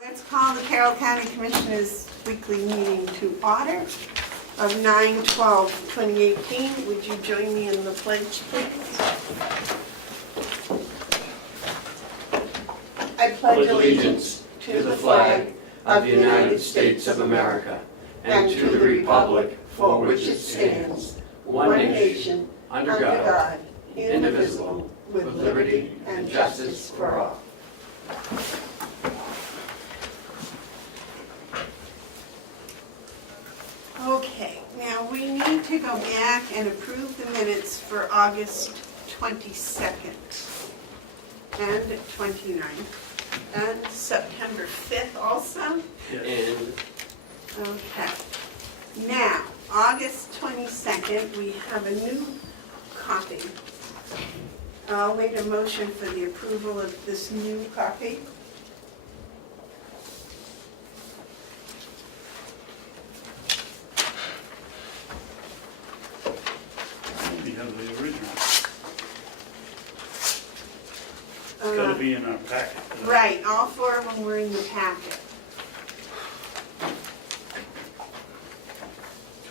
Let's call the Carroll County Commissioners weekly meeting to order of 9/12/2018. Would you join me in the pledge, please? I pledge allegiance to the flag of the United States of America and to the republic for which it stands, one nation, under God, indivisible, with liberty and justice for all. Okay, now we need to go back and approve the minutes for August 22nd and 29th and September 5th also. And Okay. Now, August 22nd, we have a new copy. I'll wait a motion for the approval of this new copy. We have the original. It's got to be in our packet. Right, all four of them were in the packet.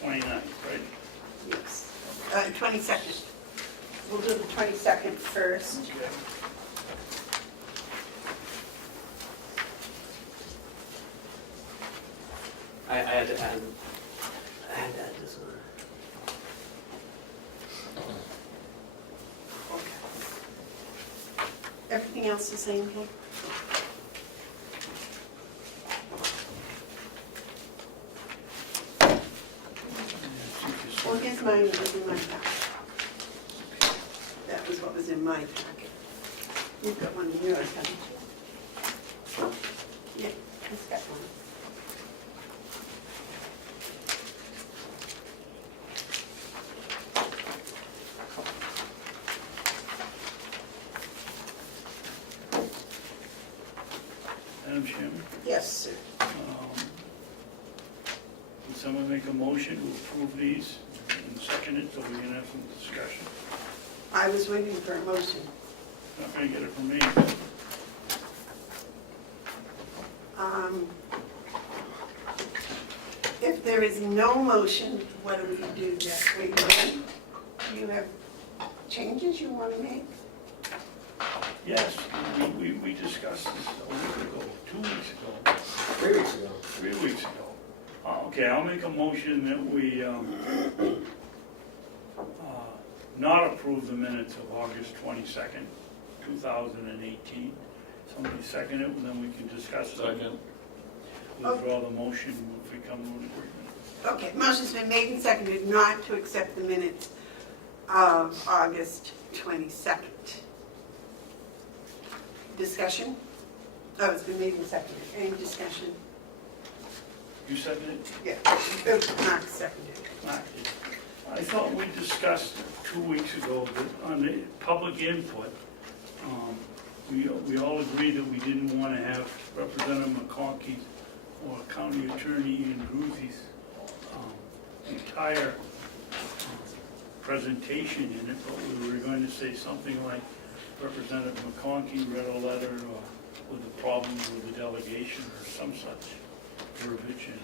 29th, right? Yes. 22nd. We'll do the 22nd first. Okay. I had to add this one. Everything else the same here? Well, here's mine, it was in my packet. That was what was in my packet. You've got one in yours, haven't you? Yeah, he's got one. Madam Chairman, Yes, sir. can someone make a motion to approve these and second it so we can have some discussion? I was waiting for a motion. Not going to get it from me. If there is no motion, what do we do, Jeff? We vote? You have changes you want to make? Yes, we discussed this a week ago, 2 weeks ago, 3 weeks ago. 3 weeks ago. Okay, I'll make a motion that we not approve the minutes of August 22nd, 2018. Somebody second it, and then we can discuss it. Second. Withdraw the motion if we come to an agreement. Okay, motion's been made and seconded not to accept the minutes of August 22nd. Discussion? Oh, it's been made and seconded. Any discussion? You seconded it? Yeah, Mark seconded. Mark did. I thought we discussed 2 weeks ago that on the public input, we all agreed that we didn't want to have Representative McConkey's or County Attorney Ian Gruzzi's entire presentation in it, but we were going to say something like Representative McConkey read a letter with a problem with the delegation or some such verbiage, and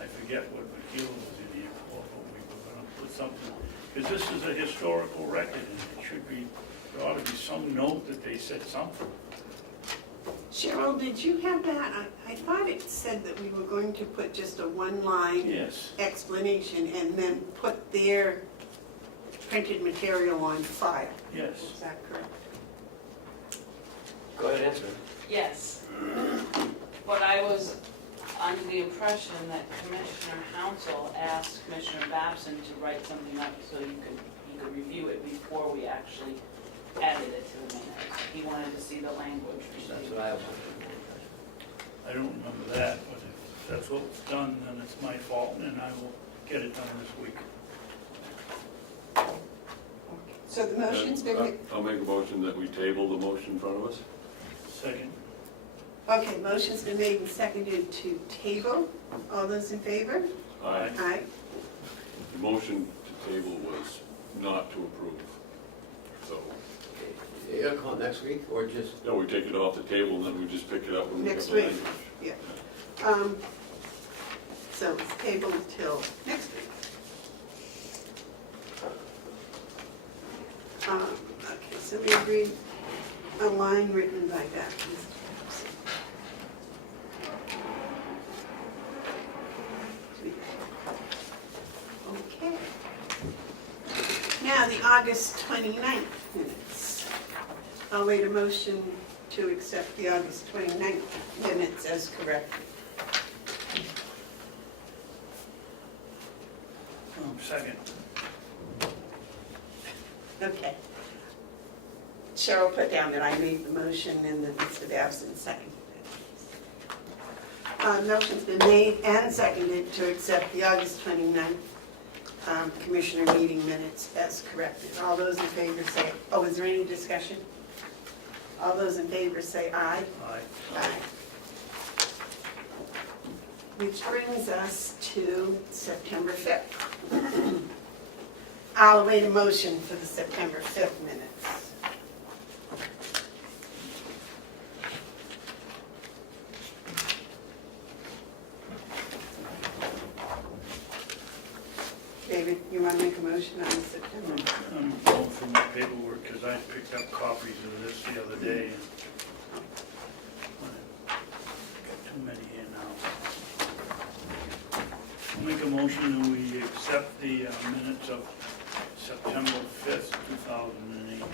I forget what McKeel was in here for, but we were going to put something, because this is a historical record, and it should be, there ought to be some note that they said something. Cheryl, did you have that? I thought it said that we were going to put just a one-line Yes. explanation and then put their printed material on file. Yes. Is that correct? Go ahead, answer. Yes, but I was under the impression that Commissioner Hounsell asked Commissioner Babson to write something up so he could review it before we actually added it to the minutes. He wanted to see the language. That's what I was I don't remember that, but if that's what's done, then it's my fault, and I will get it done this week. So the motion's been made. I'll make a motion that we table the motion in front of us. Second. Okay, motion's been made and seconded to table. All those in favor? Aye. Aye. The motion to table was not to approve, so. Yeah, you'll call next week, or just, No, we take it off the table, and then we just pick it up when we have Next the week. language. Yeah. So it's tabled till next week. Okay, so we read a line written by Babson. Okay. Now, the August 29th minutes. I'll wait a motion to accept the August 29th minutes as corrected. Second. Okay. Cheryl put down that I made the motion and that Mr. Babson seconded it. Motion's been made and seconded to accept the August 29th Commissioner meeting minutes as corrected. All those in favor say, oh, is there any discussion? All those in favor say aye. Aye. Aye. Which brings us to September 5th. I'll await a motion for the September 5th minutes. David, you want to make a motion on September? I'm going through my paperwork because I picked up copies of this the other day. Got too many here now. I'll make a motion that we accept the minutes of September 5th, 2018.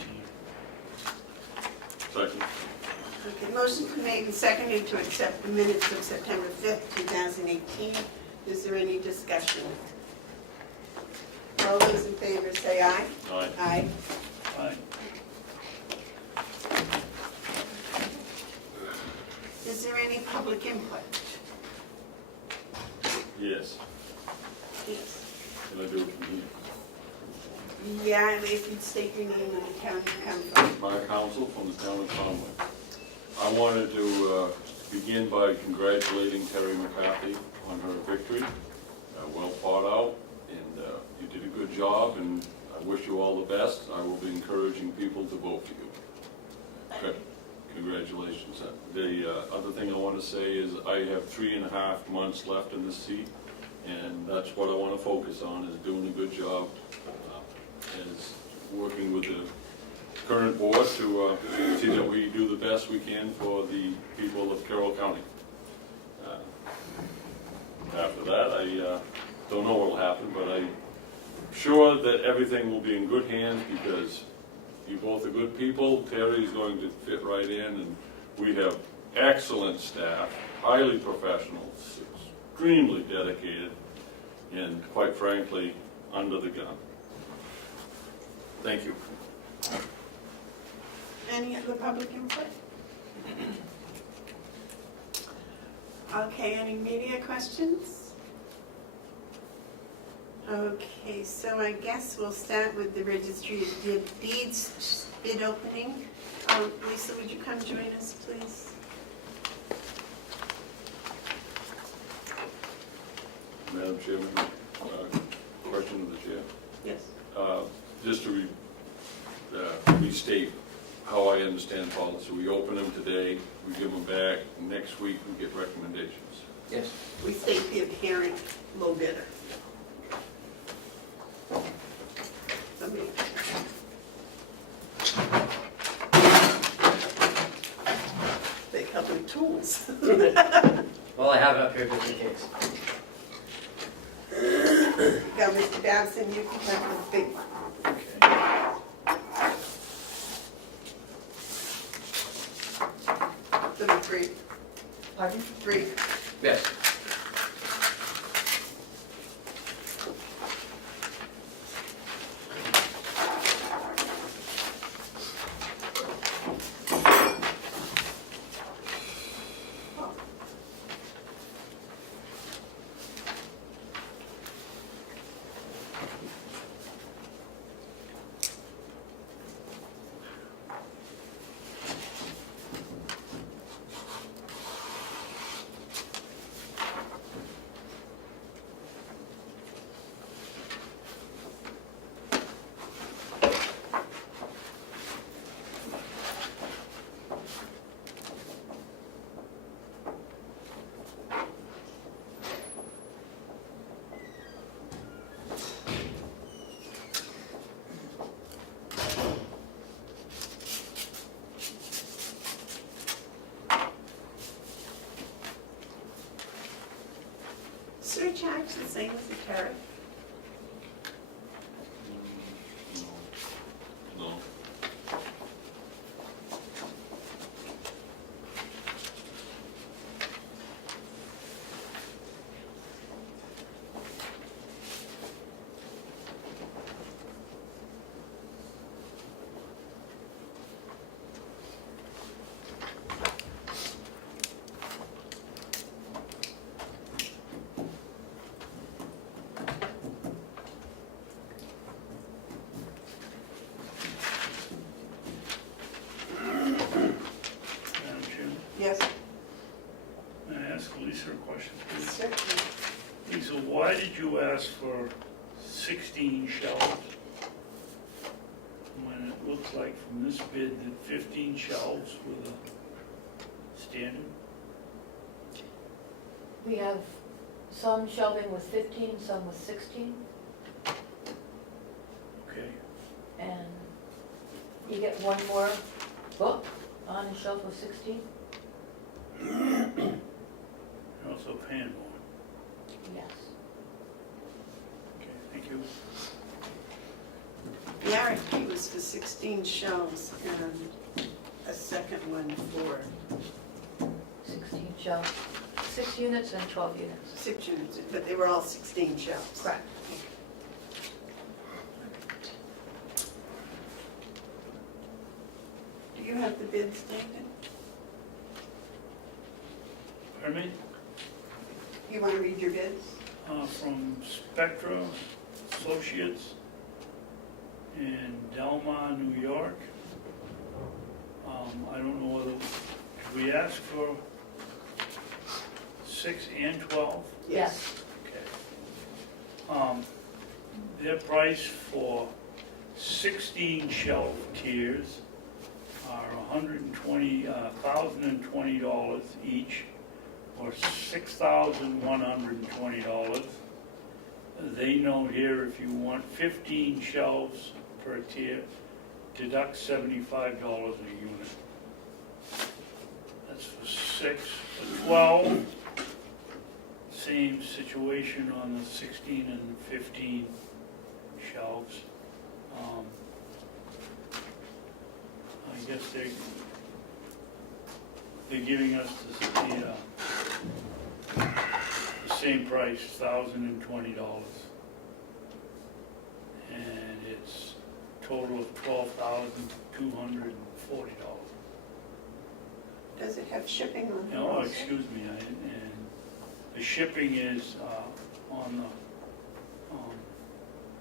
Second. Okay, motion's been made and seconded to accept the minutes of September 5th, 2018. Is there any discussion? All those in favor say aye. Aye. Aye. Aye. Is there any public input? Yes. Yes. Can I do it from here? Yeah, and if you'd state your name and the town you come from. Mark Hounsell from the town of Conway. I wanted to begin by congratulating Terry McCarthy on her victory. Well thought out, and you did a good job, and I wish you all the best. I will be encouraging people to vote for you. Okay. Congratulations. The other thing I want to say is I have 3.5 months left in this seat, and that's what I want to focus on, is doing a good job, is working with the current board to see that we do the best we can for the people of Carroll County. After that, I don't know what will happen, but I'm sure that everything will be in good hands because you both are good people. Terry is going to fit right in, and we have excellent staff, highly professional, extremely dedicated, and quite frankly, under the gun. Thank you. Any other public input? Okay, any media questions? Okay, so I guess we'll start with the Registry of Deeds bid opening. Lisa, would you come join us, please? Madam Chairman, question of the chair. Yes. Just to restate how I understand policy, we open them today, we give them back, next week we get recommendations. yes. We state the apparent low bidder. Somebody. They come with tools. Well, I have it up here just in case. Go, Mr. Babson, you can come with the big one. Okay. Little three. Pardon? Three. Yes. charge the same as the tariff? No. Madam Chairman, Yes, may I ask Lisa a question, please? certainly. Lisa, why did you ask for 16 shelves when it looks like from this bid that 15 shelves were the standard? We have some shelving with 15, some with 16, Okay, and you get one more book on a shelf with 16? you're also paying more. Yes. Okay, thank you. The RFP was for 16 shelves and a second one for 16 shelves, 6 units and 12 units. 6 units, but they were all 16 shelves. Correct. Do you have the bids, David? Pardon me? You want to read your bids? From Spectra Associates in Delmar, New York. I don't know whether, should we ask for 6 and 12? Yes. Okay. Their price for 16 shelf tiers are $120,020 each, or $6,120. They note here if you want 15 shelves per tier, deduct $75 a unit. That's for 6. For 12, same situation on the 16 and 15 shelves. I guess they're giving us the same price, $1,020. And it's a total of $12,240. Does it have shipping on it? Oh, also? excuse me, and the shipping is, on the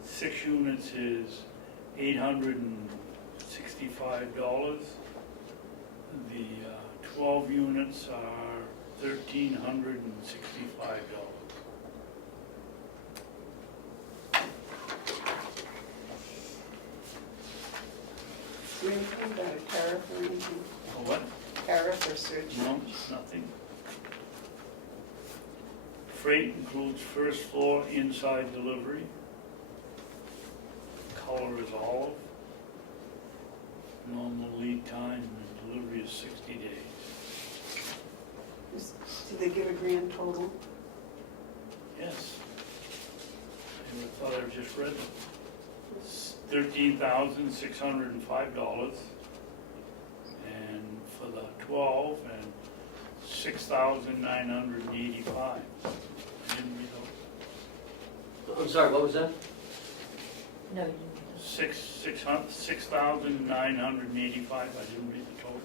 6 units is $865. The 12 units are $1,365. Do you anything about a tariff or anything? Oh, what? Tariff or surcharge? No, nothing. Freight includes first floor inside delivery. Color is olive. Normal lead time and delivery is 60 days. Did they give a grand total? Yes. I thought I just read it. $13,605. And for the 12 and 6,985. I didn't read those. I'm sorry, what was that? No, you didn't. 6,985, I didn't read the total.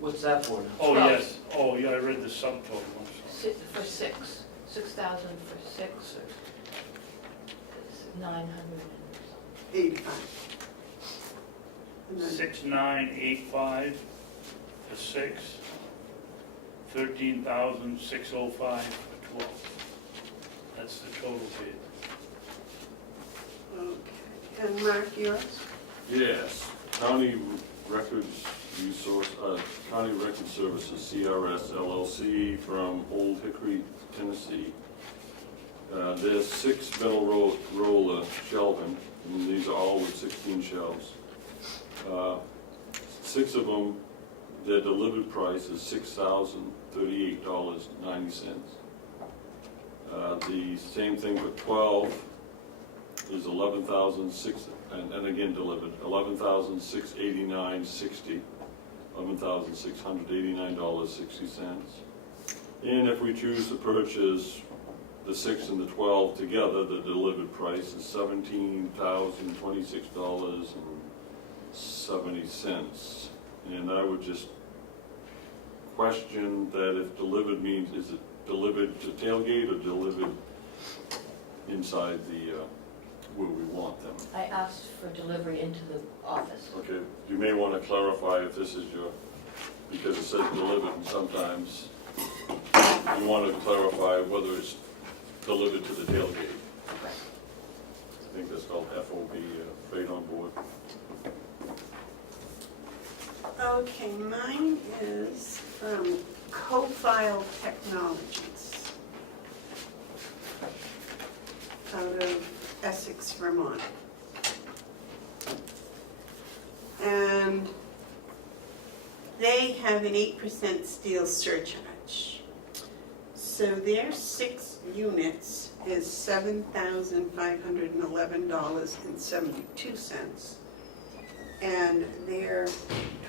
What's that for now? Oh, 12. yes, oh, yeah, I read the subtotal, I'm sorry. For 6, 6,000 for 6, or 900 and 85. And then 6,985 for 6, 13,605 for 12. That's the total bid. Okay, and Mark, yours? Yes, County Records Resource, County Record Services, CRS LLC from Old Hickory, Tennessee. There's 6 metal roller shelving, and these are all with 16 shelves. 6 of them, their delivered price is $6,038.90. The same thing for 12 is 11,600, and again delivered, 11,689.60, $11,689.60. And if we choose to purchase the 6 and the 12 together, the delivered price is $17,026.70. And I would just question that if delivered means, is it delivered to tailgate or delivered inside the, where we want them? I asked for delivery into the office. Okay, you may want to clarify if this is your, because it says delivered, and sometimes you want to clarify whether it's delivered to the tailgate. I think that's called FOB, freight on board. Okay, mine is from Co-File Technologies out of Essex, Vermont. And they have an 8% steel surcharge. So their 6 units is $7,511.72. And their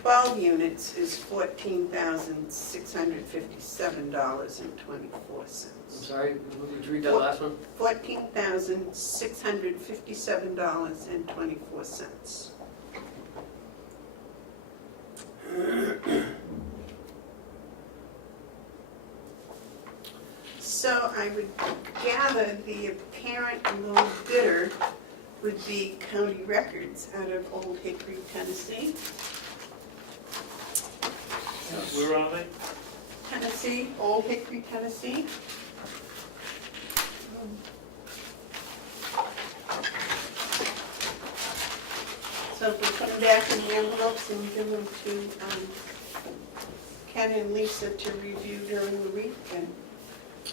12 units is $14,657.24. I'm sorry, would you read that last one? $14,657.24. So I would gather the apparent low bidder would be County Records out of Old Hickory, Tennessee. Where are they? Tennessee, Old Hickory, Tennessee. So if we put them back in the envelopes and give them to Ken and Lisa to review during the week and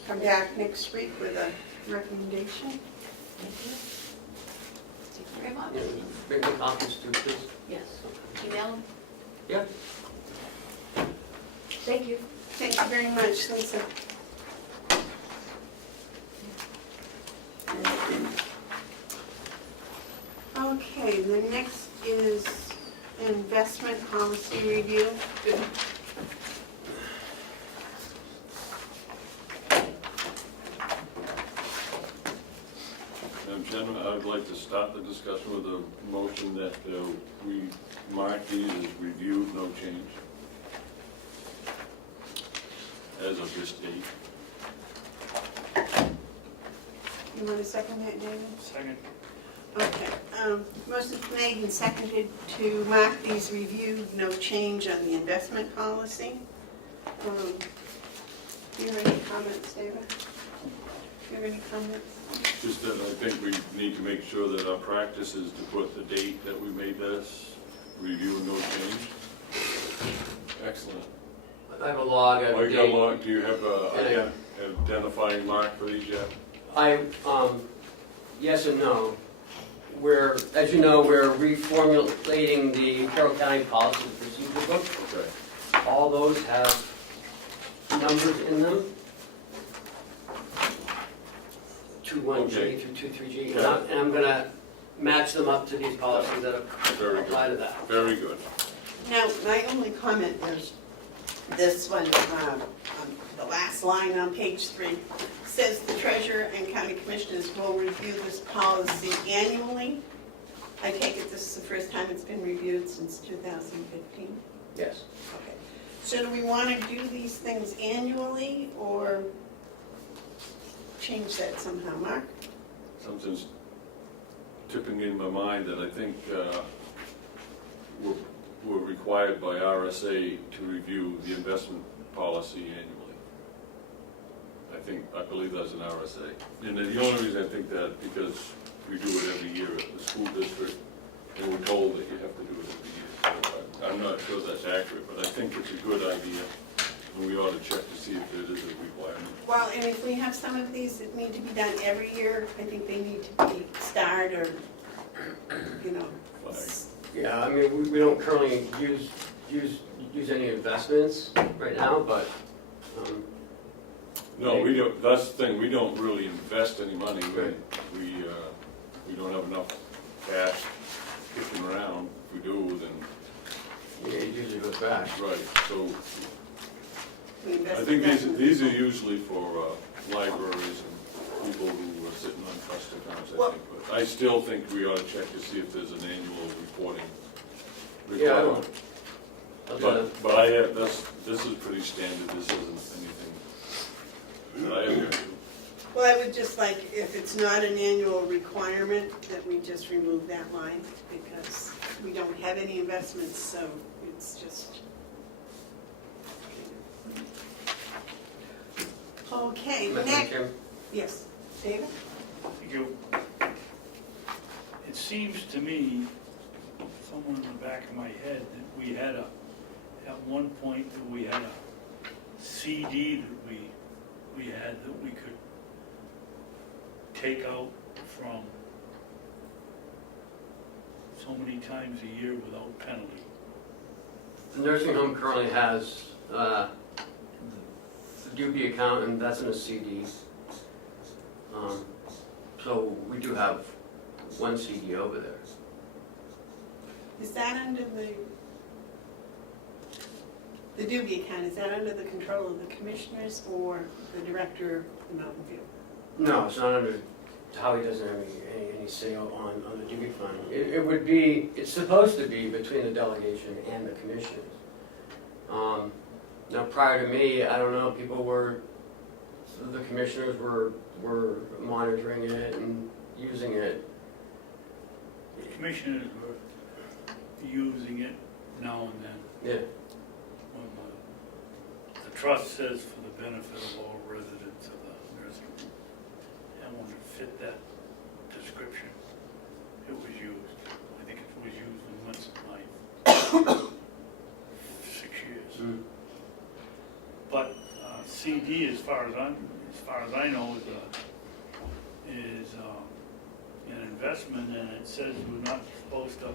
come back next week with a recommendation. Thank you. Thank you very much. Yeah, bring the copies too, please. Yes. Email them? Yeah. Thank you. Thank you very much, Lisa. Okay, the next is investment policy review. Madam Chairman, I would like to start the discussion with a motion that we mark these as reviewed, no change, as of this date. You want to second that, David? Second. Okay, motion's made and seconded to mark these reviewed, no change on the investment policy. Do you have any comments, David? Do you have any comments? Just that I think we need to make sure that our practice is to put the date that we made this, review, no change. Excellent. I have a log, I have a Like how date. long, do you have a identifying mark for these yet? Yes and no. As you know, we're reformulating the Carroll County Policy and Procedure Book. Okay. All those have numbers in them. 21G Okay. through 23G. Yeah. And I'm gonna match them up to these policies that Very apply good. to that. Very good. Now, my only comment is this one, the last line on page 3, says the treasurer and county commissioners will review this policy annually. I take it this is the first time it's been reviewed since 2015? Yes. Okay. So do we want to do these things annually or change that somehow, Mark? Something's tipping in my mind that I think we're required by RSA to review the investment policy annually. I believe that's an RSA. And the only reason I think that, because we do it every year at the school district, and we're told that you have to do it every year. So I'm not sure that's accurate, but I think it's a good idea, and we ought to check to see if it is a requirement. Well, and if we have some of these that need to be done every year, I think they need to be starred or, Flag. Yeah, I mean, we don't currently use any investments right now, but No, we don't, that's the thing, we don't really invest any money. Right. We don't have enough cash kicking around. If we do, then, Yeah, it usually goes back. right, so We I invested think that in- these are usually for libraries and people who are sitting on trust accounts, I Well- think. But I still think we ought to check to see if there's an annual reporting Yeah, I requirement. I'll do that. But I have, this is pretty standard, this isn't anything that I have. Well, I would just like, if it's not an annual requirement, that we just remove that line, because we don't have any investments, so it's just. Okay, Madam next, Chair, yes, David? It seems to me, somewhere in the back of my head, that we had at one point, that we had a CD that we had that we could take out from so many times a year without penalty. the nursing home currently has the Doobie account, and that's in a CD. So we do have one CD over there. Is that under the Doobie account, is that under the control of the commissioners or the director of the Mountain View? No, it's not under, Howie doesn't have any say on the Doobie fund. It would be, it's supposed to be between the delegation and the commissioners. Now, prior to me, I don't know, the commissioners were monitoring it and using it. The commissioners were using it now and then. Yeah, When the trust says for the benefit of all residents of the nursing home, and when it fit that description, it was used. I think it was used in once in my 6 years. Mm. But CD, as far as I know, is an investment, and it says we're not supposed to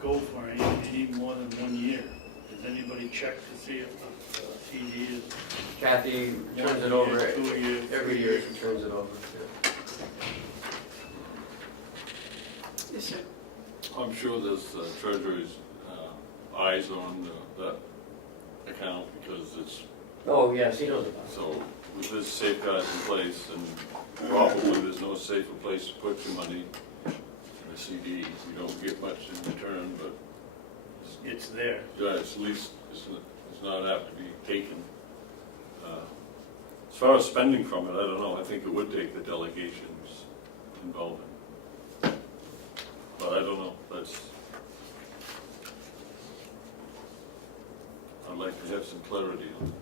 go for any more than 1 year. Does anybody check to see if the CD is Kathy 1 turns it year, over 2 years? every year. She turns it over. Yeah. Yes, sir. I'm sure there's Treasury's eyes on that account because it's, Oh yes, he knows about it. so with this safeguards in place, and probably there's no safer place to put your money in a CD. You don't get much in return, but It's there. yeah, it's at least, it's not apt to be taken. As far as spending from it, I don't know, I think it would take the delegation's involvement. But I don't know, I'd like to have some clarity on it.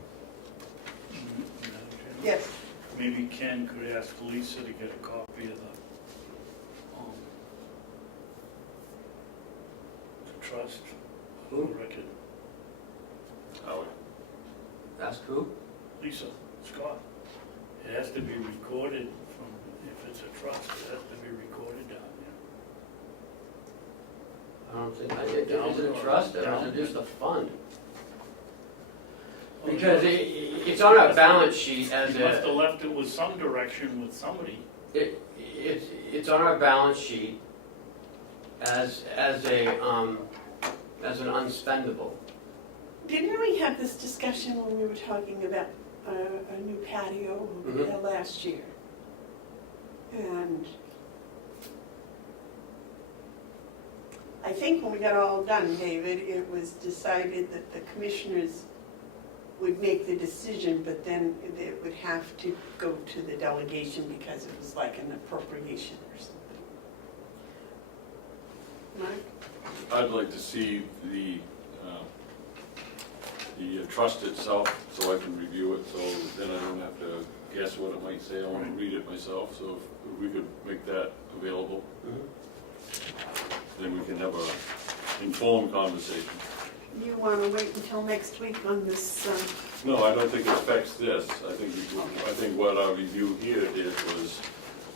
Yes, Maybe Ken could ask Lisa to get a copy of the trust Who? record. Howard? Ask who? Lisa, Scott, it has to be recorded from, if it's a trust, it has to be recorded down there. I don't think, is it a trust or is it just a fund? Because it's on our balance sheet as You must a, have left it with some direction with somebody. it's on our balance sheet as an unspendable. didn't we have this discussion when we were talking about a new patio over there last year? And I think when we got all done, David, it was decided that the commissioners would make the decision, but then it would have to go to the delegation because it was like an appropriation or something. Mark? I'd like to see the trust itself so I can review it, so then I don't have to guess what it might say. I want to read it myself, so if we could make that available, then we can have a informed conversation. You want to wait until next week on this? No, I don't think it affects this. I think what our review here did was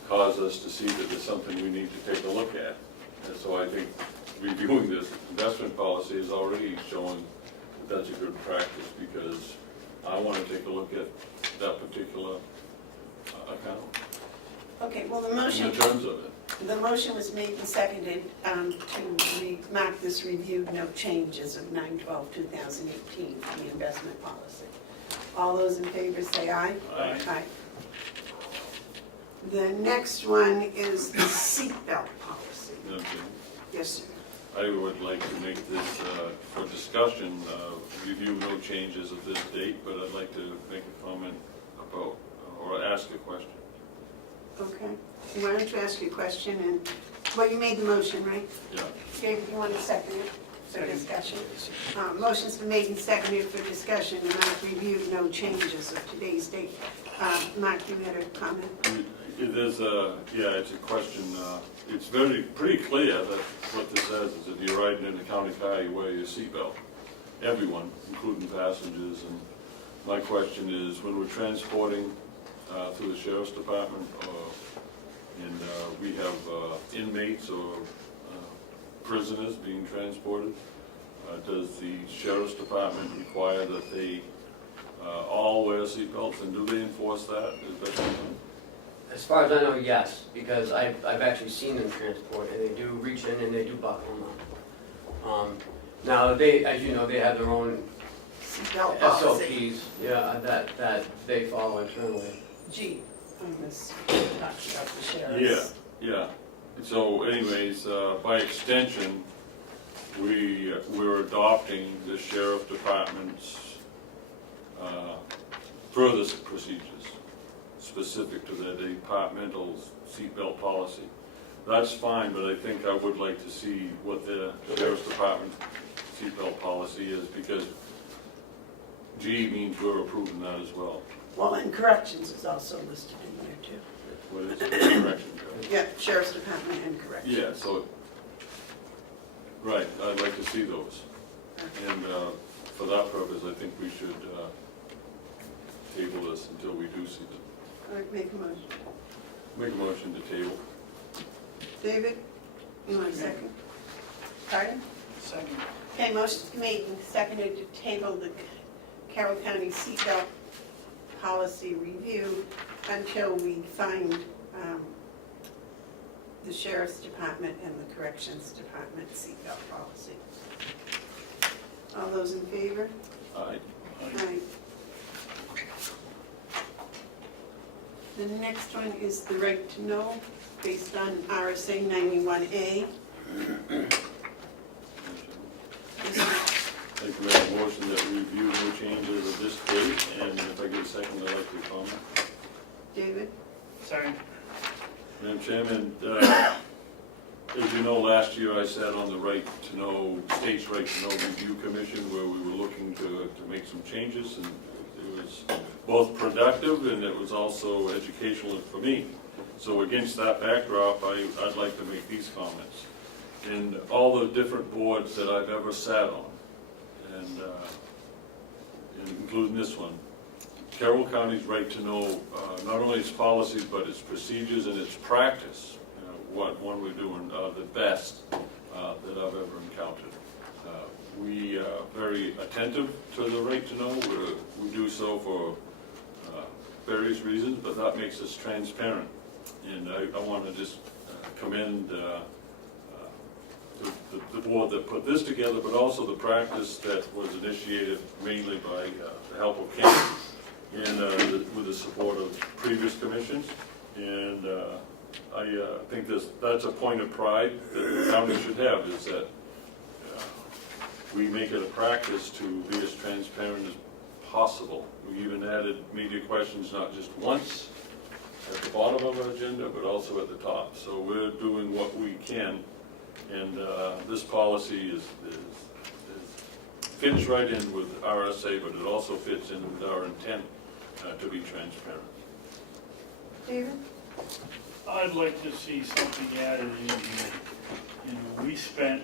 cause us to see that there's something we need to take a look at. And so I think reviewing this investment policy is already showing that that's a good practice, because I want to take a look at that particular account, Okay, well, the in motion, the terms of it. the motion was made and seconded to mark this reviewed no changes of 9/12/2018 for the investment policy. All those in favor say aye. Aye. Aye. The next one is the seatbelt policy. Okay. Yes, sir. I would like to make this, for discussion, review no changes at this date, but I'd like to make a comment about, or ask a question. Okay. Why don't you ask your question and, well, you made the motion, right? Yeah. David, you want to second it for discussion? Motion's been made and seconded for discussion, and I've reviewed no changes of today's date. Mark, you had a comment? It is it's a question, it's pretty clear that what this says is if you're riding in a county car, you wear your seatbelt. Everyone, including passengers, and my question is, when we're transporting through the sheriff's department, and we have inmates or prisoners being transported, does the sheriff's department require that they all wear seatbelts, and do they enforce that? Is that something? As far as I know, yes, because I've actually seen them transport, and they do reach in and they do buckle them up. Now, they, as you know, they have their own Seatbelt policy. SOPs, that they follow internally. G on this, talks about the sheriff's. Yeah. So anyways, by extension, we're adopting the sheriff department's further procedures specific to their departmental seatbelt policy. That's fine, but I think I would like to see what the sheriff's department seatbelt policy is, because G means we're approving that as well. Well, and corrections is also listed in there too. What is it? Correction code. Yeah, sheriff's department and corrections. Yeah, so, right, I'd like to see those. And for that purpose, I think we should table this until we do see them. All right, make a motion. Make a motion to table. David, you want a second? Pardon? Second. Okay, motion's made and seconded to table the Carroll County seatbelt policy review until we find the sheriff's department and the corrections department seatbelt policy. All those in favor? Aye. Aye. The next one is the right to know, based on RSA 91A. I'd like to make a motion that we review no changes of this date, and if I get a second, I'd like to comment. David? Second. Madam Chairman, as you know, last year I sat on the Right to Know, State's Right to Know Review Commission, where we were looking to make some changes, and it was both productive and it was also educational for me. So against that backdrop, I'd like to make these comments. In all the different boards that I've ever sat on, and including this one, Carroll County's right to know not only its policies, but its procedures and its practice, what one we're doing the best that I've ever encountered. We are very attentive to the right to know. We do so for various reasons, but that makes us transparent. And I want to just commend the board that put this together, but also the practice that was initiated mainly by the help of Ken and with the support of previous commissions. And I think that's a point of pride that the county should have, is that we make it a practice to be as transparent as possible. We even added media questions not just once at the bottom of our agenda, but also at the top. So we're doing what we can, and this policy fits right in with RSA, but it also fits in with our intent to be transparent. David? I'd like to see something added in here. You know, we spent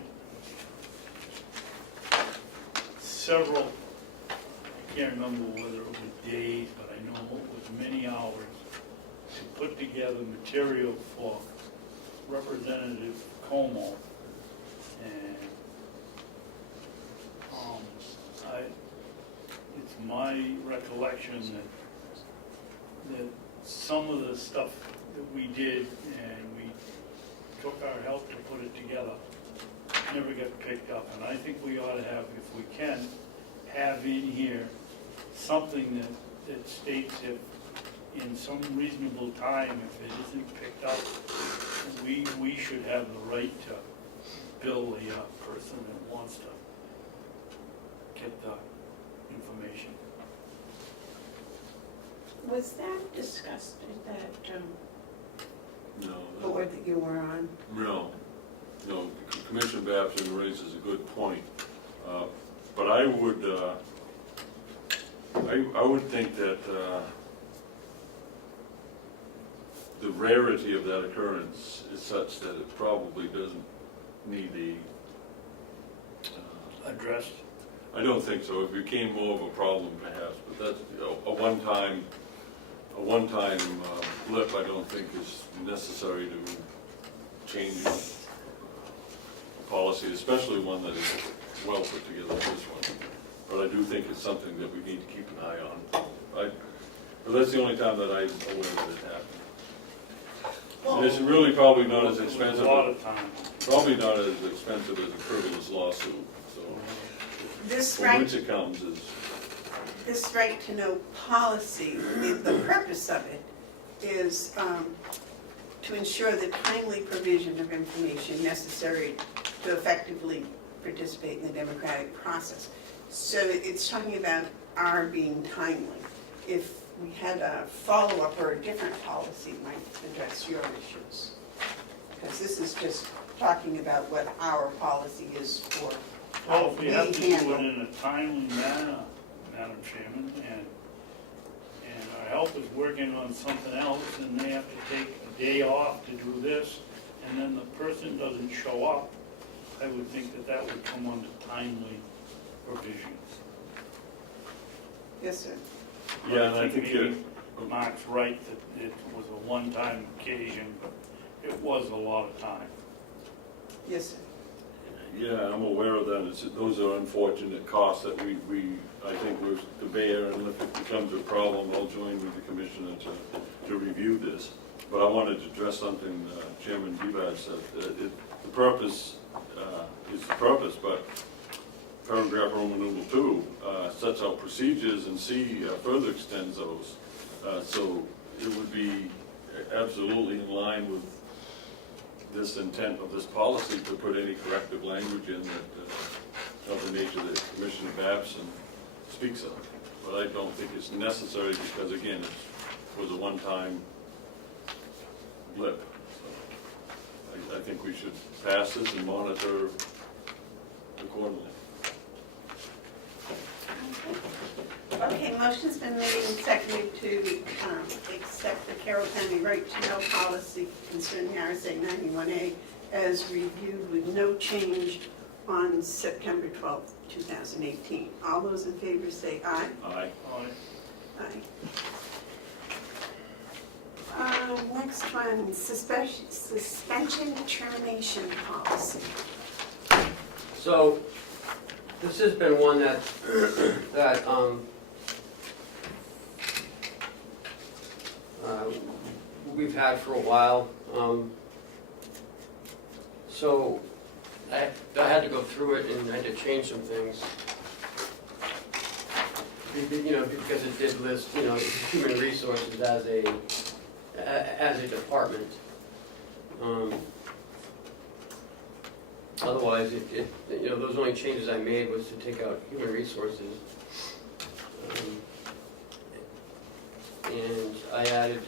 several, I can't remember whether it was days, but I know it was many hours to put together material for Representative Comeau. And it's my recollection that some of the stuff that we did, and we took our help to put it together, never got picked up. And I think we ought to have, if we can, have in here something that states if in some reasonable time, if it isn't picked up, we should have the right to bill the person that wants to get the information. Was that discussed at that No, board that you were on? no. Commissioner Babson raises a good point. But I would think that the rarity of that occurrence is such that it probably doesn't need the, Addressed. I don't think so. It became more of a problem perhaps, but that's a one-time blip. I don't think is necessary to change policy, especially one that is well put together as this one. But I do think it's something that we need to keep an eye on. But that's the only time that I'm aware that it happened. And it's really probably not as expensive. A lot of time. Probably not as expensive as a frivolous lawsuit, so This when right, which it comes is, this right to know policy, the purpose of it is to ensure the timely provision of information necessary to effectively participate in the democratic process. So it's talking about our being timely. If we had a follow-up or a different policy, it might address your issues. Because this is just talking about what our policy is for how Well, if we we have to do it handle. in a timely manner, Madam Chairman, and our help is working on something else, and they have to take a day off to do this, and then the person doesn't show up, I would think that would come under timely provisions. Yes, sir. yeah, and I think maybe Mark's right that it was a one-time occasion, but it was a lot of time. Yes, sir. yeah, I'm aware of that. Those are unfortunate costs that we I think we're to bear, and if it becomes a problem, I'll join with the commissioner to review this. But I wanted to address something Chairman Bevard said. The purpose is the purpose, but paragraph Roman numeral 2 sets out procedures, and C further extends those. So it would be absolutely in line with this intent of this policy to put any corrective language in that of the nature that Commissioner Babson speaks of. But I don't think it's necessary because, again, it was a one-time blip. So I think we should pass this and monitor accordingly. Okay, motion's been made and seconded to accept the Carroll County right to know policy concerning RSA 91A as reviewed with no change on September 12th, 2018. All those in favor say aye. Aye. Aye. Next one, suspension termination policy. So, this has been one that we've had for a while. So, I had to go through it and I had to change some things. Because it did list, human resources as a department. Otherwise, those only changes I made was to take out human resources. And I added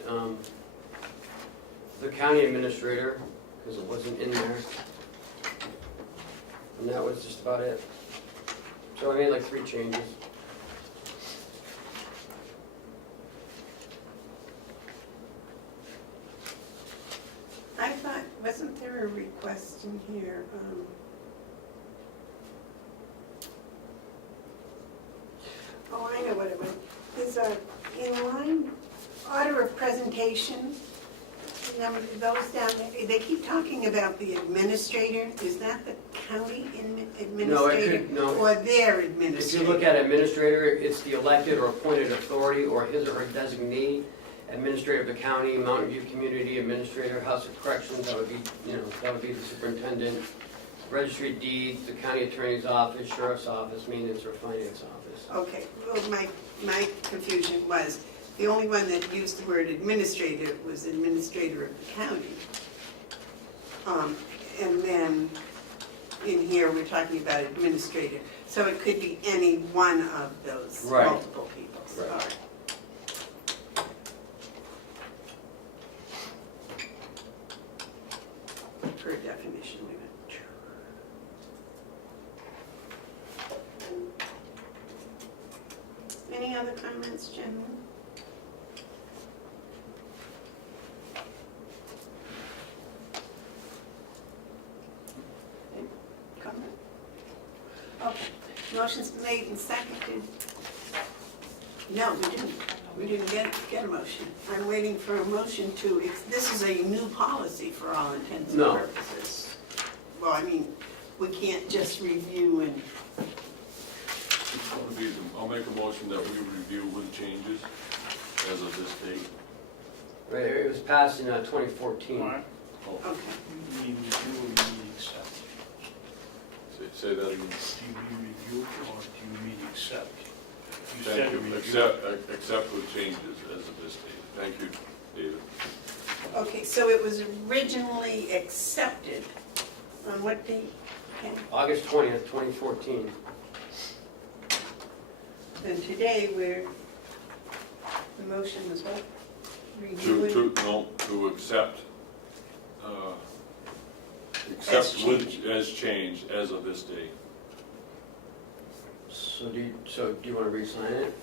the county administrator, because it wasn't in there. And that was just about it. So I made like 3 changes. I thought, wasn't there a request in here? Oh, I know what it was. There's a in-line order of presentation. Remember those down there? They keep talking about the administrator. Is that the county administrator? No. Or their If administrator? you look at administrator, it's the elected or appointed authority or his or her designee. administrator of the county, Mountain View Community Administrator, House of Corrections, that would be, that would be the superintendent, registry of deeds, the county attorney's office, sheriff's office, maintenance or finance office. Okay, well, my confusion was, the only one that used the word administrator was administrator of the county. And then in here, we're talking about administrator. So it could be any one of those Right. multiple people. Right. All right. Per definition, we went. Any other comments, gentlemen? Comment? Okay, motion's been made and seconded. No, we didn't. We didn't get a motion. I'm waiting for a motion to, this is a new policy for all intents and No. purposes. Well, I mean, we can't just review and, I'll make a motion that we review with changes as of this date. Right, it was passed in 2014. Mark, Oh, okay. you mean review or you mean accept? say that again. Do you mean review or do you mean accept? You Thank said you. review. Accept with changes as of this date. Thank you, David. Okay, so it was originally accepted on what date? Okay. August 20th, 2014. And today, the motion was what? Reviewing? To accept, As as changed as of this date. So do you want to re-sign it?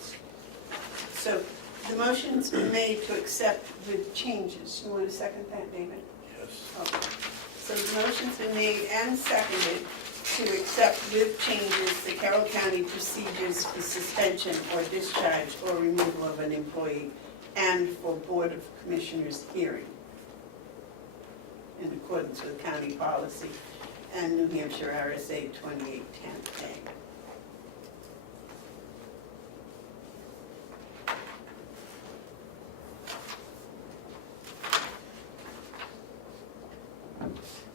So the motion's been made to accept with changes. You want to second that, David? Yes. Okay. So the motion's been made and seconded to accept with changes the Carroll County procedures for suspension or discharge or removal of an employee and for Board of Commissioners hearing in accordance with county policy and New Hampshire RSA 2810A.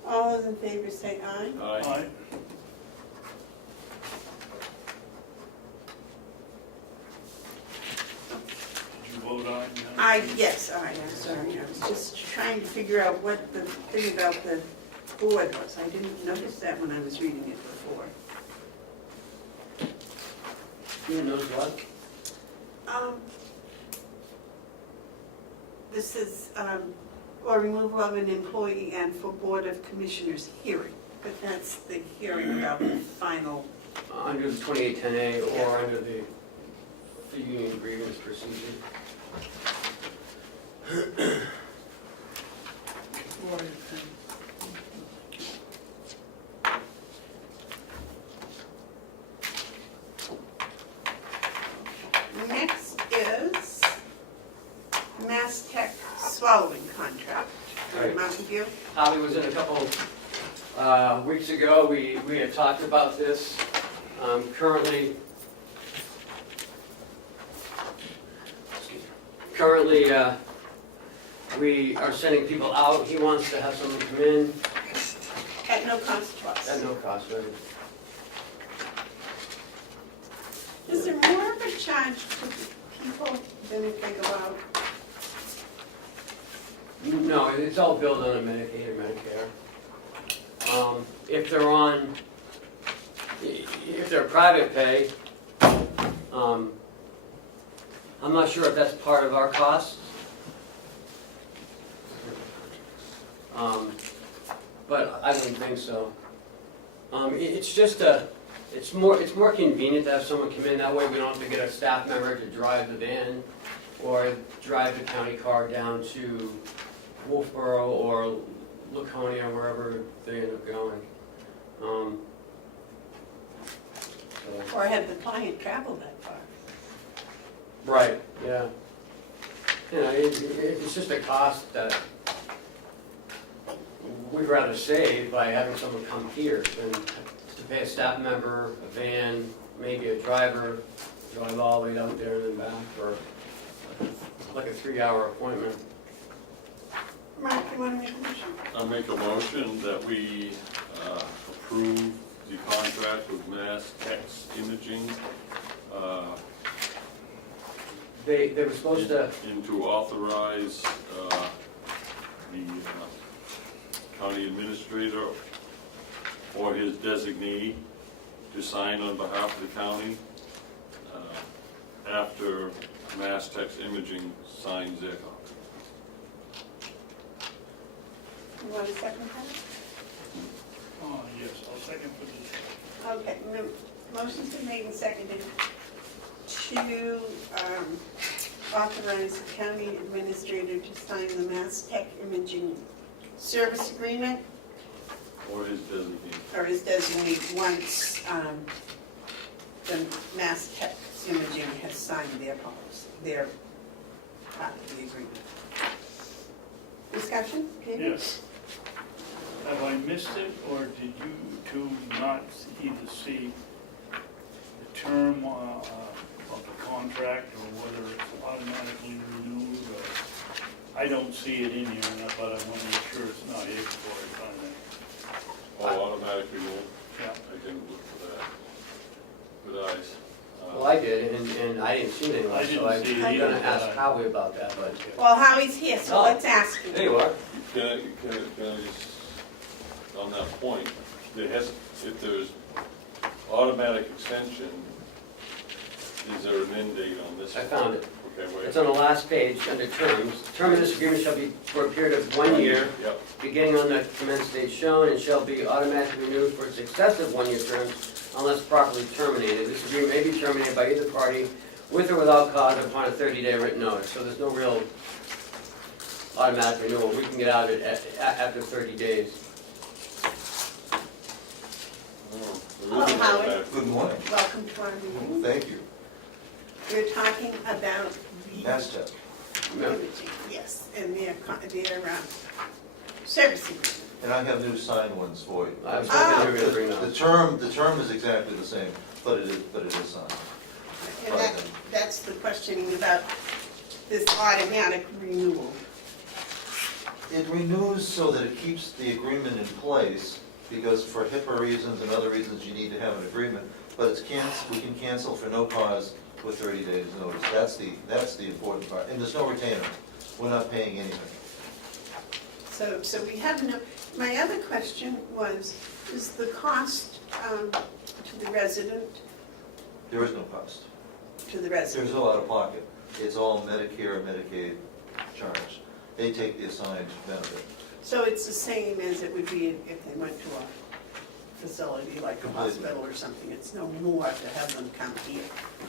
All those in favor say aye. Aye. Did you vote aye? Yes, aye, I'm sorry, I was just trying to figure out what the thing about the board was. I didn't notice that when I was reading it before. Who knows what? This is, or removal of an employee and for Board of Commissioners hearing, but that's the hearing about the final, Under the 2810A or under the union grievance procedure. next is Mass Tech swallowing contract for Right. Mountain View. Holly was in a couple weeks ago, we had talked about this. Currently, we are sending people out. He wants to have someone come in At no cost to us. at no cost, right? Is there more of a charge to people than if they go out? No, it's all billed on a Medicaid or Medicare. If they're on, if they're private pay, I'm not sure if that's part of our costs. But I don't think so. It's just it's more convenient to have someone come in, that way we don't have to get a staff member to drive the van or drive the county car down to Wolfboro or Laconia, wherever they end up going. Or have the client travel that far? Right, yeah. You know, it's just a cost that we'd rather save by having someone come here than to pay a staff member, a van, maybe a driver, drive all the way out there and then back for like a 3-hour appointment. Mark, you want to make a motion? I make a motion that we approve the contract with Mass Text Imaging They were supposed to, and to authorize the county administrator or his designee to sign on behalf of the county after Mass Text Imaging signs their copy. You want to second that? Oh, yes, I'll second for this. Okay, motion's been made and seconded to authorize the county administrator to sign the Mass Tech Imaging Service Agreement, Or his designee. or his designee, once the Mass Tech Imaging has signed their policy, their part of the agreement. Discussion, Peter? Yes. Have I missed it, or did you two not either see the term of the contract, or whether it's automatically renewed, or, I don't see it in here, but I want to make sure it's not here before I sign it. Oh, automatic renewal. Yeah. I didn't look for that. Good eyes. well, I did, and I didn't see anyone, I so didn't see it I'm either, gonna ask but I- Howie about that, but. Well, Howie's here, so Oh. let's ask him. There you are. Can I just, on that point, if there's automatic extension, is there an end date on this? I found it. Okay, wait. It's on the last page, under terms. Term of this agreement shall be for a period of 1 year, Yep, beginning on the commenced date shown, and shall be automatically renewed for successive 1-year terms unless properly terminated. This agreement may be terminated by either party with or without cause upon a 30-day written notice. So there's no real automatic renewal. We can get out of it after 30 days. Oh, Howard. Good morning. Welcome to our meeting. Thank you. We're talking about the Mass Tech. imaging, yes, and their service agreement. And I have new signed ones for you. I was hoping you were gonna bring The that. term is exactly the same, but it is signed. And that's the questioning about this automatic renewal. It renews so that it keeps the agreement in place, because for HIPAA reasons and other reasons, you need to have an agreement, but we can cancel for no cause with 30 days notice. That's the important part. And there's no retainer. We're not paying anything. So we have no, my other question was, is the cost to the resident, There is no cost. to the resident? There's no out-of-pocket. It's all Medicare and Medicaid charge. They take the assigned benefit. So it's the same as it would be if they went to a facility like a Completely. hospital or something? It's no more to have them come here?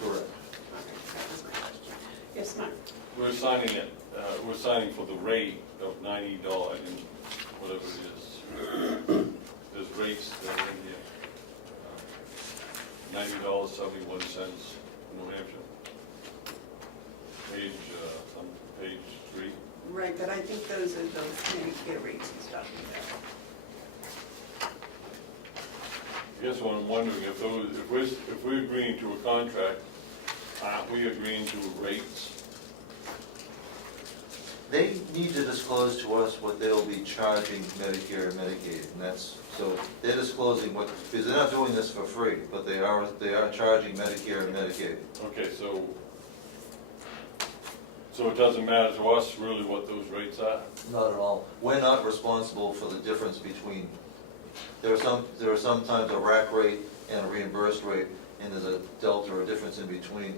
Correct. Okay, that was my question. Yes, Mark? we're signing for the rate of $90 and whatever it is. There's rates that are in here. $90.71, New Hampshire. Page 3. Right, but I think those are those Medicare rates he's talking about. I guess what I'm wondering, if we're agreeing to a contract, aren't we agreeing to rates? They need to disclose to us what they'll be charging Medicare and Medicaid, and that's, so they're disclosing what, because they're not doing this for free, but they are charging Medicare and Medicaid. Okay, so it doesn't matter to us really what those rates are? Not at all. We're not responsible for the difference between, there are sometimes a rack rate and a reimbursed rate, and there's a delta or a difference in between.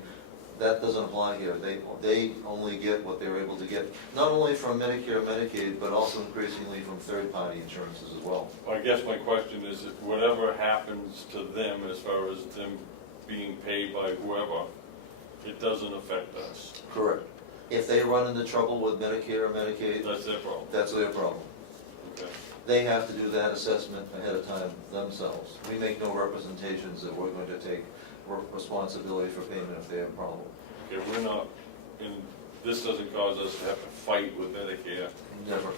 That doesn't apply here. They only get what they're able to get, not only from Medicare and Medicaid, but also increasingly from third-party insurances as well. I guess my question is, if whatever happens to them as far as them being paid by whoever, it doesn't affect us. Correct. If they run into trouble with Medicare or Medicaid, That's their problem. that's their problem. Okay. They have to do that assessment ahead of time themselves. We make no representations that we're going to take responsibility for payment if they have a problem. Okay, we're not in this doesn't cause us to have to fight with Medicare. Never.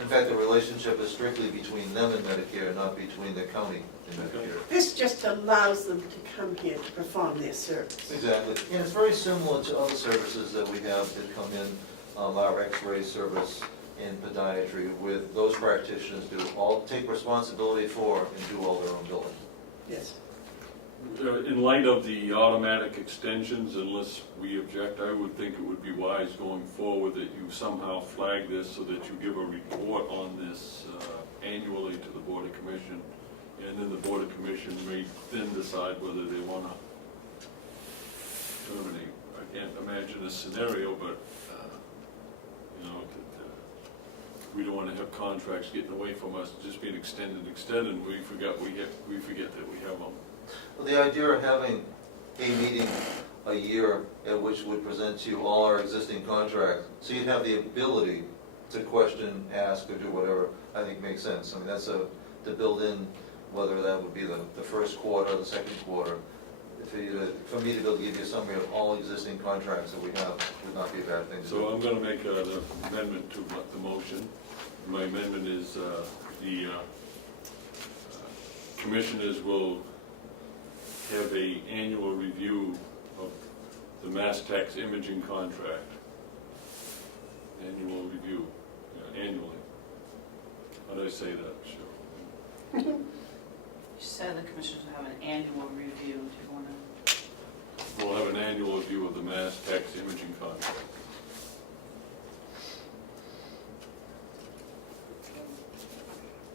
In fact, the relationship is strictly between them and Medicare, not between the county and Medicare. This just allows them to come here to perform their service. Exactly, and it's very similar to other services that we have that come in, our X-ray service and podiatry, with those practitioners take responsibility for and do all their own billing. Yes. In light of the automatic extensions, unless we object, I would think it would be wise going forward that you somehow flag this so that you give a report on this annually to the Board of Commission, and then the Board of Commission may then decide whether they want to terminate. I can't imagine a scenario, but, you know, we don't want to have contracts getting away from us, just being extended, and we forget that we have them. Well, the idea of having a meeting a year at which would present to you all our existing contracts, so you'd have the ability to question, ask, or do whatever, I think makes sense. I mean, that's to build in, whether that would be the first quarter, the second quarter. For me to be able to give you a summary of all existing contracts that we have would not be a bad thing to do. So I'm going to make an amendment to the motion. My amendment is the commissioners will have an annual review of the Mass Tax imaging contract. Annual review, annually. How do I say that? Sure. You said the commissioners will have an annual review. Do you want to? We'll have an annual review of the Mass Tax imaging contract.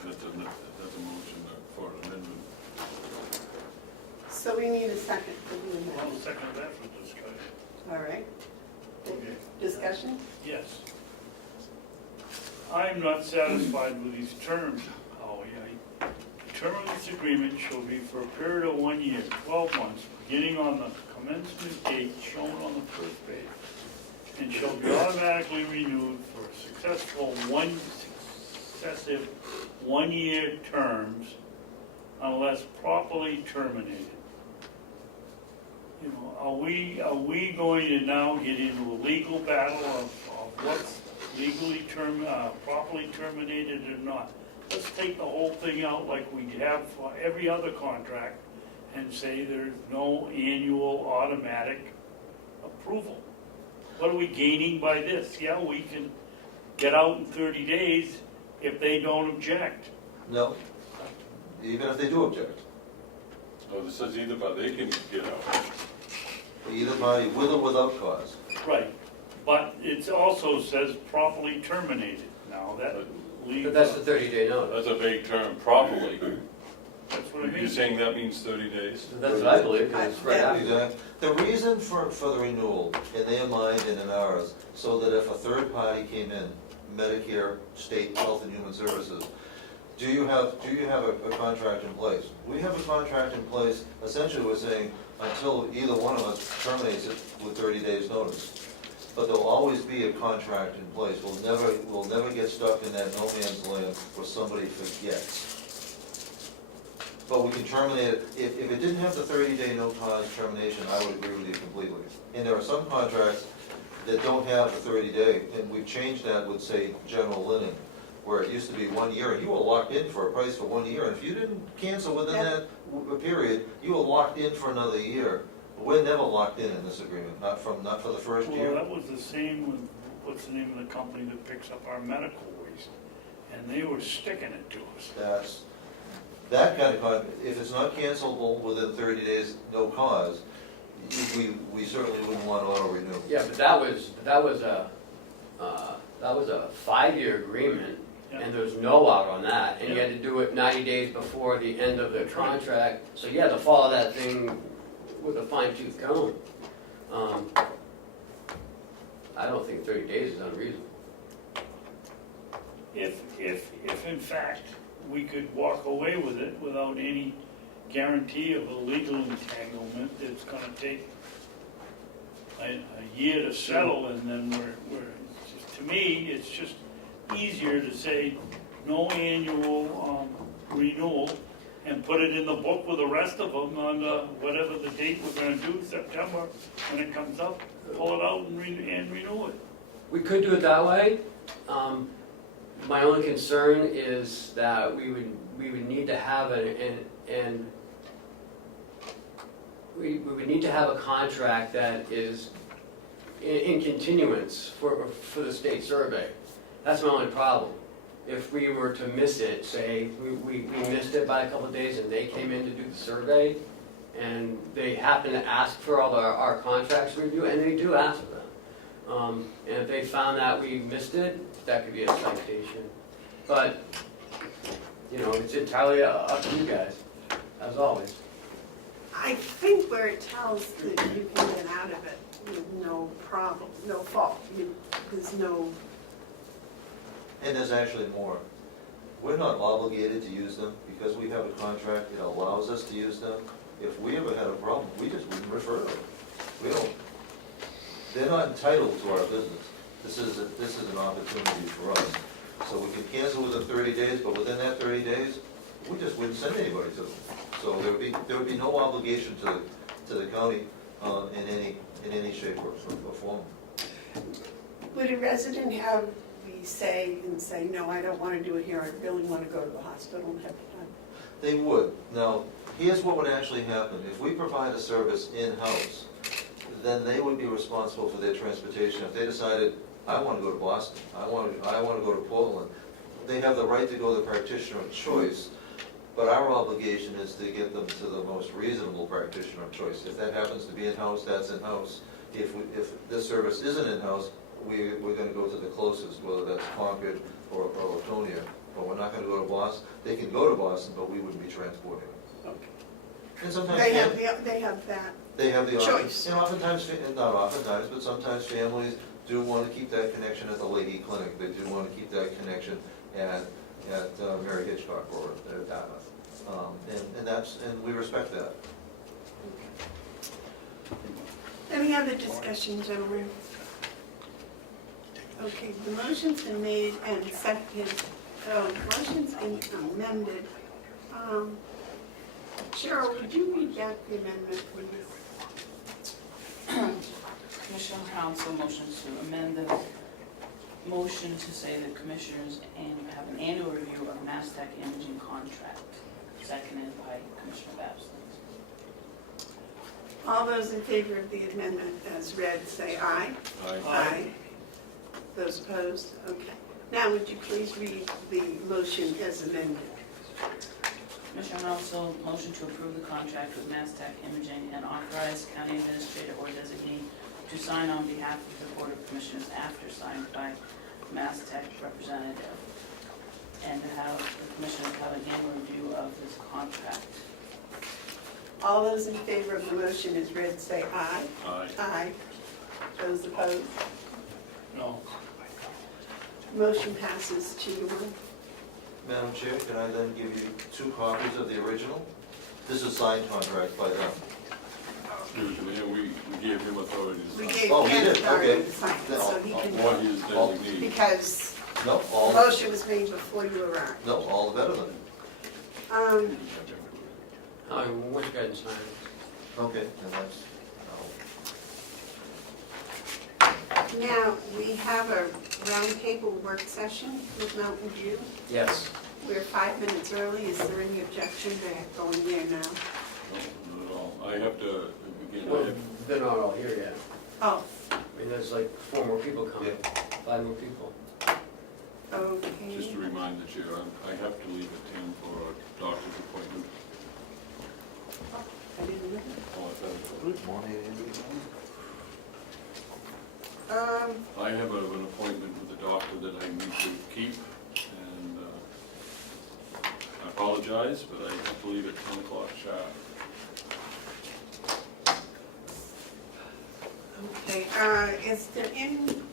That's a motion for an amendment. So we need a second for the Well, amendment. second that for discussion. All right. Okay. Discussion? Yes. I'm not satisfied with these terms, Howie. The term of this agreement shall be for a period of 1 year, 12 months, beginning on the commencement date shown on the first page, and shall be automatically renewed for successive 1-year terms unless properly terminated. You know, are we going to now get into a legal battle of what's legally properly terminated or not? Let's take the whole thing out like we have for every other contract and say there's no annual automatic approval. What are we gaining by this? Yeah, we can get out in 30 days if they don't object. No, even if they do object. Oh, this says either, but they can get out. Either party, with or without cause. Right, but it also says properly terminated. Now, that leaves... But that's the 30-day notice. That's a vague term, properly. That's what I mean. You're saying that means 30 days? That's what I believe, because it's right Yeah. after. Exactly. The reason for the renewal, in their mind and in ours, so that if a third party came in, Medicare, State Health and Human Services, do you have a contract in place? We have a contract in place, essentially we're saying, until either one of us terminates it with 30 days notice. But there'll always be a contract in place. We'll never get stuck in that no man's land where somebody forgets. But we can terminate it, if it didn't have the 30-day no cause termination, I would agree with you completely. And there are some contracts that don't have the 30-day, and we've changed that with, say, general linen, where it used to be 1 year, and you were locked in for a price for 1 year, and if you didn't cancel within that period, you were locked in for another year. We're never locked in this agreement, not for the first Well, year. that was the same with, what's the name of the company that picks up our medical waste? And they were sticking it to us. That kind of if it's not cancelable within 30 days, no cause, we certainly wouldn't want auto renew. Yeah, but that was a 5-year agreement, and there was no out on that, and you had to do it 90 days before the end of the contract, so you had to follow that thing with a fine-tooth comb. I don't think 30 days is unreasonable. If in fact we could walk away with it without any guarantee of a legal entanglement, it's gonna take a year to settle, and then to me, it's just easier to say no annual renewal, and put it in the book with the rest of them on whatever the date we're gonna do, September, when it comes up, pull it out and renew it. We could do it that way. My only concern is that we would need to have we would need to have a contract that is in continuance for the state survey. That's my only problem. If we were to miss it, say, we missed it by a couple of days and they came in to do the survey, and they happen to ask for all our contracts review, and they do ask for them. And if they found that we missed it, that could be a citation. But, you know, it's entirely up to you guys, as always. I think where it tells that you can get out of it with no problem, no fault, there's no, And there's actually more. We're not obligated to use them because we have a contract that allows us to use them. If we ever had a problem, we just wouldn't refer to them. We don't, they're not entitled to our business. This is an opportunity for us. So we can cancel within 30 days, but within that 30 days, we just wouldn't send anybody to them. So there would be no obligation to the county in any shape or form. would a resident have we say, no, I don't want to do it here, I really want to go to the hospital and have it done? They would. Now, here's what would actually happen. If we provide a service in-house, then they would be responsible for their transportation. If they decided, I want to go to Boston, I want to go to Portland, they have the right to go to the practitioner of choice, but our obligation is to get them to the most reasonable practitioner of choice. If that happens to be in-house, that's in-house. If this service isn't in-house, we're going to go to the closest, whether that's Concord or Laconia, but we're not going to go to Boston. They can go to Boston, but we wouldn't be transporting them. Okay. And sometimes They have that. they have the choice. And oftentimes, not oftentimes, but sometimes families do want to keep that connection at the Leahy Clinic. They do want to keep that connection at Mary Hitchcock or at Dartmouth. And we respect that. Any other discussion, gentlemen? Okay, the motion's been made and seconded, motion's been amended. Cheryl, would you read back the amendment, please? Commissioner Hounsell motions to amend the motion to say that commissioners have an annual review of Mass Tech imaging contract, seconded by Commissioner Babson. All those in favor of the amendment as read, say aye. Aye. Those opposed? Okay. Now, would you please read the motion as amended? Commissioner Hounsell motion to approve the contract with Mass Tech Imaging and authorize county administrator or designee to sign on behalf of the Board of Commissioners after signed by Mass Tech representative, and to have the commissioners have an annual review of this contract. All those in favor of the motion as read, say aye. Aye. Aye. Those opposed? No. Motion passes 2-1. Madam Chair, can I then give you 2 copies of the original? This is signed contract by them. Excuse me, we gave him authority to We sign. gave Oh, we Ken did? authority Okay. to sign it, so he Or can, his designee. because No, the all, motion was made before you arrived. no, all the better then. What you guys sign? Okay, and that's, Now, we have a roundtable work session with Mountain View. Yes. We're 5 minutes early. Is there any objection to going there now? No, not at all. I have to begin, Well, they're not all here yet. Oh, I mean, there's like 4 more people coming, 5 more people. okay. just to remind the chair, I have to leave at 10 for a doctor's appointment. I didn't know Oh, I thought- Good morning, Andrew. that. I have an appointment with the doctor that I need to keep, and I apologize, but I have to leave at 10 o'clock sharp. Okay, is there anything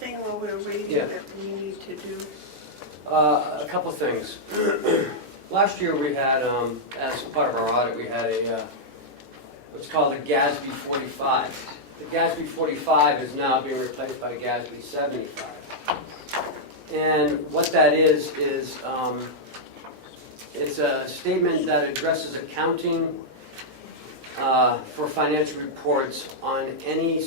while we're waiting Yeah. that we need to do? A couple things. Last year we had, as part of our audit, we had what's called a GASB 45. The GASB 45 is now being replaced by GASB 75. And what that is It's a statement that addresses accounting for financial reports on any,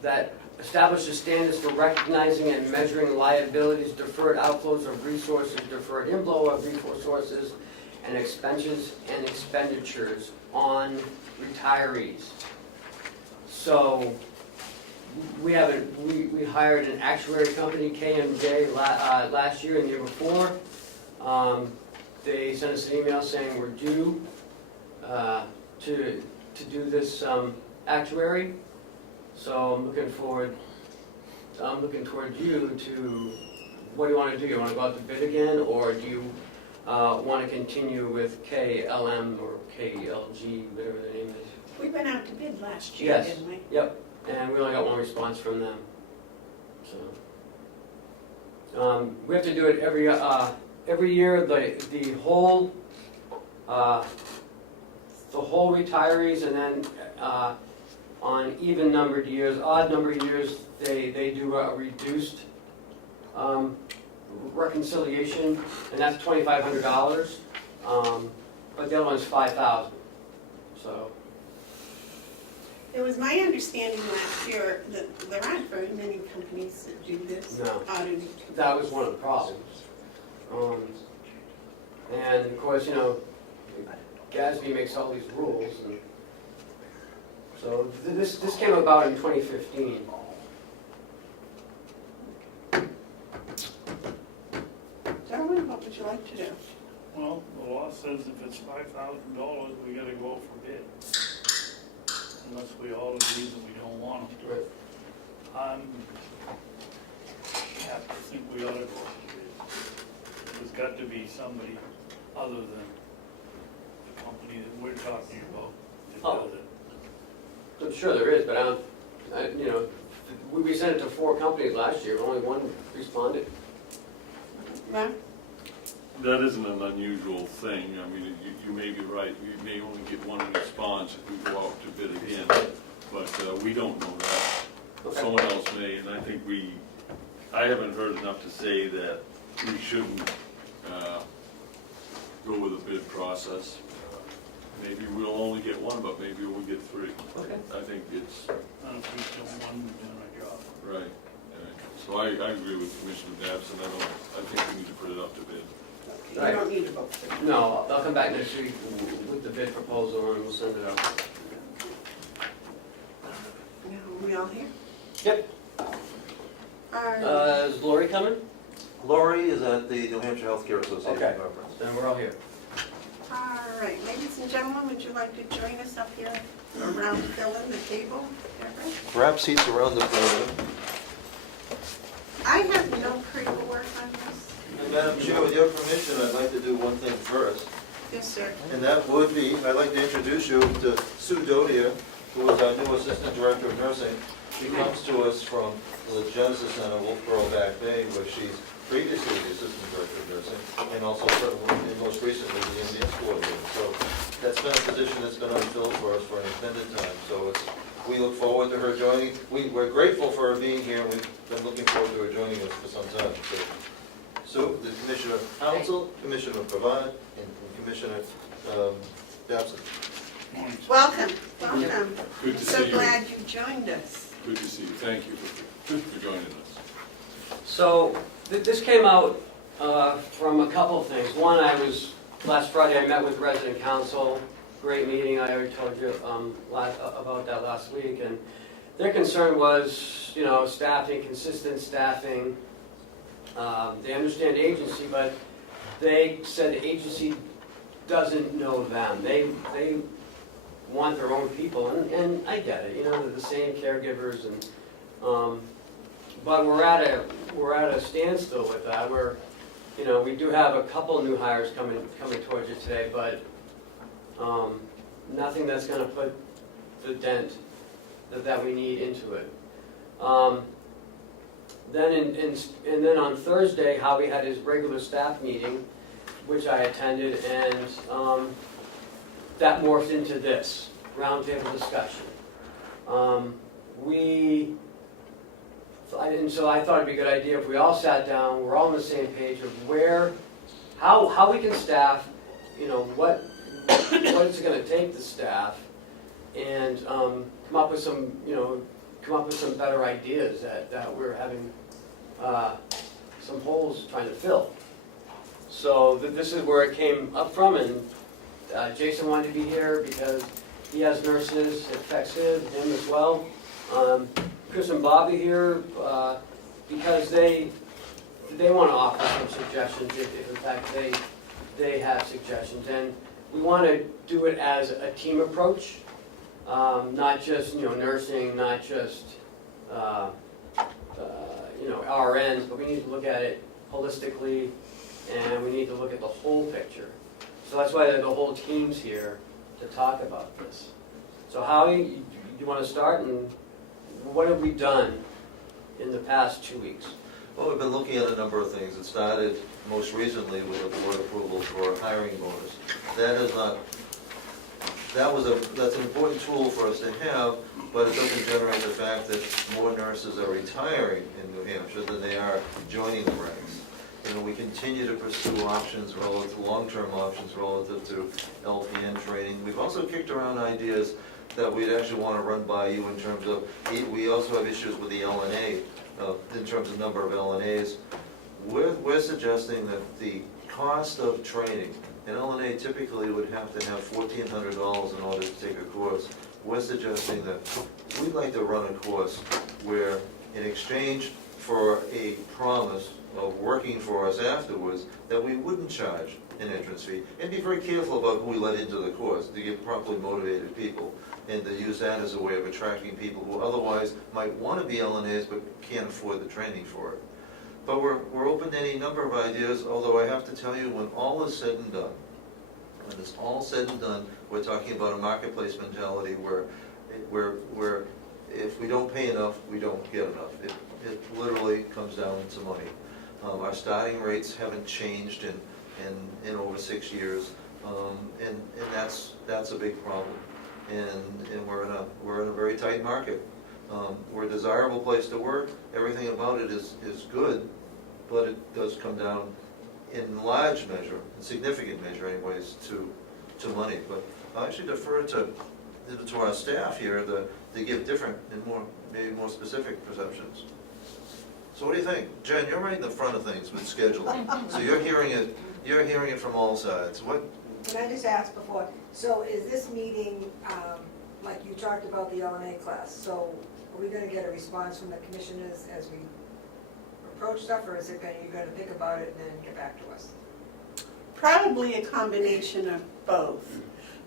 that establishes standards for recognizing and measuring liabilities, deferred outflows of resources, deferred inflow of resources, and expenses and expenditures on retirees. So we hired an actuary company, KMJ, last year and the year before. They sent us an email saying we're due to do this actuary. So I'm looking toward you to, what do you want to do? You want to go out to bid again, or do you want to continue with KLM or KLG, whatever the name is? We went out to bid last year, Yes. didn't we? Yep, and we only got one response from them. So we have to do it every year. The whole retirees, and then on even numbered years, odd numbered years, they do a reduced reconciliation, and that's $2,500. But the other one's $5,000. So. It was my understanding last year that there aren't very many companies that do this. No. Auditing. That was one of the problems. And of course, GASB makes all these rules. And so this came about in 2015. Darwin, what would you like to do? Well, the law says if it's $5,000, we gotta go out for bid. Unless we all agree that we don't want them. Right. I have to think we ought to go out for bid. There's got to be somebody other than the company that we're talking about that does it. I'm sure there is, but we sent it to 4 companies last year. Only one responded. Mark? That isn't an unusual thing. I mean, you may be right. We may only get one response if we go out to bid again, but we don't know that. Okay. Someone else may, and I think I haven't heard enough to say that we shouldn't go with a bid process. Maybe we'll only get one, but maybe we'll get 3. Okay. I think it's, Not if we still one doing our job. right. So I agree with Commissioner Babson. I think we need to put it up to bid. You Right. don't need a vote for that. No, I'll come back next week with the bid proposal and we'll send it out. Now, are we all here? Yep. Are- Is Lori coming? Lori is at the New Hampshire Healthcare Association Okay. conference. Then we're all here. All right, ladies and gentlemen, would you like to join us up here around filling the table? Deborah? Grab seats around the podium. I have no paperwork on this. And Madam Chair, with your permission, I'd like to do one thing first. Yes, sir. And that would be, I'd like to introduce you to Sue Dodia, who is our new Assistant Director of Nursing. She comes to us from the Genesis Center, Wolfboro Back Bay, where she's previously the Assistant Director of Nursing, and also most recently the Indian Coordinator. So that's been a position that's been unfilled for us for an extended time. So we look forward to her joining. We're grateful for her being here, and we've been looking forward to her joining us for some time. So the Commissioner Hounsell, Commissioner Bevard, and Commissioner Babson. Morning. Welcome, welcome. Good to see So you. glad you joined us. Good to see you. Thank you for joining us. So this came out from a couple of things. One, last Friday I met with resident council, great meeting, I already told you about that last week, and their concern was, staffing, consistent staffing. They understand agency, but they said the agency doesn't know them. They want their own people, and I get it, they're the same caregivers, and but we're at a standstill with that. We do have a couple new hires coming towards you today, but nothing that's going to put the dent that we need into it. Then on Thursday, Howie had his regular staff meeting, which I attended, and that morphed into this roundtable discussion. So I thought it'd be a good idea if we all sat down, we're all on the same page of how we can staff, you know, what it's gonna take to staff, and come up with some, you know, come up with some better ideas that we're having some holes trying to fill. So this is where it came up from, and Jason wanted to be here because he has nurses, it affects him as well. Chris and Bobby here because they want to offer some suggestions if in fact they have suggestions. And we want to do it as a team approach, not just, you know, nursing, not just you know, RNs, but we need to look at it holistically, and we need to look at the whole picture. So that's why the whole team's here to talk about this. So Howie, you want to start, and what have we done in the past 2 weeks? Well, we've been looking at a number of things. It started most recently with a board approval for a hiring bonus. That's an important tool for us to have, but it doesn't generate the fact that more nurses are retiring in New Hampshire than they are joining the ranks. You know, we continue to pursue options relative, long-term options relative to LPN training. We've also kicked around ideas that we'd actually want to run by you in terms of, we also have issues with the LNA, in terms of number of LNAs. We're suggesting that the cost of training, an LNA typically would have to have $1,400 in order to take a course. We're suggesting that we'd like to run a course where, in exchange for a promise of working for us afterwards, that we wouldn't charge an entrance fee, and be very careful about who we let into the course, to get properly motivated people, and to use that as a way of attracting people who otherwise might want to be LNAs but can't afford the training for it. But we're open to any number of ideas, although I have to tell you, when all is said and done, when it's all said and done, we're talking about a marketplace mentality where if we don't pay enough, we don't get enough. It literally comes down to money. Our starting rates haven't changed in over 6 years, and that's a big problem. And we're in a very tight market. We're a desirable place to work. Everything about it is good, but it does come down in large measure, in significant measure anyways, to money. But I should defer to our staff here to give different and maybe more specific perceptions. So what do you think? Jen, you're right in the front of things with scheduling. So you're hearing it from all sides. What? Can I just ask before, so is this meeting, like you talked about the LNA class, so are we gonna get a response from the commissioners as we approach stuff, or is it you're gonna think about it and then get back to us? Probably a combination of both.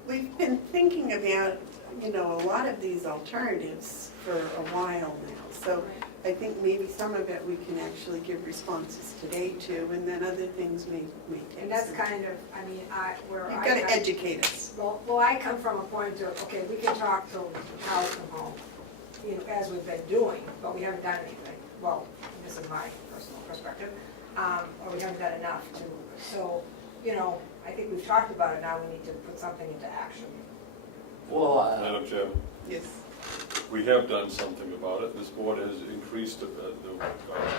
We've been thinking about, you know, a lot of these alternatives for a while now. So I think maybe some of it we can actually give responses today to, and then other things may take And that's some. kind of, I mean, You've got to educate us. Well, I come from a point of, okay, we can talk till the cows come home, you know, as we've been doing, but we haven't done anything. Well, this is my personal perspective, or we haven't done enough to, so, you know, I think we've talked about it, now we need to put something into action. Well, Madam Chairman, Yes. we have done something about it. This board has increased the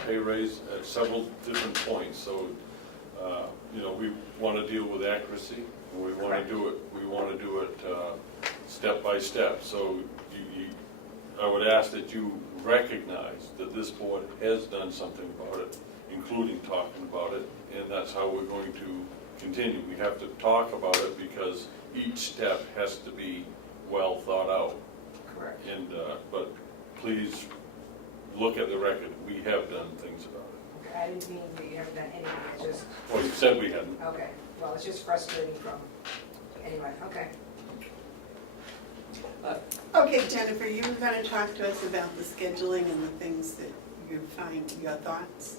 pay raise at several different points. So, you know, we want to deal with accuracy, and we want to do it. We want to do it step by step. So, I would ask that you recognize that this board has done something about it, including talking about it, and that's how we're going to continue. We have to talk about it because each step has to be well thought out. Correct. And, but please look at the record. We have done things about it. Okay, I didn't mean that you haven't done anything, it's just, Well, you said we hadn't. okay, well, it's just frustrating from, anyway, okay. Okay, Jennifer, you were going to talk to us about the scheduling and the things that you find, your thoughts.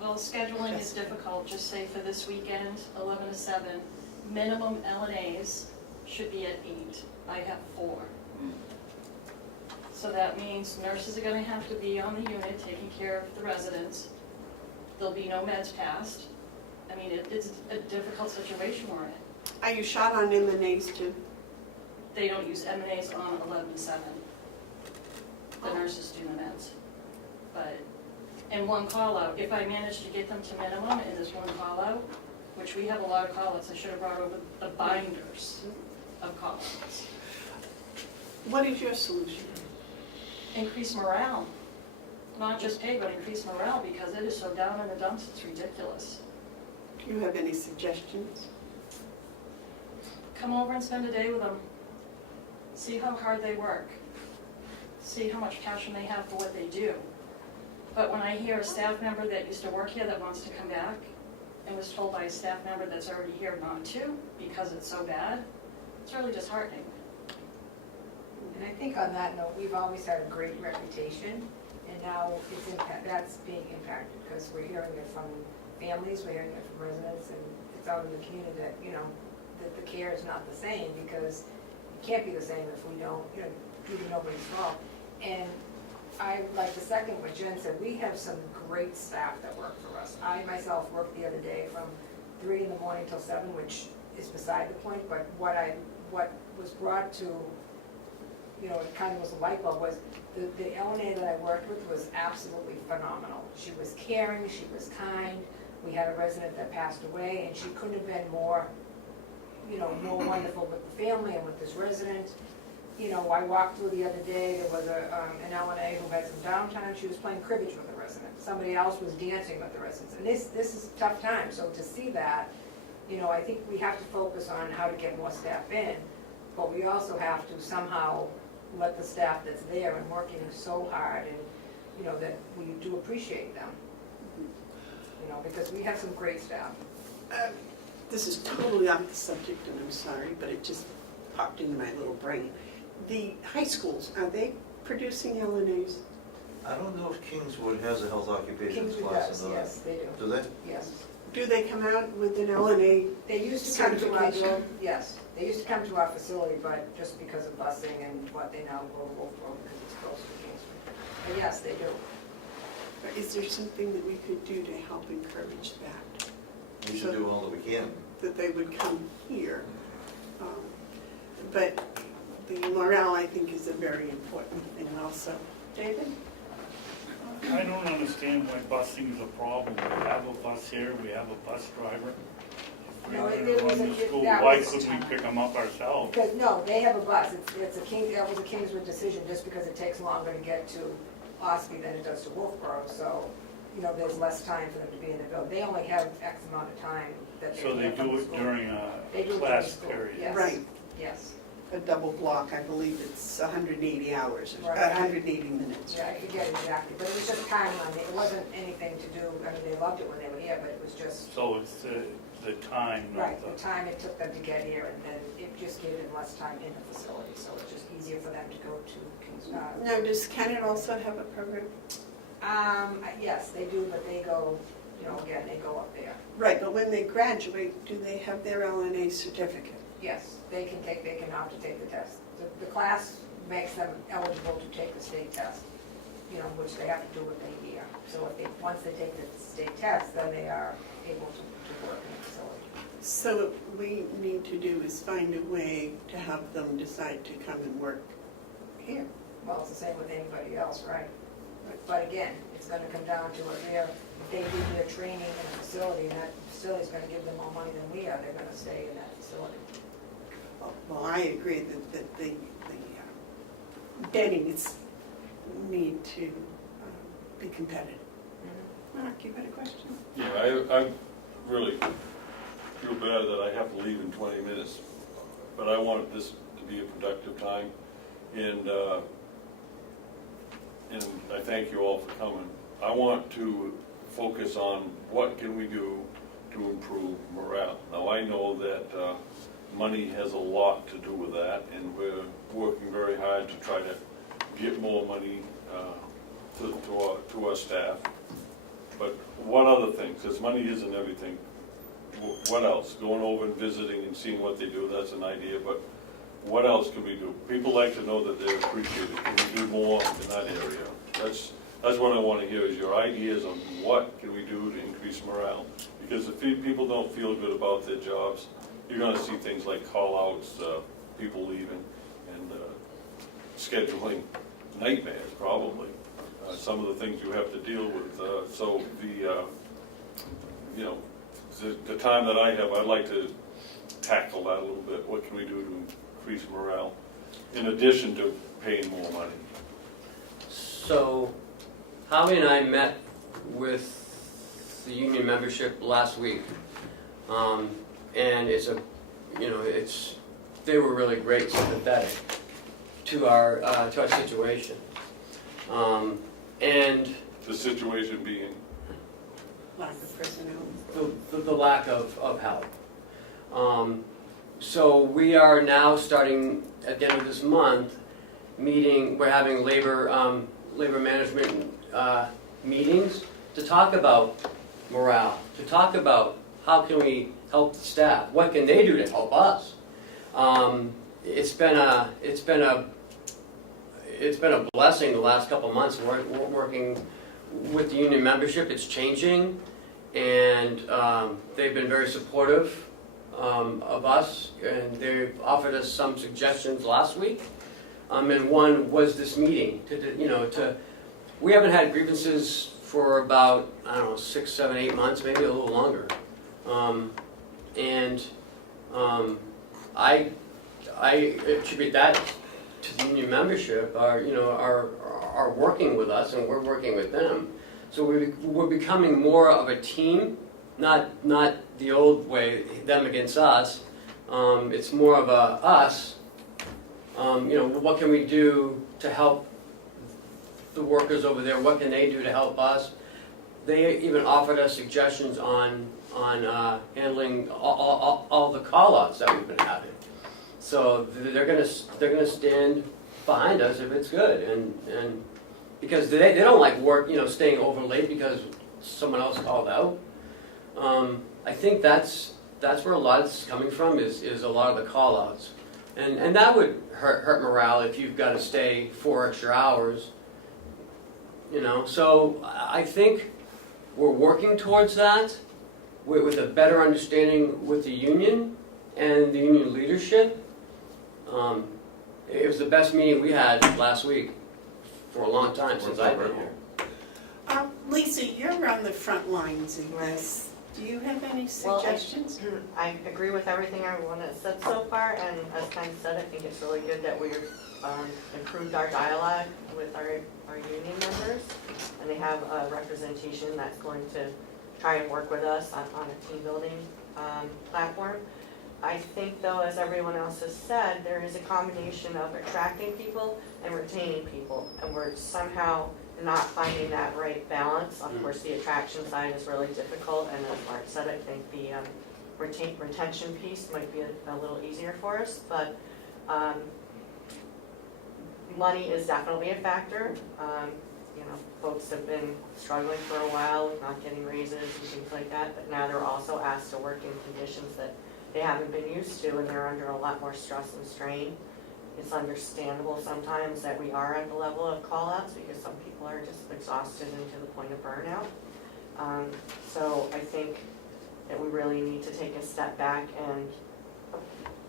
Well, scheduling is difficult, just say for this weekend, 11 to 7, minimum LNAs should be at 8. I have 4. So that means nurses are gonna have to be on the unit taking care of the residents. There'll be no meds passed. I mean, it's a difficult situation we're in. Are you shot on M&As too? They don't use M&As on 11 to 7. The nurses do the meds. But, and one call out, if I manage to get them to minimum and there's one call out, which we have a lot of call-outs. I should have brought over the binders of call-outs. What is your solution? Increase morale. Not just pay, but increase morale, because it is so down in the dumps, it's ridiculous. Do you have any suggestions? Come over and spend a day with them. See how hard they work. See how much passion they have for what they do. But when I hear a staff member that used to work here that wants to come back and was told by a staff member that's already here not to because it's so bad, it's really disheartening. And I think on that note, we've always had a great reputation, and now that's being impacted, because we're hearing it from families, we're hearing it from residents, and it's out in the community that, that the care is not the same, because it can't be the same if we don't, due to nobody's fault. And I like to second what Jen said, we have some great staff that work for us. I myself worked the other day from 3 in the morning till 7, which is beside the point, but what was brought to, it kind of was a light bulb, was the LNA that I worked with was absolutely phenomenal. She was caring, she was kind. We had a resident that passed away, and she couldn't have been more, more wonderful with the family and with this resident. I walked through the other day, there was an LNA who had some downtime, she was playing cribbage with a resident. Somebody else was dancing with the residents, and this is a tough time, so to see that, I think we have to focus on how to get more staff in, but we also have to somehow let the staff that's there and working so hard, and, that we do appreciate them. Because we have some great staff. This is totally off the subject, and I'm sorry, but it just popped into my little brain. The high schools, are they producing LNAs? I don't know if Kingswood has a health occupations Kingswood class does, or not. yes, they do, Do they? yes. Do they come out with an LNA? They used to come to our, Certification. yes, they used to come to our facility, but just because of busing and what they now go to Wolfboro because it's close to Kingswood. But yes, they do. Or is there something that we could do to help encourage that? We should do all that we can. That they would come here. But the morale, I think, is a very important thing also. David? I don't understand why busing is a problem. We have a bus here, we have a bus driver. If No, we're it gonna was run a- the school, that why was- couldn't we pick them up ourselves? Because, no, they have a bus, it's a that was a Kingswood decision, just because it takes longer to get to Ossipee than it does to Wolfboro, so, there's less time for them to be in the building. They only have X amount of time that they So they have from do the it school. during They do a it during class school, period? yes. Right. Yes, A double block, I believe it's 180 hours, or Right. 180 minutes. yeah, I forget exactly, but it was just time on it, it wasn't anything to do, they loved it when they were here, but it was just, So it's the time, not right, the the, time it took them to get here, and then it just gave them less time in the facility, so it's just easier for them to go to Kingswood. Now, does Canada also have a program? Yes, they do, but they go, again, they go up there. Right, but when they graduate, do they have their LNA certificate? Yes, they can opt to take the test. The class makes them eligible to take the state test, which they have to do within a year. So once they take the state test, then they are able to work in the facility. So what we need to do is find a way to have them decide to come and work here. Well, it's the same with anybody else, right? But again, it's gonna come down to if they do their training in a facility, and that facility's gonna give them more money than we are, they're gonna stay in that facility. Well, I agree that the Dennings need to be competitive. Mark, you got a question? Yeah, I really feel bad that I have to leave in 20 minutes, but I wanted this to be a productive time, and I thank you all for coming. I want to focus on what can we do to improve morale. Now, I know that money has a lot to do with that, and we're working very hard to try to get more money to our staff. But what other things? Because money isn't everything. What else? Going over and visiting and seeing what they do, that's an idea, but what else can we do? People like to know that they're appreciated. Can we do more in that area? That's what I want to hear, is your ideas on what can we do to increase morale. Because if people don't feel good about their jobs, you're going to see things like call-outs, people leaving, and scheduling nightmares, probably. Some of the things you have to deal with. So the time that I have, I'd like to tackle that a little bit. What can we do to increase morale, in addition to paying more money? So, Howie and I met with the union membership last week, and they were really great, sympathetic to our situation, and The situation being, Lack of personnel. the lack of help. So we are now starting at the end of this month meeting. We're having labor management meetings to talk about morale, to talk about how can we help the staff, what can they do to help us. It's been a blessing the last couple of months working with the union membership. It's changing, and they've been very supportive of us, and they've offered us some suggestions last week. And one was this meeting we haven't had grievances for about, 6, 7, 8 months, maybe a little longer. I attribute that to the union membership, are working with us, and we're working with them. So we're becoming more of a team, not the old way, them against us. It's more of a us. What can we do to help the workers over there? What can they do to help us? They even offered us suggestions on handling all the call-outs that we've been having. So they're gonna stand behind us if it's good, and because they don't like work, staying over late because someone else called out. I think that's where a lot of this is coming from, is a lot of the call-outs, and that would hurt morale if you've got to stay 4 extra hours. So I think we're working towards that with a better understanding with the union and the union leadership. It was the best meeting we had last week for a long time, since I've been here. Lisa, you're on the front lines in this. Do you have any Well, suggestions? I agree with everything everyone has said so far, and as Ken said, I think it's really good that we've improved our dialogue with our union members, and they have a representation that's going to try and work with us on a team building platform. I think though, as everyone else has said, there is a combination of attracting people and retaining people, and we're somehow not finding that right balance. Of course, the attraction side is really difficult, and as Mark said, I think the retention piece might be a little easier for us, but money is definitely a factor. Folks have been struggling for a while, not getting raises and things like that, but now they're also asked to work in conditions that they haven't been used to, and they're under a lot more stress and strain. It's understandable sometimes that we are at the level of call-outs because some people are just exhausted and to the point of burnout. So I think that we really need to take a step back and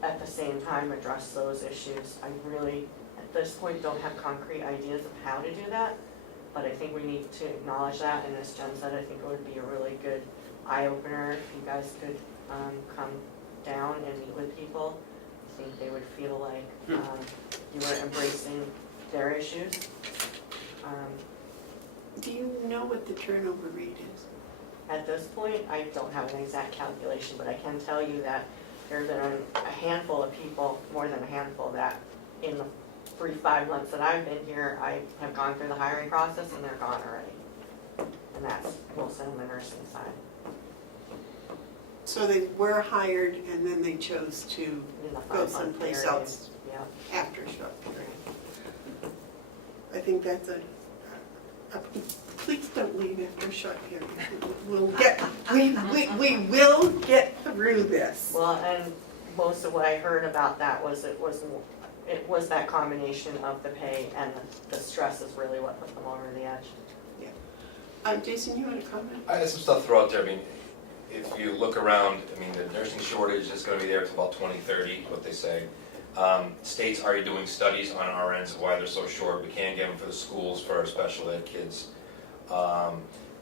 at the same time address those issues. I really, at this point, don't have concrete ideas of how to do that, but I think we need to acknowledge that, and as Jen said, I think it would be a really good eye-opener if you guys could come down and meet with people. I think they would feel like you were embracing their issues. Do you know what the turnover rate is? At this point, I don't have an exact calculation, but I can tell you that there have been a handful of people, more than a handful, that in the 3-5 months that I've been here, I have gone through the hiring process and they're gone already. And that's mostly on the nursing side. So they were hired and then they chose to In the go 5-month someplace period. else Yeah. after a short period. I think that's please don't leave after a short period. We will get through this. Well, and most of what I heard about that was it was that combination of the pay and the stress is really what put them over the edge. Jason, you want to comment? I had some stuff throughout there. I mean, if you look around, I mean, the nursing shortage is going to be there until about 2030, what they say. States are doing studies on our ends of why they're so short. We can't get them for the schools for our special ed kids.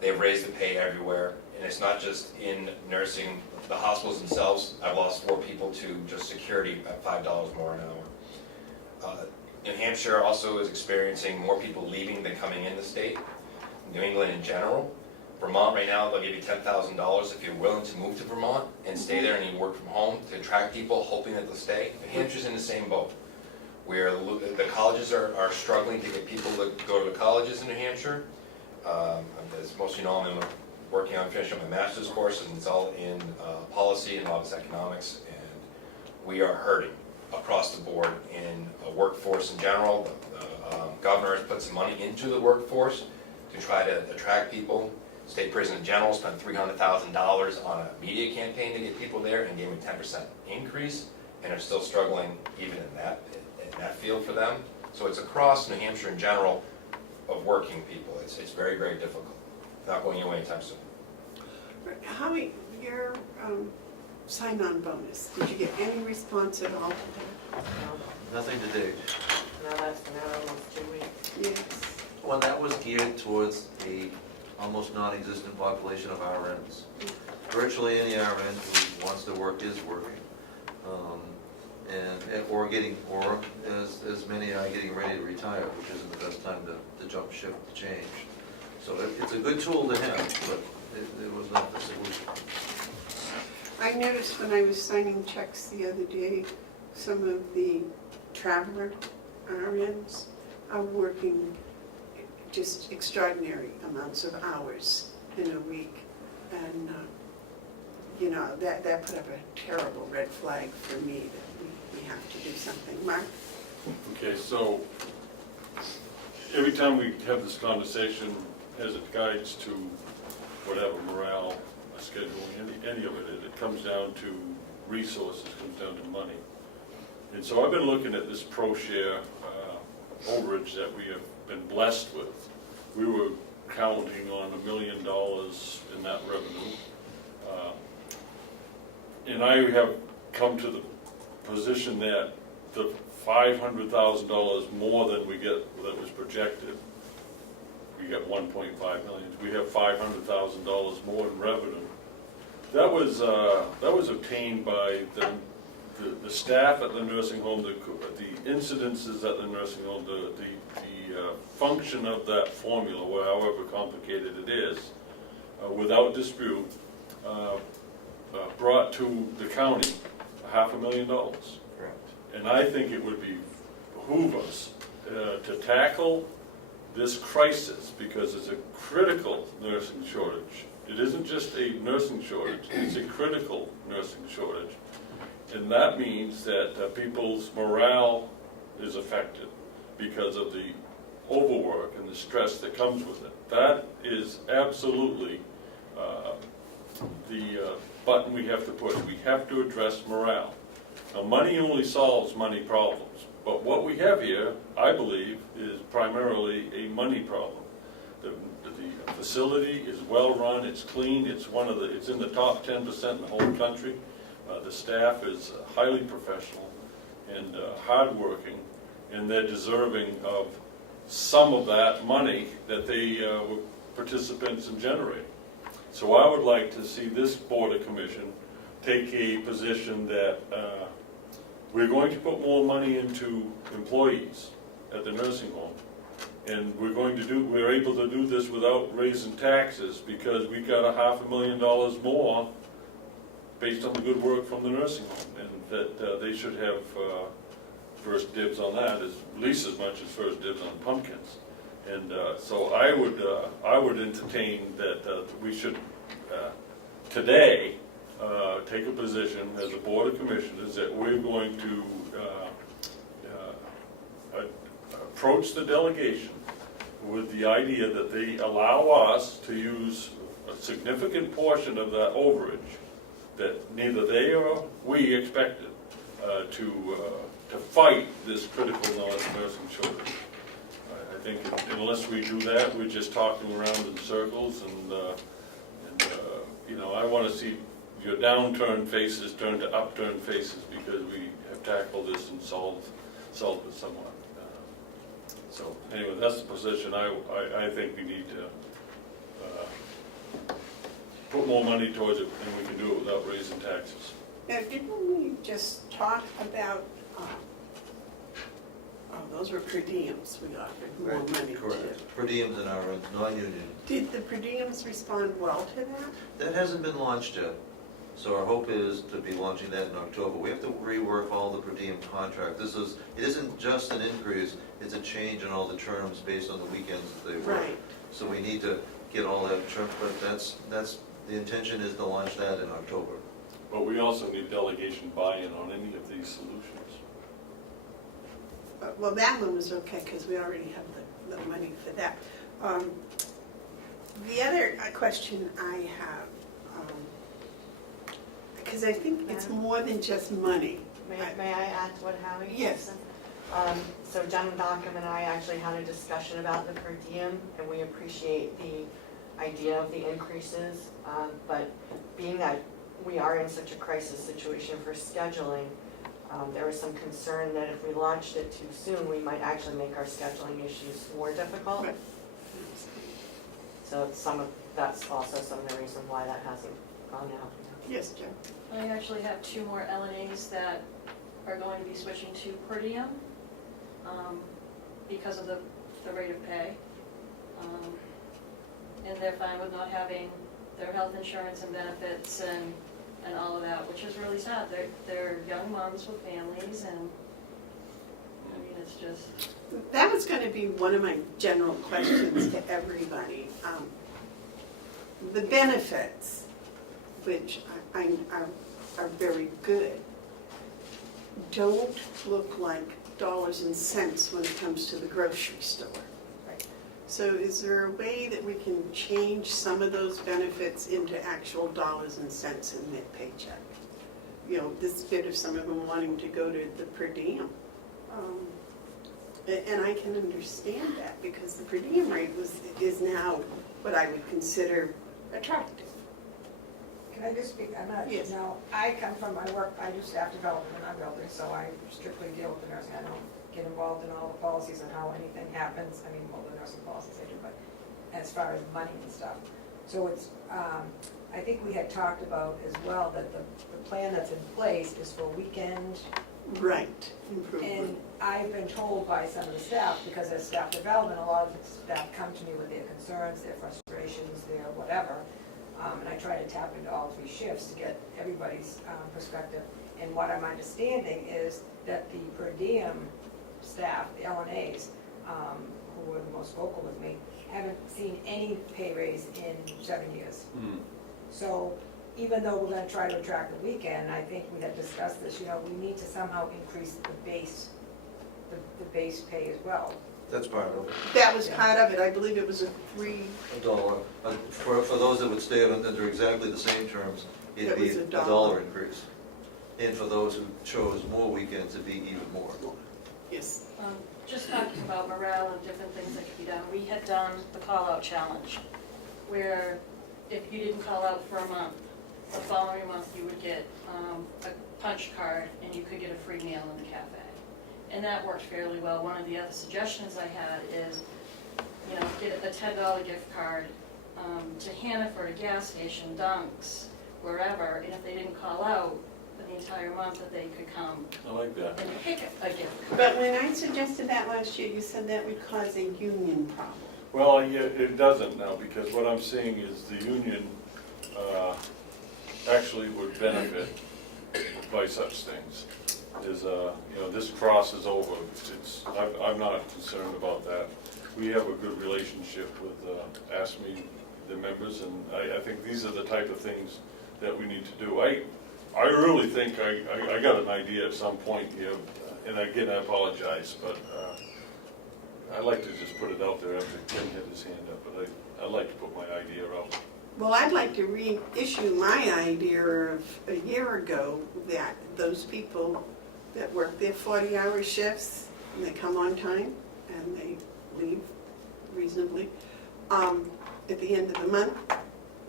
They've raised the pay everywhere, and it's not just in nursing, the hospitals themselves, I've lost 4 people to just security at $5 more an hour. New Hampshire also is experiencing more people leaving than coming in the state. New England in general. Vermont right now, they'll give you $10,000 if you're willing to move to Vermont and stay there and you work from home to attract people, hoping that they'll stay. New Hampshire's in the same boat, where the colleges are struggling to get people to go to the colleges in New Hampshire. As most of you know, I'm working on finishing my master's course, and it's all in policy and office economics, and we are hurting across the board in a workforce in general. The governor has put some money into the workforce to try to attract people. State Prison in general spent $300,000 on a media campaign to get people there and gave them a 10% increase, and are still struggling even in that field for them. So it's across New Hampshire in general of working people. It's very, very difficult. Not going away anytime soon. Howie, your sign-on bonus, did you get any response at all to that? No, Nothing to date. now that's been out almost 2 weeks. Yes. Well, that was geared towards a almost non-existent population of RNs. Virtually any RN who wants to work is working. Or as many are getting ready to retire, which isn't the best time to jump ship to change. So it's a good tool to have, but it was not the solution. I noticed when I was signing checks the other day, some of the traveler RNs are working just extraordinary amounts of hours in a week. And, that put up a terrible red flag for me that we have to do something. Mark? Okay, so every time we have this conversation, as it guides to whatever morale, scheduling, any of it comes down to resources, comes down to money. And so I've been looking at this pro-share overage that we have been blessed with. We were counting on $1 million in that revenue. And I have come to the position that the $500,000 more than we get that was projected, we got 1.5 million. We have $500,000 more in revenue. That was obtained by the staff at the nursing home, the incidences at the nursing home, the function of that formula, however complicated it is, without dispute, brought to the county $500,000. Correct. And I think it would behoove us to tackle this crisis, because it's a critical nursing shortage. It isn't just a nursing shortage, it's a critical nursing shortage. And that means that people's morale is affected because of the overwork and the stress that comes with it. That is absolutely the button we have to push. We have to address morale. Now, money only solves money problems, but what we have here, I believe, is primarily a money problem. The facility is well run, it's clean, it's in the top 10% in the whole country. The staff is highly professional and hardworking, and they're deserving of some of that money that they were participants in generating. So I would like to see this Board of Commission take a position that we're going to put more money into employees at the nursing home. And we're able to do this without raising taxes, because we got $500,000 more based on the good work from the nursing home, and that they should have first dibs on that, at least as much as first dibs on pumpkins. And so I would entertain that we should today take a position as a Board of Commissioners that we're going to approach the delegation with the idea that they allow us to use a significant portion of that overage that neither they or we expected to fight this critical nursing shortage. I think unless we do that, we're just talking around in circles, and I want to see your downturned faces turn to upturned faces, because we have tackled this and solved it somewhat. So anyway, that's the position I think we need to put more money towards it, and we can do it without raising taxes. Now, didn't we just talk about, those were per diems we offered more Right, money to? correct. Per diems in our non-union. Did the per diems respond well to that? That hasn't been launched yet, so our hope is to be launching that in October. We have to rework all the per diem contract. It isn't just an increase, it's a change in all the terms based on the weekends that they work. Right. So we need to get all that term, but that's, the intention is to launch that in October. But we also need delegation buy-in on any of these solutions. Well, that one was okay, because we already have the money for that. The other question I have, because I think it's more than just money. May I add to what Howie said? Yes. So Jen Dockham and I actually had a discussion about the per diem, and we appreciate the idea of the increases, but being that we are in such a crisis situation for scheduling, there was some concern that if we launched it too soon, we might actually make our scheduling issues more difficult. Right. So that's also some of the reason why that hasn't gone out. Yes, Joe? I actually have 2 more LNAs that are going to be switching to per diem because of the rate of pay. And they're fine with not having their health insurance and benefits and all of that, which is really sad. They're young moms with families, and I mean, it's just. That was going to be one of my general questions to everybody. The benefits, which are very good, don't look like dollars and cents when it comes to the grocery store. So is there a way that we can change some of those benefits into actual dollars and cents in their paycheck? You know, this bit of some of them wanting to go to the per diem. And I can understand that, because the per diem rate is now what I would consider attractive. Can I just speak, I'm not, Yes. no, I come from, I do staff development in our building, so I strictly deal with the nursing. I don't get involved in all the policies and how anything happens. I mean, well, the nursing policies I do, but as far as money and stuff. So it's, I think we had talked about as well that the plan that's in place is for weekend. Right. And Improvement. I've been told by some of the staff, because as staff development, a lot of the staff come to me with their concerns, their frustrations, their whatever. And I try to tap into all 3 shifts to get everybody's perspective. And what I'm understanding is that the per diem staff, the LNAs, who were the most vocal with me, haven't seen any pay raise in 7 years. So even though we're gonna try to attract the weekend, I think we had discussed this, you know, we need to somehow increase the base pay as well. That's part of it. That was part of it. I believe it was a $3. For those that would stay under exactly the same terms, it'd It be was a $1. dollar increase. And for those who chose more weekends, it'd be even more. Yes. Just talking about morale and different things that could be done, we had done the call-out challenge, where if you didn't call out for a month, the following month you would get a punch card and you could get a free meal in the cafe. And that worked fairly well. One of the other suggestions I had is, you know, get a $10 gift card to Hannaford, a gas station, Dunks, wherever, and if they didn't call out for the entire month, that they could come I like that. and pick a gift card. But when I suggested that last year, you said that would cause a union problem. Well, yeah, it doesn't now, because what I'm seeing is the union actually would benefit by such things. Is, you know, this crosses over. I'm not concerned about that. We have a good relationship with ASME, the members, and I think these are the type of things that we need to do. I really think I got an idea at some point here, and again, I apologize, but I like to just put it out there after Ken had his hand up, but I like to put my idea out. Well, I'd like to reissue my idea of a year ago, that those people that work their 40-hour shifts, and they come on time, and they leave reasonably, at the end of the month,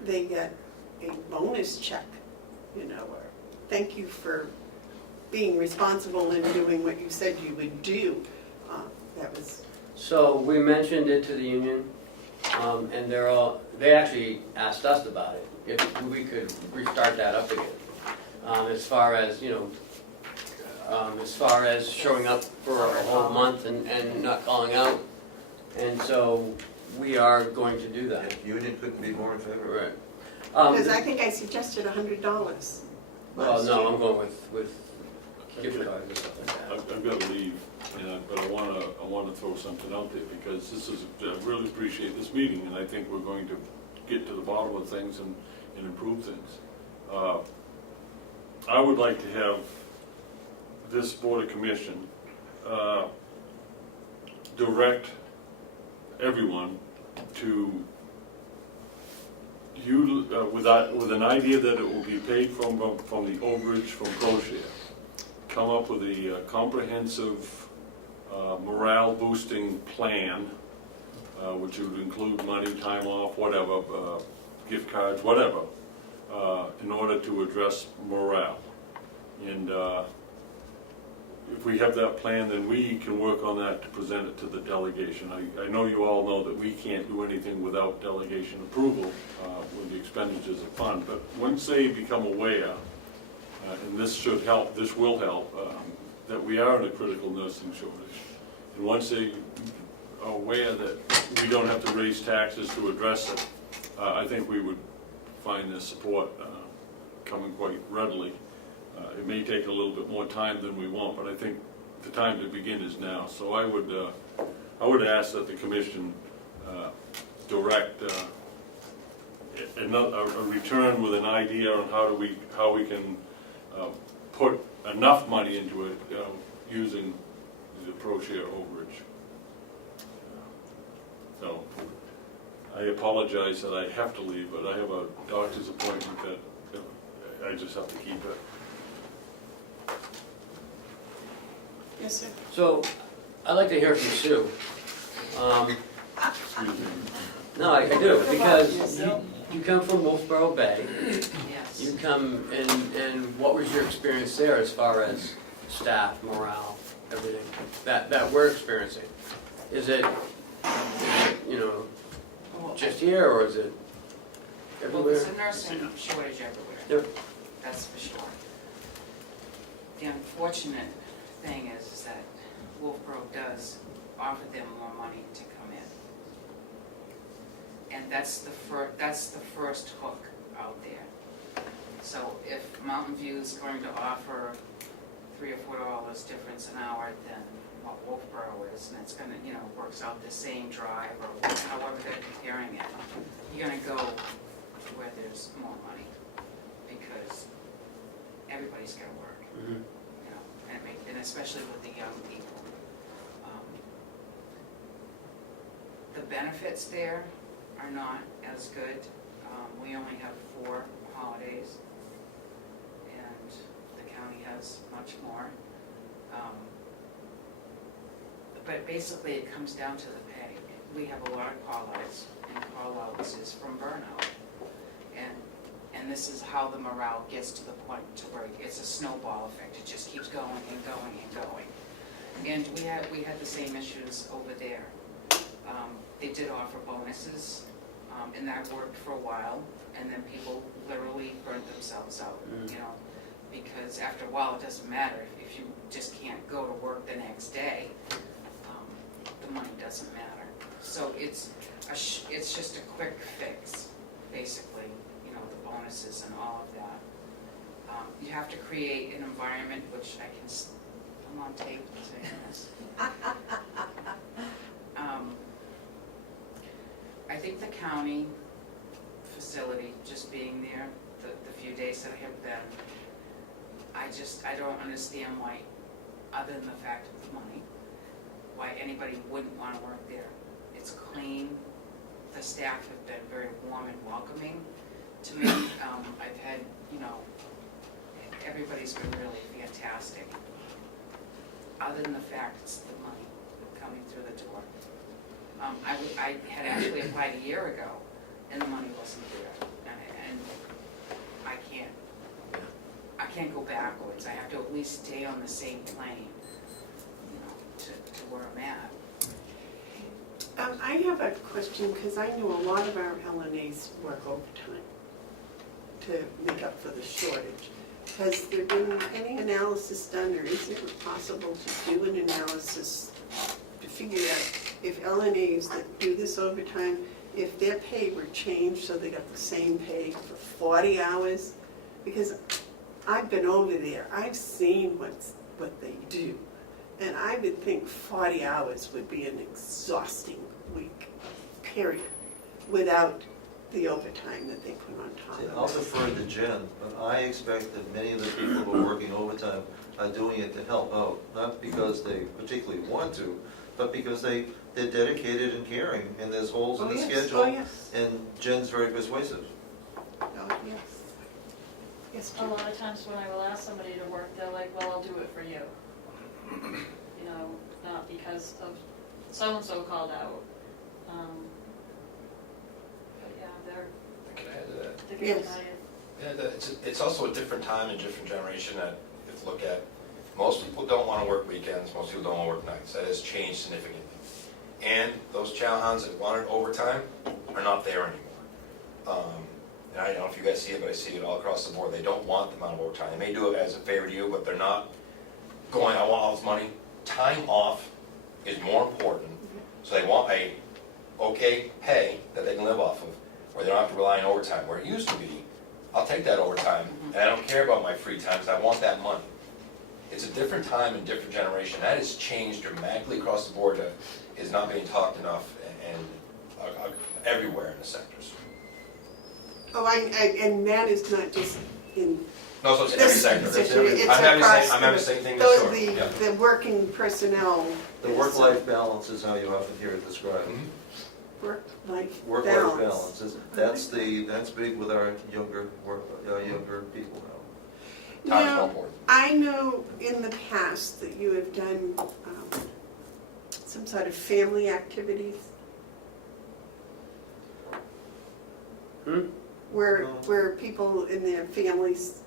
they get a bonus check, you know, or thank you for being responsible and doing what you said you would do. That was, So we mentioned it to the union, And they actually asked us about it, if we could restart that up again. As far as, as far as showing up for a whole month and not calling out. And so we are going to do that. Union couldn't be more in favor. Right. Because I think I suggested $100. Well, no, I'm going with gift cards and stuff like that. I've got to leave, but I wanna throw something out there, because I really appreciate this meeting, and I think we're going to get to the bottom of things and improve things. I would like to have this Board of Commission direct everyone to with an idea that it will be paid from the overage from ProShare. Come up with a comprehensive morale boosting plan, which would include money, time off, whatever, gift cards, whatever, in order to address morale. And if we have that plan, then we can work on that to present it to the delegation. I know you all know that we can't do anything without delegation approval with the expenditures of fund, but once they become aware, and this should help, this will help, that we are in a critical nursing shortage. And once they are aware that we don't have to raise taxes to address it, I think we would find their support coming quite readily. It may take a little bit more time than we want, but I think the time to begin is now. So I would ask that the commission direct a return with an idea on how we can put enough money into it using the ProShare overage. So I apologize that I have to leave, but I have a doctor's appointment that I just have to keep it. Yes, sir. So, I'd like to hear from Sue. No, I do, because you come from Wolfboro Bay. Yes. You come, and what was your experience there as far as staff, morale, everything that we're experiencing? Is it just here, or is it Well, everywhere? there's a nursing shortage everywhere. Yep. That's for sure. The unfortunate thing is that Wolfboro does offer them more money to come in. And that's the first hook out there. So if Mountain View is going to offer $3 or $4 difference an hour than what Wolfboro is, and it's gonna, works out the same drive or however they're comparing it, you're gonna go to where there's more money, because everybody's gotta work, Mhm. and especially with the young people. The benefits there are not as good. We only have 4 holidays, and the county has much more. But basically it comes down to the pay. We have a lot of call-outs, and call-outs is from burnout. And this is how the morale gets to the point to where it's a snowball effect. It just keeps going and going and going. And we had the same issues over there. They did offer bonuses, and that worked for a while, and then people literally burnt themselves out, because after a while it doesn't matter. If you just can't go to work the next day, the money doesn't matter. So it's just a quick fix, basically, the bonuses and all of that. You have to create an environment, which I'm on tape saying this. I think the county facility, just being there, the few days that I have been, I don't understand why, other than the fact of the money, why anybody wouldn't want to work there. It's clean. The staff have been very warm and welcoming to me. I've had, everybody's been really fantastic. Other than the fact it's the money coming through the door. I had actually applied a year ago, and the money wasn't there, and I can't go backwards. I have to at least stay on the same plane, to where I'm I have a question, because I know a lot of our LNAs work overtime to make up for the shortage. Has there been any analysis done, or is it possible to do an analysis to figure out if LNAs that do this overtime, if their pay were changed so they got the same pay for 40 hours? Because I've been over there, I've seen what they do. And I would think 40 hours would be an exhausting week, period, without the overtime that they put on top See, of I'll it. defer to Jen, but I expect that many of the people who are working overtime are doing it to help out, not because they particularly want to, but because they're dedicated and caring, and there's holes in the schedule. Oh, yes, And Jen's very persuasive. oh, yes. Yes, A Jim. lot of times when I will ask somebody to work, they're like, well, I'll do it for you. You know, not because of so-and-so called out. But yeah, Can I add to that? they're good Yes. about it. Yeah, it's also a different time and different generation that if you look at, most people don't want to work weekends, most people don't want to work nights. That has changed significantly. And those chow hounds that wanted overtime are not there anymore. And I don't know if you guys see it, but I see it all across the board. They don't want the amount of overtime. They may do it as a favor to you, but they're not going, I want all this money. Time off is more important. So they want a okay pay that they can live off of, where they don't have to rely on overtime. Where it used to be, I'll take that overtime, and I don't care about my free time because I want that money. It's a different time and different generation. That has changed dramatically across the board. Is not being talked enough and everywhere in the sectors. Oh, and that is not just in No, so it's every this sector. It's position, every, it's I'm having the across same, I'm having the same thing in the, store. Yeah. the working personnel. The work-life balance is how you often hear it described. Mhm. Work-life Work-life balance. balance, that's big with our younger people now. Time is Now, more important. I know in the past that you have done some sort of family activities. Where people in their families,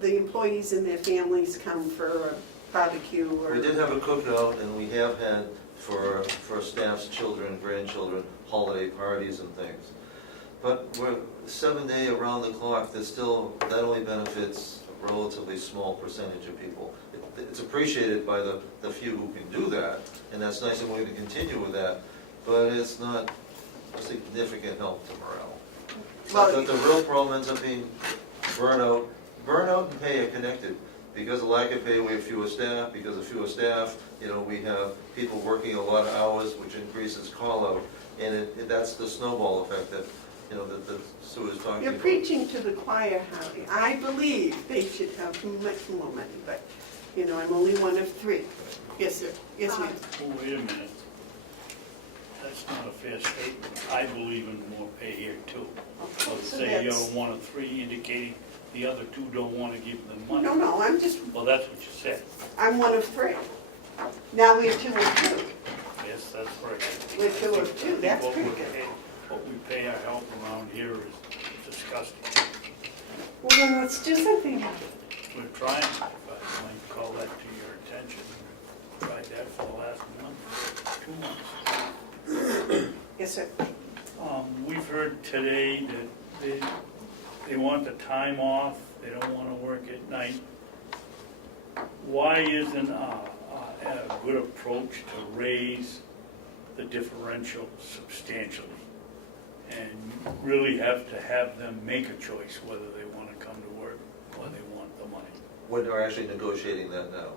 the employees and their families come for a barbecue or. We did have a cookout, and we have had for staff's children, grandchildren, holiday parties and things. But we're 7 day around the clock, that only benefits a relatively small percentage of people. It's appreciated by the few who can do that, and that's nice, and we're going to continue with that, but it's not a significant help to morale. Well, The real problem ends up being burnout. Burnout and pay are connected. Because of lack of pay, we have fewer staff. Because of fewer staff, we have people working a lot of hours, which increases call-out. And that's the snowball effect that Sue is talking You're about. preaching to the choir, Howie. I believe they should have much more money, but, I'm only one of three. Yes, sir. Yes, ma'am. Oh, wait a minute. That's not a fair statement. I believe in more pay here too. So to So say you're that's- one of three indicating the other two don't want to give them money. No, Well, that's what you said. I'm one of three. Now we're two of two. Yes, that's right. We're two of two, that's What pretty we good. pay- What we pay our help around here is disgusting. Well, then let's do something about it. We're trying, if I might call that to your attention. We've tried that for the last month, 2 months. Yes, sir. We've heard today that they want the time off, they don't want to work at night. Why isn't a good approach to raise the differential substantially? And really have to have them make a choice whether they want to come to work or they want the money. We're actually negotiating that now.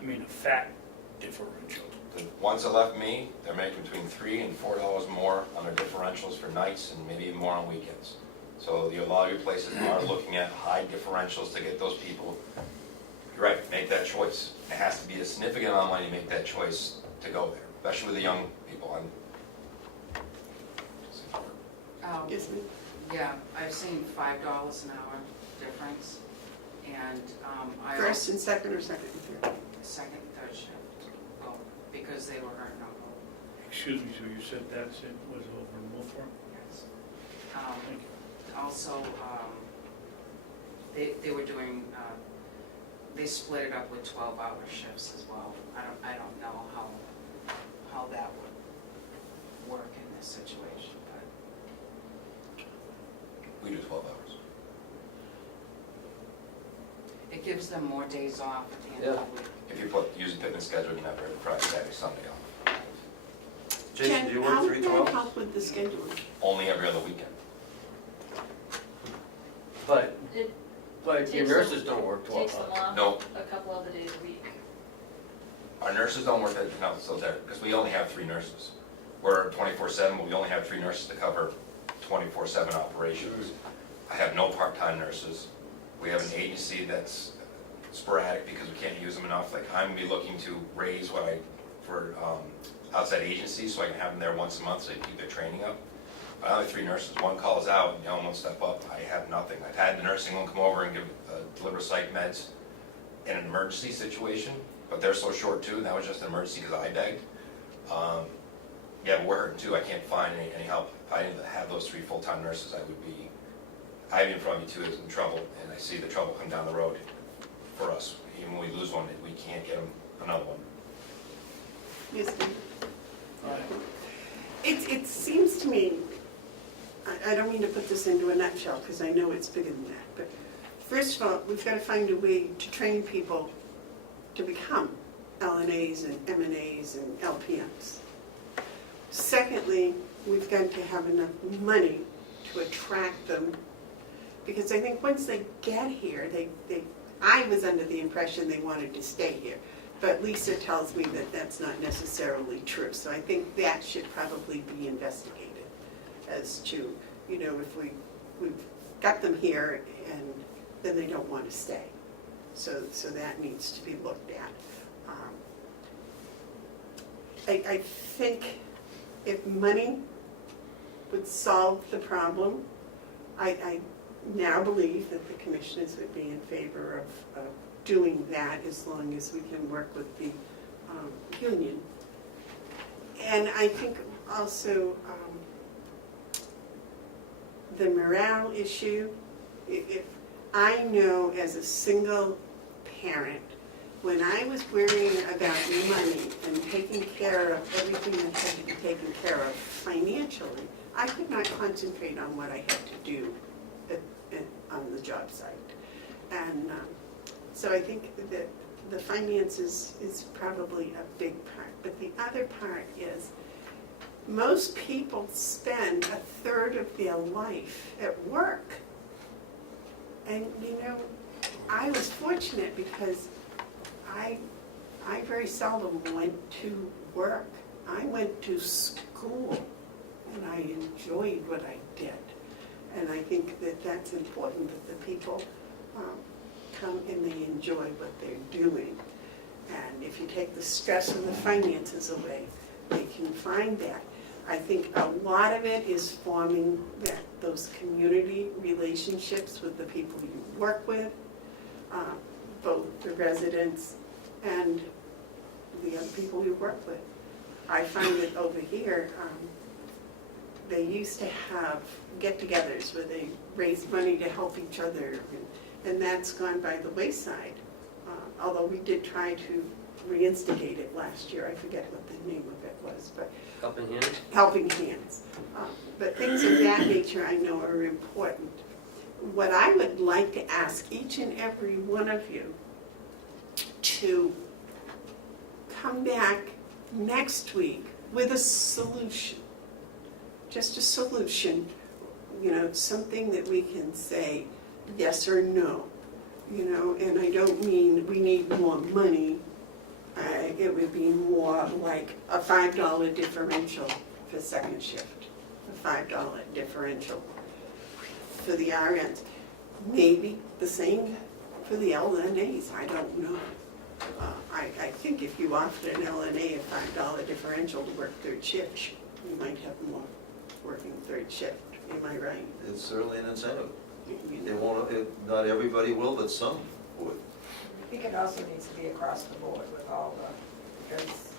I mean, a fat differential. The ones that left me, they're making between $3 and $4 more on their differentials for nights and maybe even more on weekends. So a lot of your places are looking at high differentials to get those people. You're right, make that choice. It has to be a significant amount of money to make that choice to go there, especially with the young people. Yes, ma'am. Yeah, I've seen $5 an hour difference, and I First also, and second or second and third? second, third shift, well, because they were hurting on both. Excuse me, so you said that's it, was over in Wolfram? Yes. Thank you. Also, they were doing, they split it up with 12-hour shifts as well. I don't know how that would work It gives them more days off at the end of the week. If you use a picnic schedule, you never have Friday, Saturday, Sunday off. Jason, do you Jen, work 3 how would 12s? that help with the schedule? Only every other weekend. But, It but your takes nurses don't work 12 takes them hours. off No. a couple other days a week. Our nurses don't work at, no, so there, because we only have 3 nurses. We're 24/7, but we only have 3 nurses to cover 24/7 operations. I have no part-time nurses. We have an agency that's sporadic because we can't use them enough. Like, I'm gonna be looking to raise for outside agencies, so I can have them there once a month, so they keep their training up. But I only have 3 nurses. One calls out, and the other one step up. I have nothing. I've had the nursing home come over and deliver psych meds in an emergency situation, but they're so short too, and that was just an emergency because I begged. Yeah, but we're hurting too. I can't find any help. If I didn't have those 3 full-time nurses, I have in front of me too, is in trouble, and I see the trouble come down the road for us. Even when we lose one, we can't get them another one. Yes, Steve? Right. It seems to me, I don't mean to put this into a nutshell, because I know it's bigger than that, but first of all, we've got to find a way to train people to become LNAs and MNAs and LPNs. Secondly, we've got to have enough money to attract them, because I think once they get here, I was under the impression they wanted to stay here, but Lisa tells me that that's not necessarily true, so I think that should probably be investigated as to, if we've got them here and then they don't want to stay. So that needs to be looked at. I think if money would solve the problem, I now believe that the commissioners would be in favor of doing that as long as we can work with the union. And I think also the morale issue, if I know as a single parent, when I was worrying about money and taking care of everything that had to be taken care of financially, I could not concentrate on what I had to do on the job site. And so I think that the finances is probably a big part. But the other part is most people spend 1/3 of their life at work. And I was fortunate because I very seldom went to work. I went to school and I enjoyed what I did. And I think that that's important, that the people come and they enjoy what they're doing. And if you take the stress of the finances away, they can find that. I think a lot of it is forming those community relationships with the people you work with, both the residents and the other people you work with. I find that over here, they used to have get-togethers where they raised money to help each other, and that's gone by the wayside. Although we did try to reinstigate it last year. I forget what the name of it was, but Helping Hands? Helping Hands. But things of that nature I know are important. What I would like to ask each and every one of you to come back next week with a solution. Just a solution, something that we can say yes or no. And I don't mean we need more money. It would be more like a $5 differential for second shift, a $5 differential for the RNs. Maybe the same for the LNAs, I don't know. I think if you offered an LNA a $5 differential to work 3rd shift, you might have more working 3rd shift. Am I right? It's certainly an incentive. Not everybody will, but some would. I think it also needs to be across the board with all because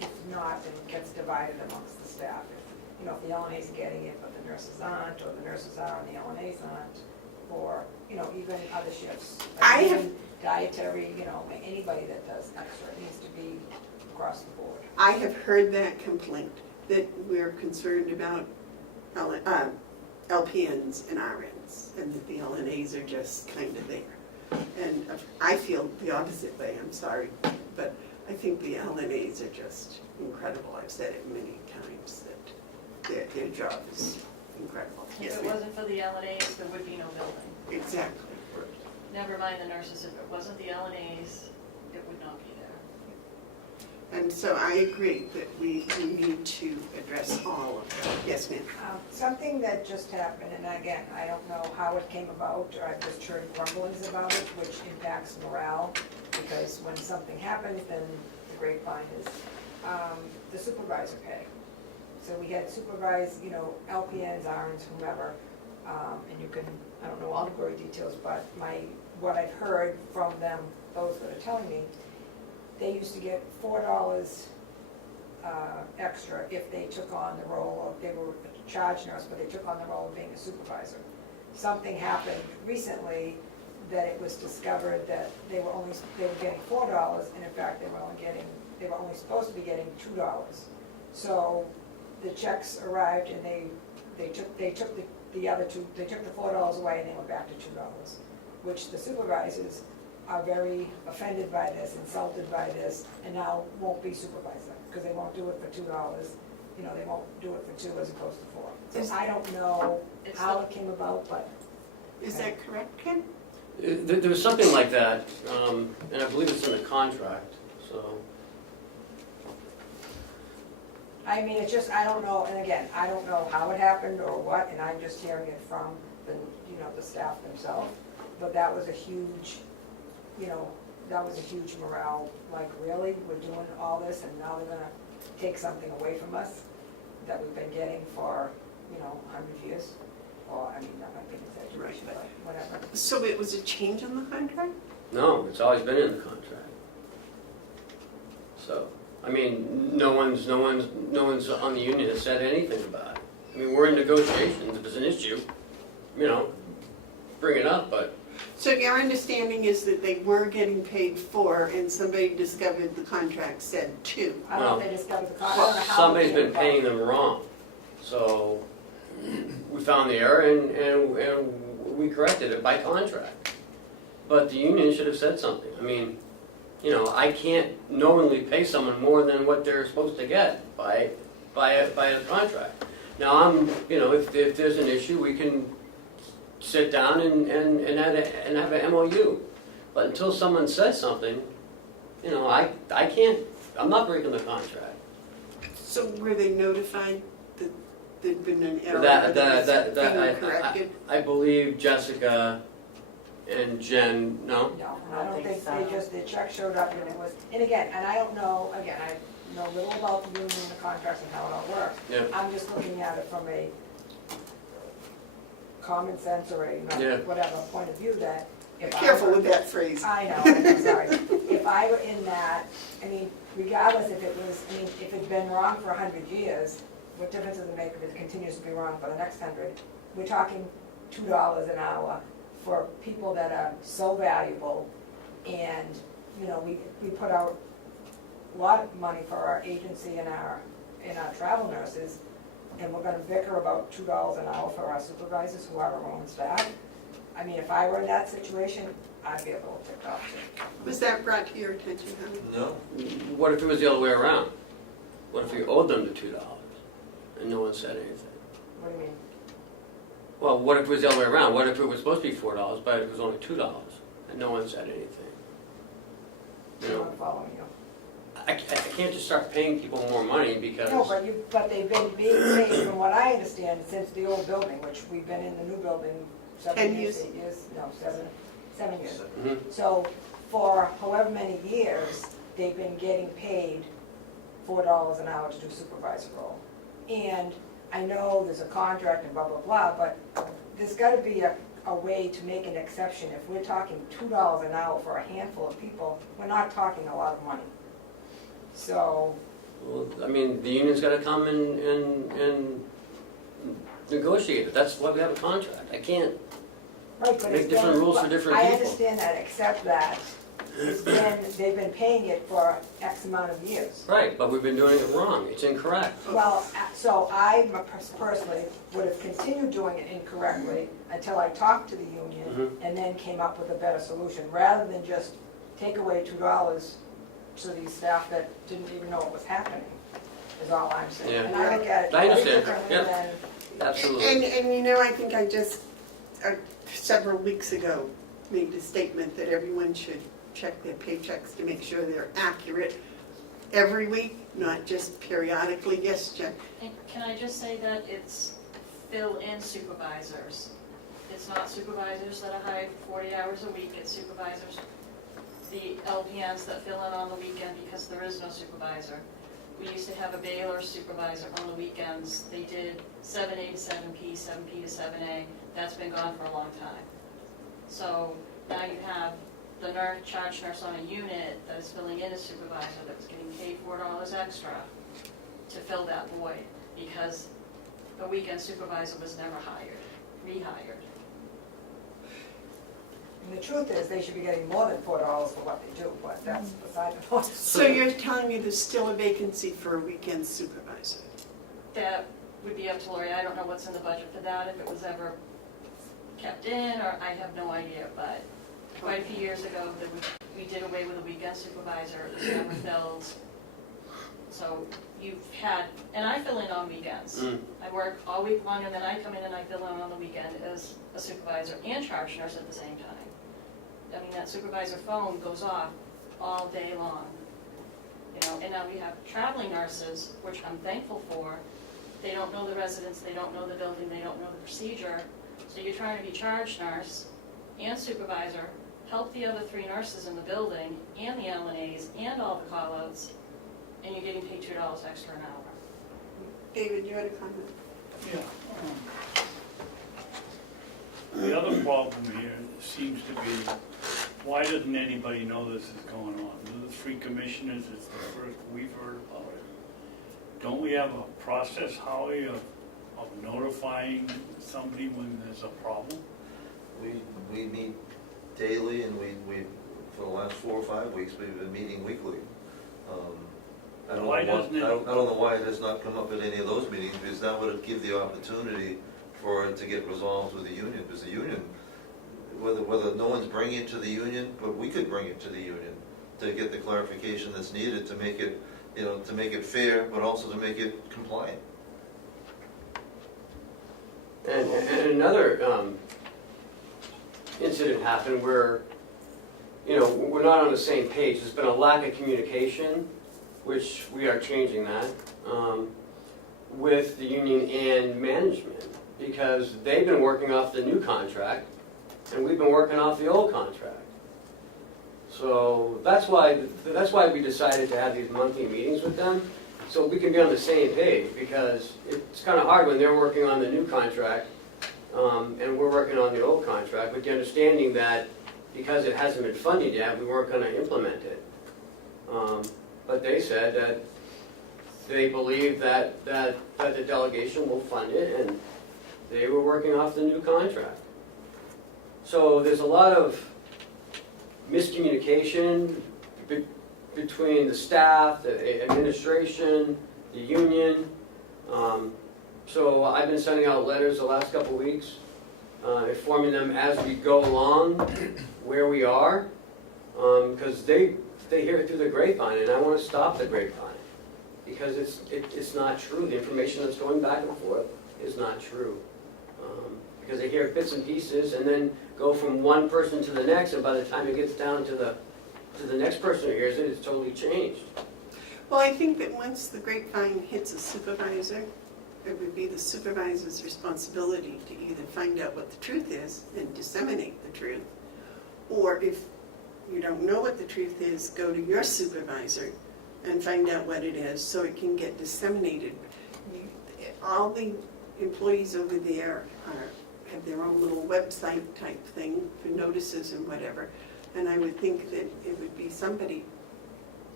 if not, then it gets divided amongst the staff. If the LNAs are getting it, but the nurses aren't, or the nurses are and the LNAs aren't, or, even other shifts. Even dietary, anybody that does extra, it needs to be across the board. I have heard that complaint, that we're concerned about LPNs and RNs, and that the LNAs are just kind of there. And I feel the opposite way, I'm sorry, but I think the LNAs are just incredible. I've said it many times that their job is incredible. If Yes, it ma'am. wasn't for the LNAs, there would be no building. Exactly. Never mind the nurses, if it wasn't the LNAs, it would not be there. And so I agree that we need to address all of that. Yes, ma'am. Something that just happened, and again, I don't know how it came about, or I've just heard grumblings about it, which impacts morale, because when something happens, then the grapevine is the supervisor pay. So we had supervised, LPNs, RNs, whomever, and you can, I don't know all the gory details, but what I've heard from them, those that are telling me, they used to get $4 extra if they took on the role of, they were a charge nurse, but they took on the role of being a supervisor. Something happened recently that it was discovered that they were getting $4, and in fact, they were only supposed to be getting $2. So the checks arrived and they took the other two, they took the $4 away and they went back to $2, which the supervisors are very offended by this, insulted by this, and now won't be supervisor, because they won't do it for $2. They won't do it for 2 as opposed to 4. So I don't know how it came about, but. Is that correct, Ken? There was something like that, and I believe it's in the contract, so. I mean, it's just, I don't know, and again, I don't know how it happened or what, and I'm just hearing it from the staff themselves. But that was a huge, morale, like, really, we're doing all this and now they're gonna take something away from us that we've been getting for, 100 years? Or, I mean, that might be an exaggeration, but whatever. So it was a change in the contract? No, it's always been in the contract. So, I mean, no one's on the union that said anything about it. I mean, we're in negotiations, if there's an issue, bring it up, but. So your understanding is that they were getting paid 4 and somebody discovered the contract said 2? I don't know if they discovered the contract, I don't know how. Somebody's it been came about. paying them wrong. So, we found the error and we corrected it by contract. But the union should have said something. I mean, I can't knowingly pay someone more than what they're supposed to get by a contract. Now, if there's an issue, we can sit down and have an MOU. But until someone says something, I can't, I'm not breaking the contract. So were they notified that there'd been an error that was being corrected? I believe Jessica and Jen, no? No, I don't think the check showed up and it was, and again, and I don't know, again, I know little about the union and the contracts and how it all works. Yeah. I'm just looking at it from a common sense or a, whatever point of view that if I Careful were- with that phrase. I know, I'm sorry. If I were in that, regardless if it's been wrong for 100 years, what difference does it make if it continues to be wrong for the next 100? We're talking $2 an hour for people that are so valuable, and, we put out a lot of money for our agency and our travel nurses, and we're gonna bicker about $2 an hour for our supervisors who are our own staff. If I were in that situation, I'd be a little ticked off too. Was that brought to your attention, honey? No? What if it was the other way around? What if we owed them the $2 and no one said anything? What do you mean? Well, what if it was the other way around? What if it was supposed to be $4, but it was only $2 and no one said anything? I'm following you. I can't just start paying people more money because. No, but they've been being paid, from what I understand, since the old building, which we've been in the new building 7 10 years, years? 8 years, no, 7 years. Mhm. So for however many years, they've been getting paid $4 an hour to do supervisor role. And I know there's a contract and blah, blah, blah, but there's gotta be a way to make an exception. If we're talking $2 an hour for a handful of people, we're not talking a lot of money. So, Well, the union's gotta come and negotiate it. That's why we have a contract. I can't right, but make it's different been- rules for different I people. understand that, except that they've been paying it for X amount of years. Right, but we've been doing it wrong, it's incorrect. Well, so I personally would have continued doing it incorrectly until I talked to the union and then came up with a better solution, rather than just take away $2 to these staff that didn't even know what was happening, is all I'm saying. Yeah. And I look at it I very understand. differently Yep. than, Absolutely. And you know, I think I just, several weeks ago, made the statement that everyone should check their paychecks to make sure they're accurate every week, not just periodically. Yes, Jen? And can I just say that it's fill-in supervisors? It's not supervisors that are hired 40 hours a week, it's supervisors, the LPNs that fill in on the weekend because there is no supervisor. We used to have a Baylor supervisor on the weekends. They did 7A to 7P, 7P to 7A. That's been gone for a long time. So now you have the charge nurse on a unit that is filling in as supervisor that's getting paid $4 extra to fill that void because the weekend supervisor was never rehired. and the truth is, they should be getting more than $4 for what they do, but that's beside the point. So you're telling me there's still a vacancy for a weekend supervisor? That would be up to Lori. I don't know what's in the budget for that, if it was ever kept in, or I have no idea, but quite a few years ago, we did away with a weekend supervisor, it was never filled. So you've had, and I fill in on weekends. I work all week long, and then I come in and I fill in on the weekend as a supervisor and charge nurse at the same time. I mean, that supervisor phone goes off all day long. You know, and now we have traveling nurses, which I'm thankful for. They don't know the residents, they don't know the building, they don't know the procedure. So you're trying to be charge nurse and supervisor, help the other 3 nurses in the building, and the LNAs, and all the call-outs, and you're getting paid $2 extra an hour. David, you had a comment? Yeah. The other problem here seems to be, why doesn't anybody know this is going on? We're the 3 commissioners, it's the first we've heard about it. Don't we have a process, Howie, of notifying somebody when there's a problem? We meet daily, and we, for the last 4 or 5 weeks, we've been meeting weekly. I don't know Why doesn't it- I don't know why it has not come up at any of those meetings, because that would give the opportunity for it to get resolved with the union, because the union, whether no one's bringing it to the union, but we could bring it to the union to get the clarification that's needed to make it, to make it fair, but also to make it compliant. And another incident happened where, we're not on the same page. There's been a lack of communication, which we are changing that, with the union and management, because they've been working off the new contract, and we've been working off the old contract. So that's why we decided to have these monthly meetings with them, so we can be on the same page, because it's kind of hard when they're working on the new contract, and we're working on the old contract, with the understanding that because it hasn't been funded yet, we weren't going to implement it. But they said that they believe that the delegation will fund it, and they were working off the new contract. So there's a lot of miscommunication between the staff, the administration, the union. So I've been sending out letters the last couple of weeks, informing them as we go along where we are, because they hear it through the grapevine, and I want to stop the grapevine, because it's not true. The information that's going back and forth is not true, because they hear bits and pieces, and then go from one person to the next, and by the time it gets down to the next person who hears it, it's totally changed. Well, I think that once the grapevine hits a supervisor, it would be the supervisor's responsibility to either find out what the truth is and disseminate the truth, or if you don't know what the truth is, go to your supervisor and find out what it is so it can get disseminated. All the employees over there have their own little website type thing for notices and whatever, and I would think that it would be somebody,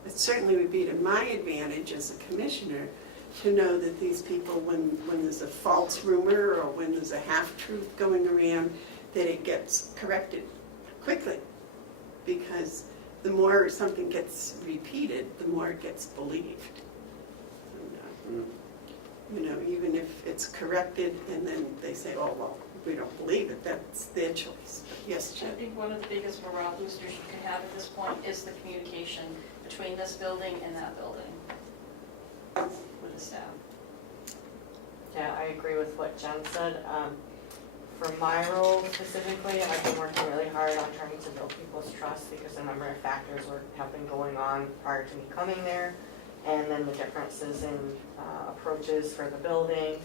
it certainly would be to my advantage as a commissioner to know that these people, when there's a false rumor or when there's a half-truth going around, that it gets corrected quickly. Because the more something gets repeated, the more it gets believed. And, you know, even if it's corrected and then they say, oh, well, we don't believe it, that's their choice. But yes, I Jen? think one of the biggest morale boosters you can have at this point is the communication between this building and that building with the staff. Yeah, I agree with what Jen said. For my role specifically, I've been working really hard on trying to build people's trust because a number of factors have been going on prior to me coming there, and then the differences in approaches for the building.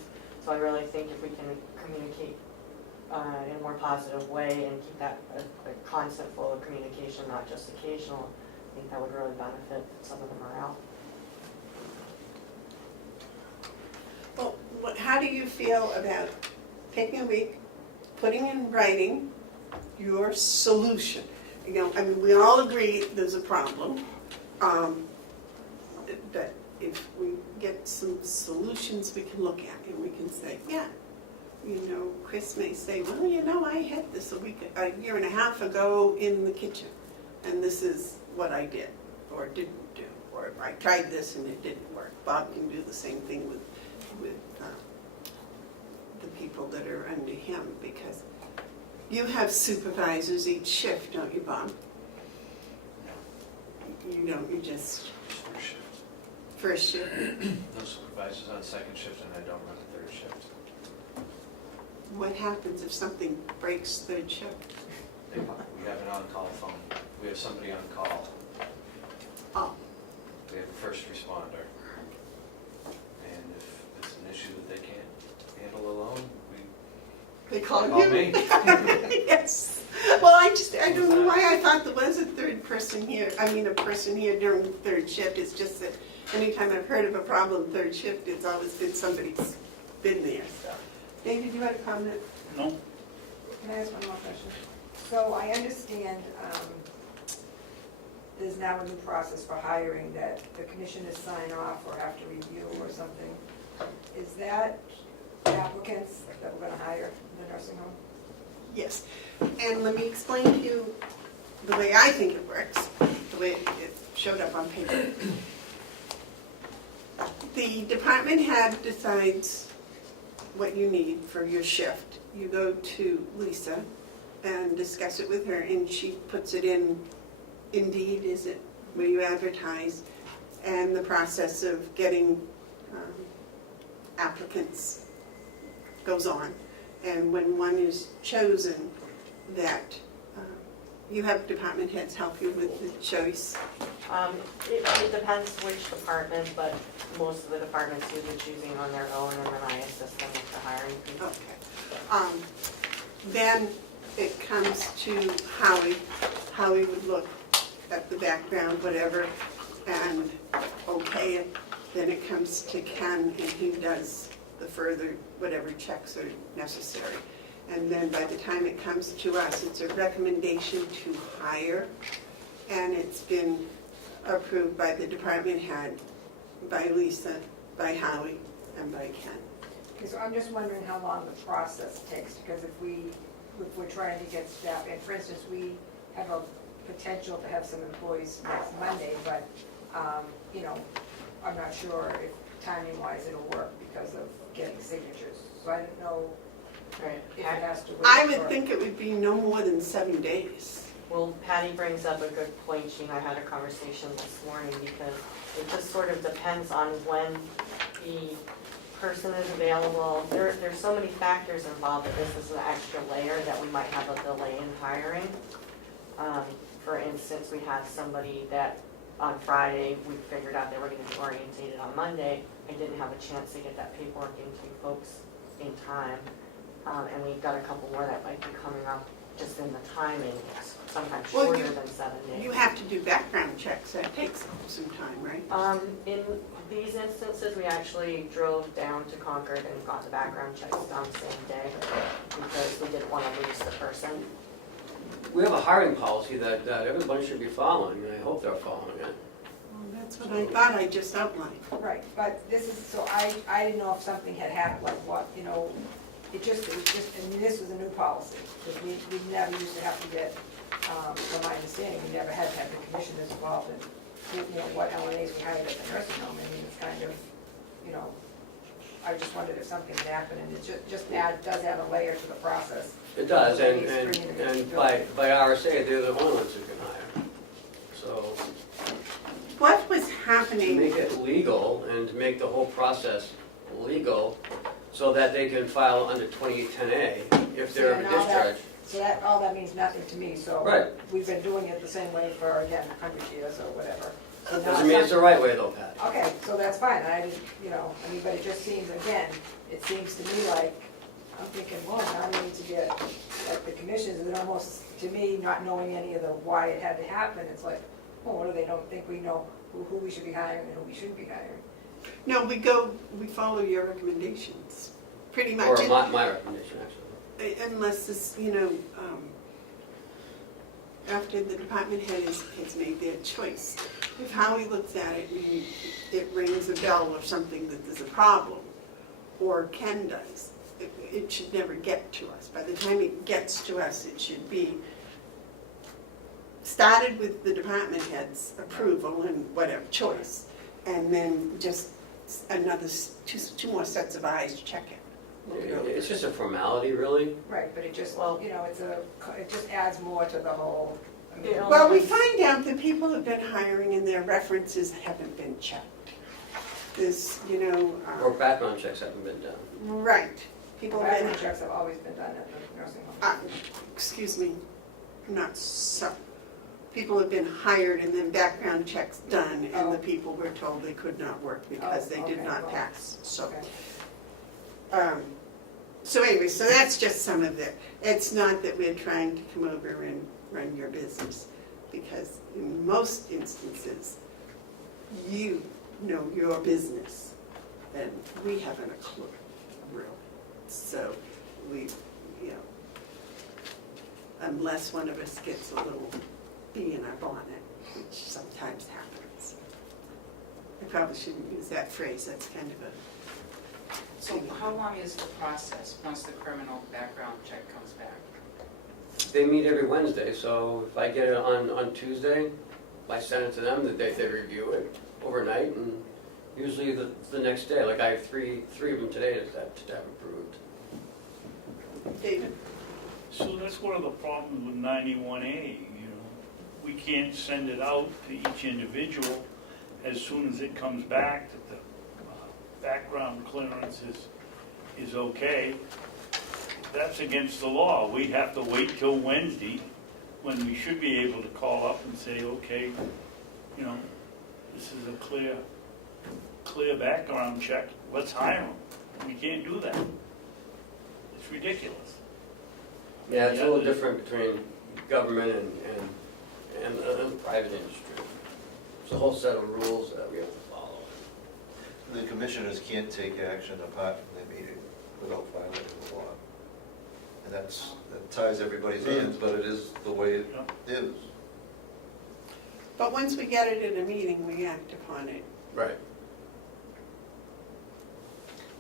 So I really think if we can communicate in a more positive way and keep that a constant flow of communication, not just occasional, I think that would really benefit some of the morale. Well, how do you feel about taking a week, putting in writing your solution? You know, I mean, we all agree there's a problem, but if we get some solutions we can look at and we can say, yeah, you know, Chris may say, well, you know, I had this a year and a half ago in the kitchen, and this is what I did or didn't do, or I tried this and it didn't work. Bob can do the same thing with the people that are under him, because you have supervisors each shift, don't you, Bob? You don't, you just first shift. No supervisors on second shift, and I don't run a third shift. What happens if something breaks third shift? We have an on-call phone. We have somebody on call. Oh, We have a first responder. And if it's an issue that they can't handle alone, they call Call you? me. Yes. Well, I don't know why I thought there was a third person here. I mean, a person here during third shift. It's just that anytime I've heard of a problem third shift, it's always been somebody's been there. So, David, you had a comment? No? Can I ask one more question? So I understand there's now a new process for hiring that the commissioners sign off or have to review or something. Is that applicants that we're gonna hire in the nursing home? Yes. And let me explain to you the way I think it works, the way it showed up on paper. The department head decides what you need for your shift. You go to Lisa and discuss it with her, and she puts it in Indeed, is it, where you advertise, and the process of getting applicants goes on. And when one is chosen, that you have department heads help you with the choice. It depends which department, but most of the departments do the choosing on their own, and then I assist them with the hiring people. Okay. Then it comes to Howie. Howie would look at the background, whatever, and okay it. Then it comes to Ken, and he does the further, whatever checks are necessary. And then by the time it comes to us, it's a recommendation to hire, and it's been approved by the department head, by Lisa, by Howie, and by Ken. Okay, so I'm just wondering how long the process takes, because if we're trying to get staff, and for instance, we have a potential to have some employees next Monday, but, you know, I'm not sure if timing-wise it'll work because of getting signatures. So I don't know Right. if it has to wait. I would for- think it would be no more than 7 days. Well, Patty brings up a good point. She and I had a conversation this morning because it just sort of depends on when the person is available. There's so many factors involved that this is an extra layer that we might have a delay in hiring. For instance, we had somebody that on Friday, we figured out they were going to be orientated on Monday. I didn't have a chance to get that paperwork into you folks in time. And we've got a couple more that might be coming up just in the timing, sometimes Well, shorter than 7 days. You have to do background checks, that takes some time, right? In these instances, we actually drove down to Concord and got the background checks done the same day because we didn't want to lose the person. We have a hiring policy that everybody should be following, and I hope they're following it. Well, that's what I thought I just outlined. Right, but this is, so I didn't know if something had happened, like what, you know, I mean, this was a new policy, because we never used to have to get, from my understanding, we never had to have the commissioners involved in, what LNAs we hired at the nursing home. I mean, it's kind of, I just wondered if something had happened, and it does add a layer to the process. It does, and Bringing it into by RSA, they're the only ones who can hire. So What was to happening, make it legal and to make the whole process legal so that they can file under 2810A if they're See, a and all that- discharge. So all that means nothing to me, so. Right. We've been doing it the same way for, again, 100 years or whatever. So now Doesn't mean it's the right way though, Pat. Okay, so that's fine, I didn't, but it just seems, again, it seems to me like, I'm thinking, well, now we need to get, like, the commissions, and almost, to me, not knowing any of the why it had to happen, it's like, well, what do they don't think we know who we should be hiring and who we shouldn't be hiring? no, we follow your recommendations, pretty much. Or my recommendation, actually. Unless this, after the department head has made their choice. If Howie looks at it and it rings a bell or something that there's a problem, or Ken does, it should never get to us. By the time it gets to us, it should be started with the department head's approval and whatever choice, and then just another, two more sets of eyes to check it. It's just a formality, really. Right, but it just, it just adds more to the whole, I mean. Yeah. Well, we find out that people have been hiring and their references haven't been checked. This, Or background checks haven't been done. right, people have Background been, checks have always been done at the nursing home. excuse me, not so. People have been hired and then background checks done, and the people were told they could not work because they did okay, not well, pass, so. Okay. So anyway, so that's just some of it. It's not that we're trying to come over and run your business, because in most instances, you know your business, and we haven't a clue, really. So we, unless one of us gets a little bee in our bonnet, which sometimes happens. I probably shouldn't use that phrase, that's kind of a. So how long is the process once the criminal background check comes back? They meet every Wednesday, so if I get it on Tuesday, I send it to them, that they review it overnight, and usually the next day, like I have three of them today to have approved. David? So that's one of the problems with 91A, We can't send it out to each individual as soon as it comes back that the background clearance is okay. That's against the law. We'd have to wait till Wednesday, when we should be able to call up and say, okay, this is a clear background check, let's hire them. We can't do that. It's ridiculous. Yeah, it's a little different between government and the private industry. It's a whole set of rules that we have to follow. The commissioners can't take action apart from their meeting without violating the law. And that ties everybody's hands, but it is the way it is. But once we get it in a meeting, we act upon it. Right.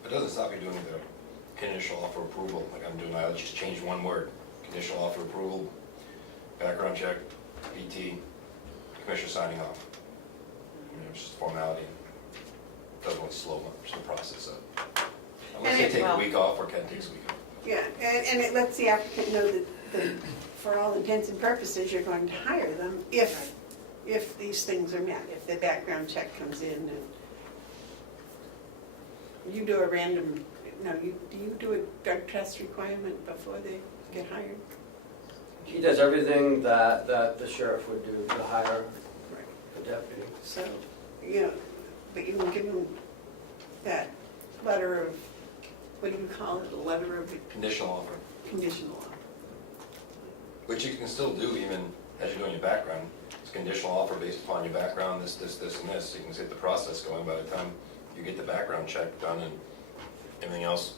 It doesn't stop you doing the conditional offer approval, like I'm doing, I just change one word. Conditional offer approval, background check, PT, commissioner signing off. It's just a formality. Doesn't really slow the process up. Unless they take a week off, or Ken takes a week off. Yeah, and it lets the applicant know that for all intents and purposes, you're going to hire them if these things are met, if the background check comes in and you do a random, do you do a drug test requirement before they get hired? He does everything that the sheriff would do to hire a deputy. So, but you can give them that letter of, what do you call it, a letter of Conditional offer, conditional offer. which you can still do even as you're doing your background. It's a conditional offer based upon your background, this, and this. You can get the process going by the time you get the background check done and everything else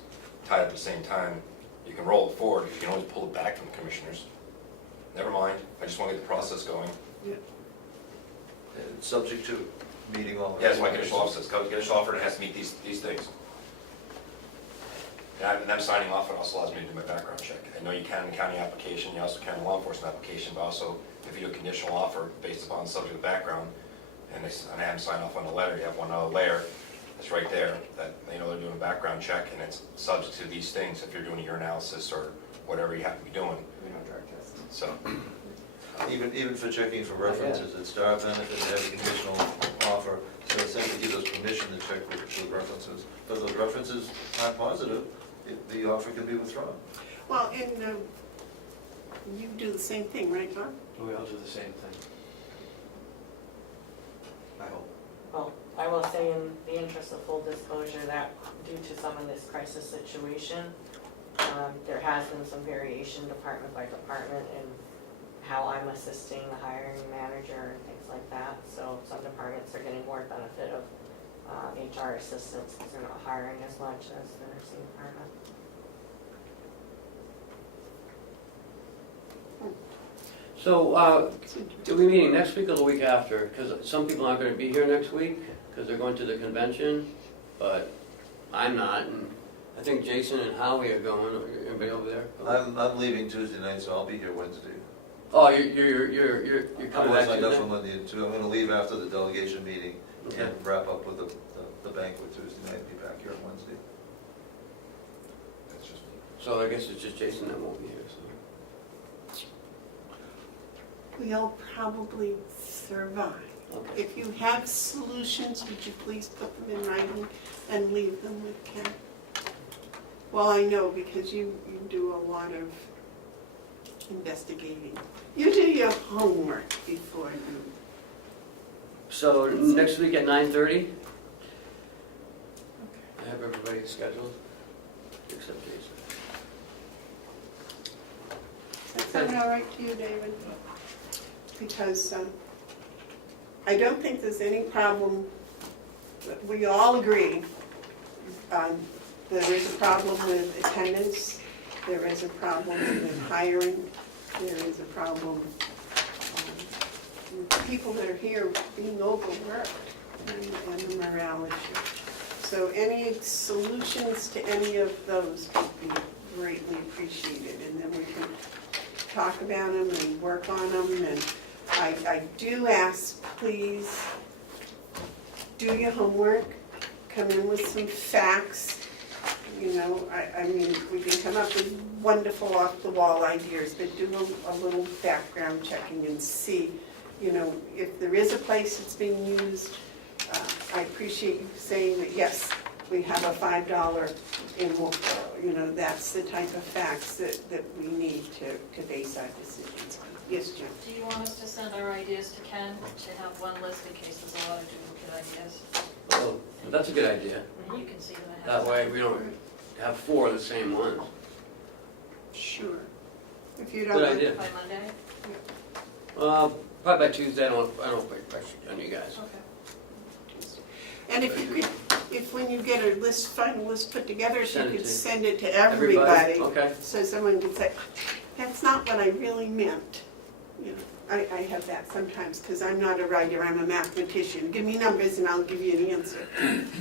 tied at the same time. You can roll it forward. You can always pull it back from the commissioners. Never mind, I just want to get the process going. And it's subject to meeting all. Yeah, that's why conditional offer says, conditional offer, it has to meet these things. And them signing off, it also allows me to do my background check. I know you can in county application, you also can in law enforcement application, but also if you do a conditional offer based upon the subject of background, and I have them sign off on the letter, you have one other layer that's right there, that they know they're doing a background check, and it's subject to these things if you're doing a urinalysis or whatever you have to be doing. We don't drug test. So, Even for checking for references, it's star benefit, they have a conditional offer, so it's simply give us permission to check with references. But if those references aren't positive, the offer can be withdrawn. Well, and you do the same thing, right, Bob? We all do the same thing. I hope. Well, I will say in the interest of full disclosure that due to some of this crisis situation, there has been some variation department by department in how I'm assisting the hiring manager and things like that. So some departments are getting more benefit of HR assistants because they're not hiring as much as the nursing department. So, are we meeting next week or the week after? Because some people aren't gonna be here next week, because they're going to the convention, but I'm not, and I think Jason and Howie are going. Anybody over there? I'm leaving Tuesday night, so I'll be here Wednesday. Oh, you're I'm coming back signed up for Tuesday? Monday and Tuesday. I'm gonna leave after the delegation meeting Okay. and wrap up with the banquet Tuesday night, and be back here on Wednesday. that's just me. So I guess it's just Jason that won't be here, so. We'll probably survive. Okay. If you have solutions, would you please put them in writing and leave them with Ken? Well, I know, because you do a lot of investigating. You do your homework before you. So next week at 9:30? I have everybody scheduled, except Jason. Does that sound all right to you, David? Because I don't think there's any problem. We all agree there is a problem with attendance, there is a problem with hiring, there is a problem with people that are here being overworked and the morale issue. So any solutions to any of those would be greatly appreciated, and then we can talk about them and work on them. And I do ask, please, do your homework, come in with some facts. You know, I mean, we can come up with wonderful off-the-wall ideas, but do a little background checking and see, you know, if there is a place that's being used. I appreciate you saying that, yes, we have a $5 in, you know, that's the type of facts that we need to base our decisions on. Yes, Jim? Do you want us to send our ideas to Ken to have one list in case there's a lot of duplicate ideas? Oh, that's a good idea. And you can see them ahead That of way time. we don't have 4 of the same ones. Sure. If you don't. Good idea. By Monday? Probably by Tuesday, I don't put pressure on you guys. Okay. And if you could, if when you get a list, final list put together, if you Send it could to send it to everybody. Okay. So someone could say, that's not what I really meant. You know, I have that sometimes, because I'm not a writer, I'm a mathematician. Give me numbers and I'll give you an answer.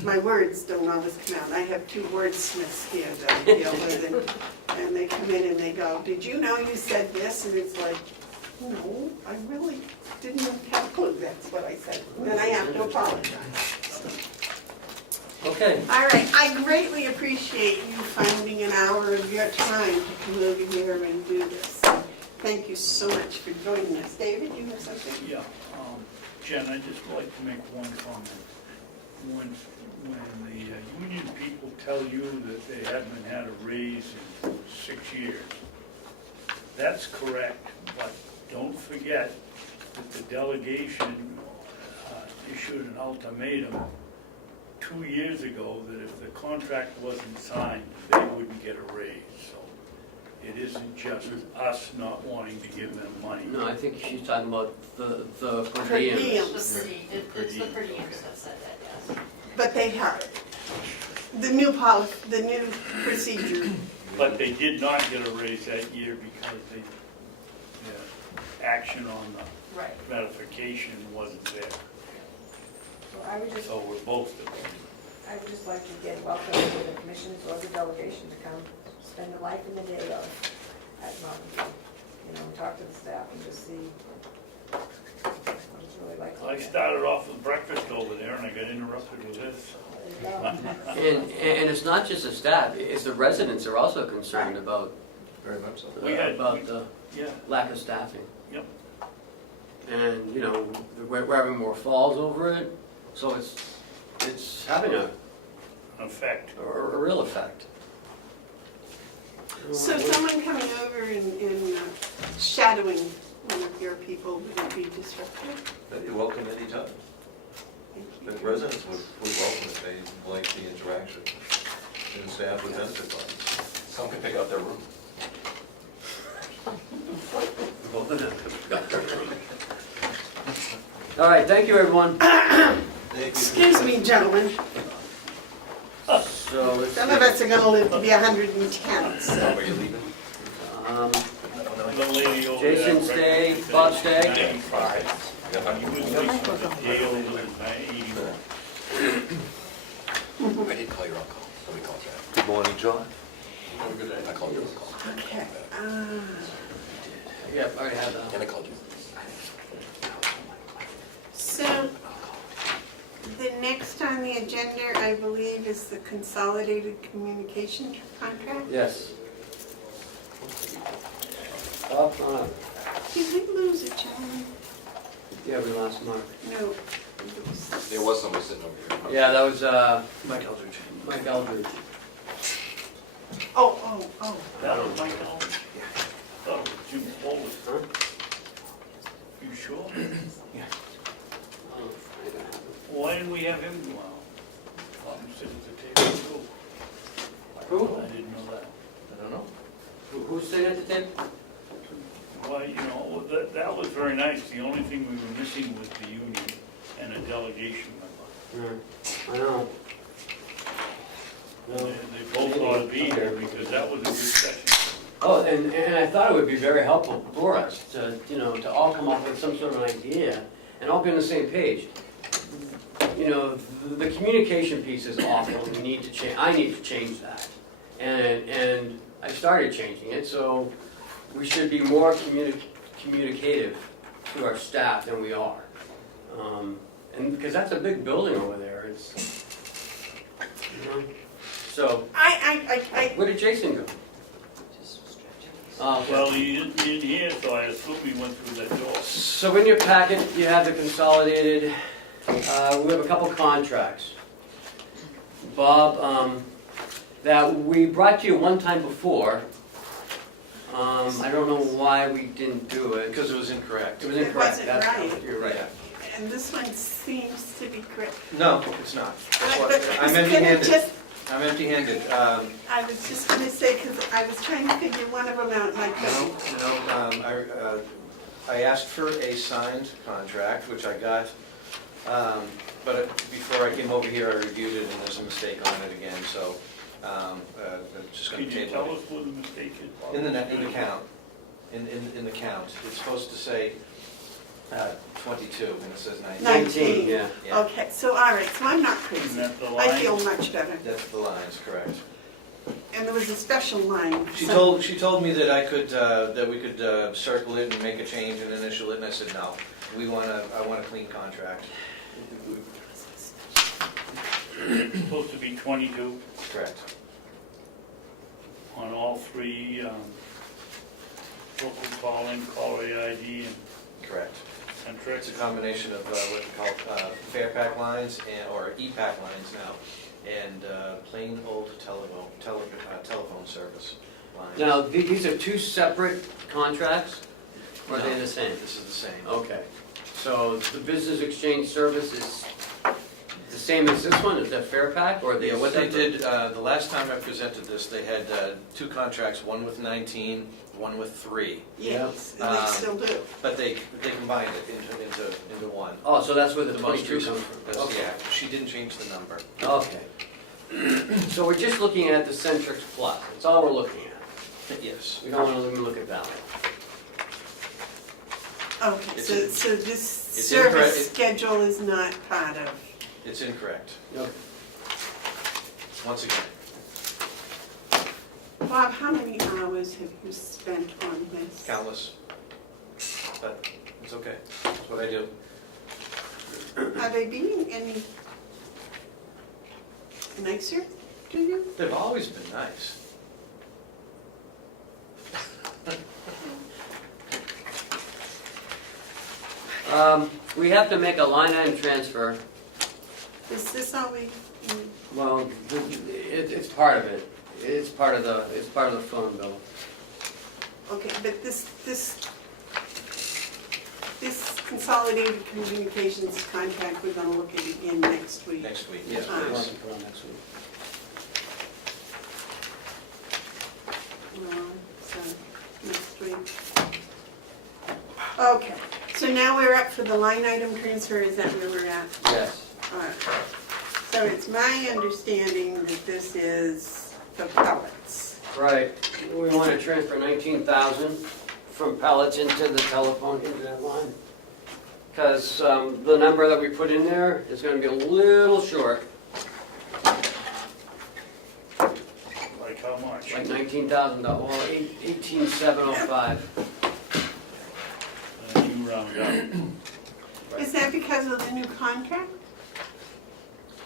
My words don't always come out. I have 2 wordsmiths here that I deal with, and they come in and they go, did you know you said this? And it's like, no, I really didn't have a clue that's what I said. Then I have to apologize. Okay. All right, I greatly appreciate you finding an hour of your time to come over here and do this. Thank you so much for joining us. David, you have something? Yeah, Jen, I'd just like to make one comment. When the union people tell you that they haven't had a raise in 6 years, that's correct, but don't forget that the delegation issued an ultimatum 2 years ago that if the contract wasn't signed, they wouldn't get a raise. So it isn't just us not wanting to give them money. No, I think she's talking about the per Per diem. diem. It's the per diems that said that, yes. But they have the new policy, the new procedure. But they did not get a raise that year because the action on the Right. ratification wasn't there. So I would just, So we're both to blame. I would just just like to again welcome the commissioners or the delegation to come spend the life in the day of at Mountain View. You know, talk to the staff and just see what it's really like. I started off with breakfast over there and I got interrupted with this. There you go. And it's not just the staff, it's the residents are also concerned about, Very much so. about the Yeah, lack of staffing. Yep. And, you know, we're having more falls over it, so it's having a effect. real effect. So someone coming over and shadowing one of your people, would it be disruptive? You're welcome anytime. Thank The you. residents would welcome it, they like the interaction, and staff would benefit from it. Some can pick up their room. Both of them. All right, thank you, everyone. Thank you. Excuse me, gentlemen. So let's Some of us are gonna live to be 110, so. Are you leaving? um, The lady over there. Jason, stay. Bob, stay. 95. Yeah, You would think the Dale was 81. I did call your uncle. Somebody called you. Good morning, John. Have a good day. I called your uncle. Okay. Yeah, I already have that. And I called you. So, the next on the agenda, I believe, is the consolidated communication contract. Yes. Bob, Did we lose it, gentlemen? yeah, we lost Mark. No. There was somebody sitting over here. Yeah, that was Mike Eldridge. Mike Eldridge. Oh. That was Mike Allen? Yeah. Thought it was Jim Foley. Huh? You sure? Oh, Why didn't we have him go out? Let him sit at the table too. Who? I didn't know that. I don't know. Who's sitting at the table? Why, you know, that was very nice. The only thing we were missing was the union and a delegation member. I know. They both ought to be here because that was a good session. Oh, and I thought it would be very helpful for us to, you know, to all come up with some sort of an idea and all be on the same page. You know, the communication piece is awful, we need to change, I need to change that. And I started changing it, so we should be more communicative to our staff than we are. And, because that's a big building over there, it's, you know, so, where did Jason go? Oh, okay. Well, he isn't in here, so I assume he went through that door. So in your packet, you have the consolidated, we have a couple contracts. Bob, that we brought to you one time before. I don't know why we didn't do it. Because it was incorrect. It was It incorrect. wasn't That's- right. You're right. And this one seems to be correct. No, it's not. That's But what- it's I'm gonna empty-handed. just- I'm empty-handed. I was just gonna say, because I was trying to figure one of them out and I couldn't. No, I asked for a signed contract, which I got, but before I came over here, I reviewed it and there's a mistake on it again, so I'm just gonna Can you table tell it. us what the mistake is? Bob? In the count, in the count, it's supposed to say 22, and it says 19. 19. Yeah. Yeah. Okay, so all right, so I'm not Isn't crazy. that the I feel line? much better. That's the lines, correct. And there was a special line. She told me that that we could circle it and make a change and initial it, and I said, no, I want a clean contract. It's supposed to be 22 Correct. on all three, local call-in, caller ID, and Correct. Centrex. It's a combination of what we call Fair Pack lines, or E-Pack lines now, and plain old telephone service lines. Now, these are two separate contracts, or are they the same? This is the same. Okay, so the business exchange service is the same as this one, is that Fair Pack, or are they Yeah, what they separate? did, the last time I presented this, they had two contracts, one with 19, one with 3. Yes, and they still do. But they combined it into one. Oh, so that's where the The most 22 recent, comes from? that's, Okay. yeah, she didn't change the number. Okay. So we're just looking at the Centrix Plus, that's all we're looking at. Yes. We don't want to even look at that one. Okay, It's so this it's service incorrect. schedule is not part of. It's incorrect. Okay. once again. Bob, how many hours have you spent on this? Countless. But it's okay, that's what I do. Are they being any nicer to you? They've always been nice. We have to make a line item transfer. Is this all we, Well, it's part of it. It's part of the phone bill. okay, but this consolidated communications contract, we're gonna look at again next week. Next week, Yes, yes, we want please. to put on next week. So, next week. Okay, so now we're up for the line item transfer, is that where we're at? Yes. All right. So it's my understanding that this is the pellets. Right. We want to transfer 19,000 from pallets into the telephone internet line. Because the number that we put in there is going to be a little short, Like how much? like $19,000, well, 18,705. You round up. Is that because of the new contract?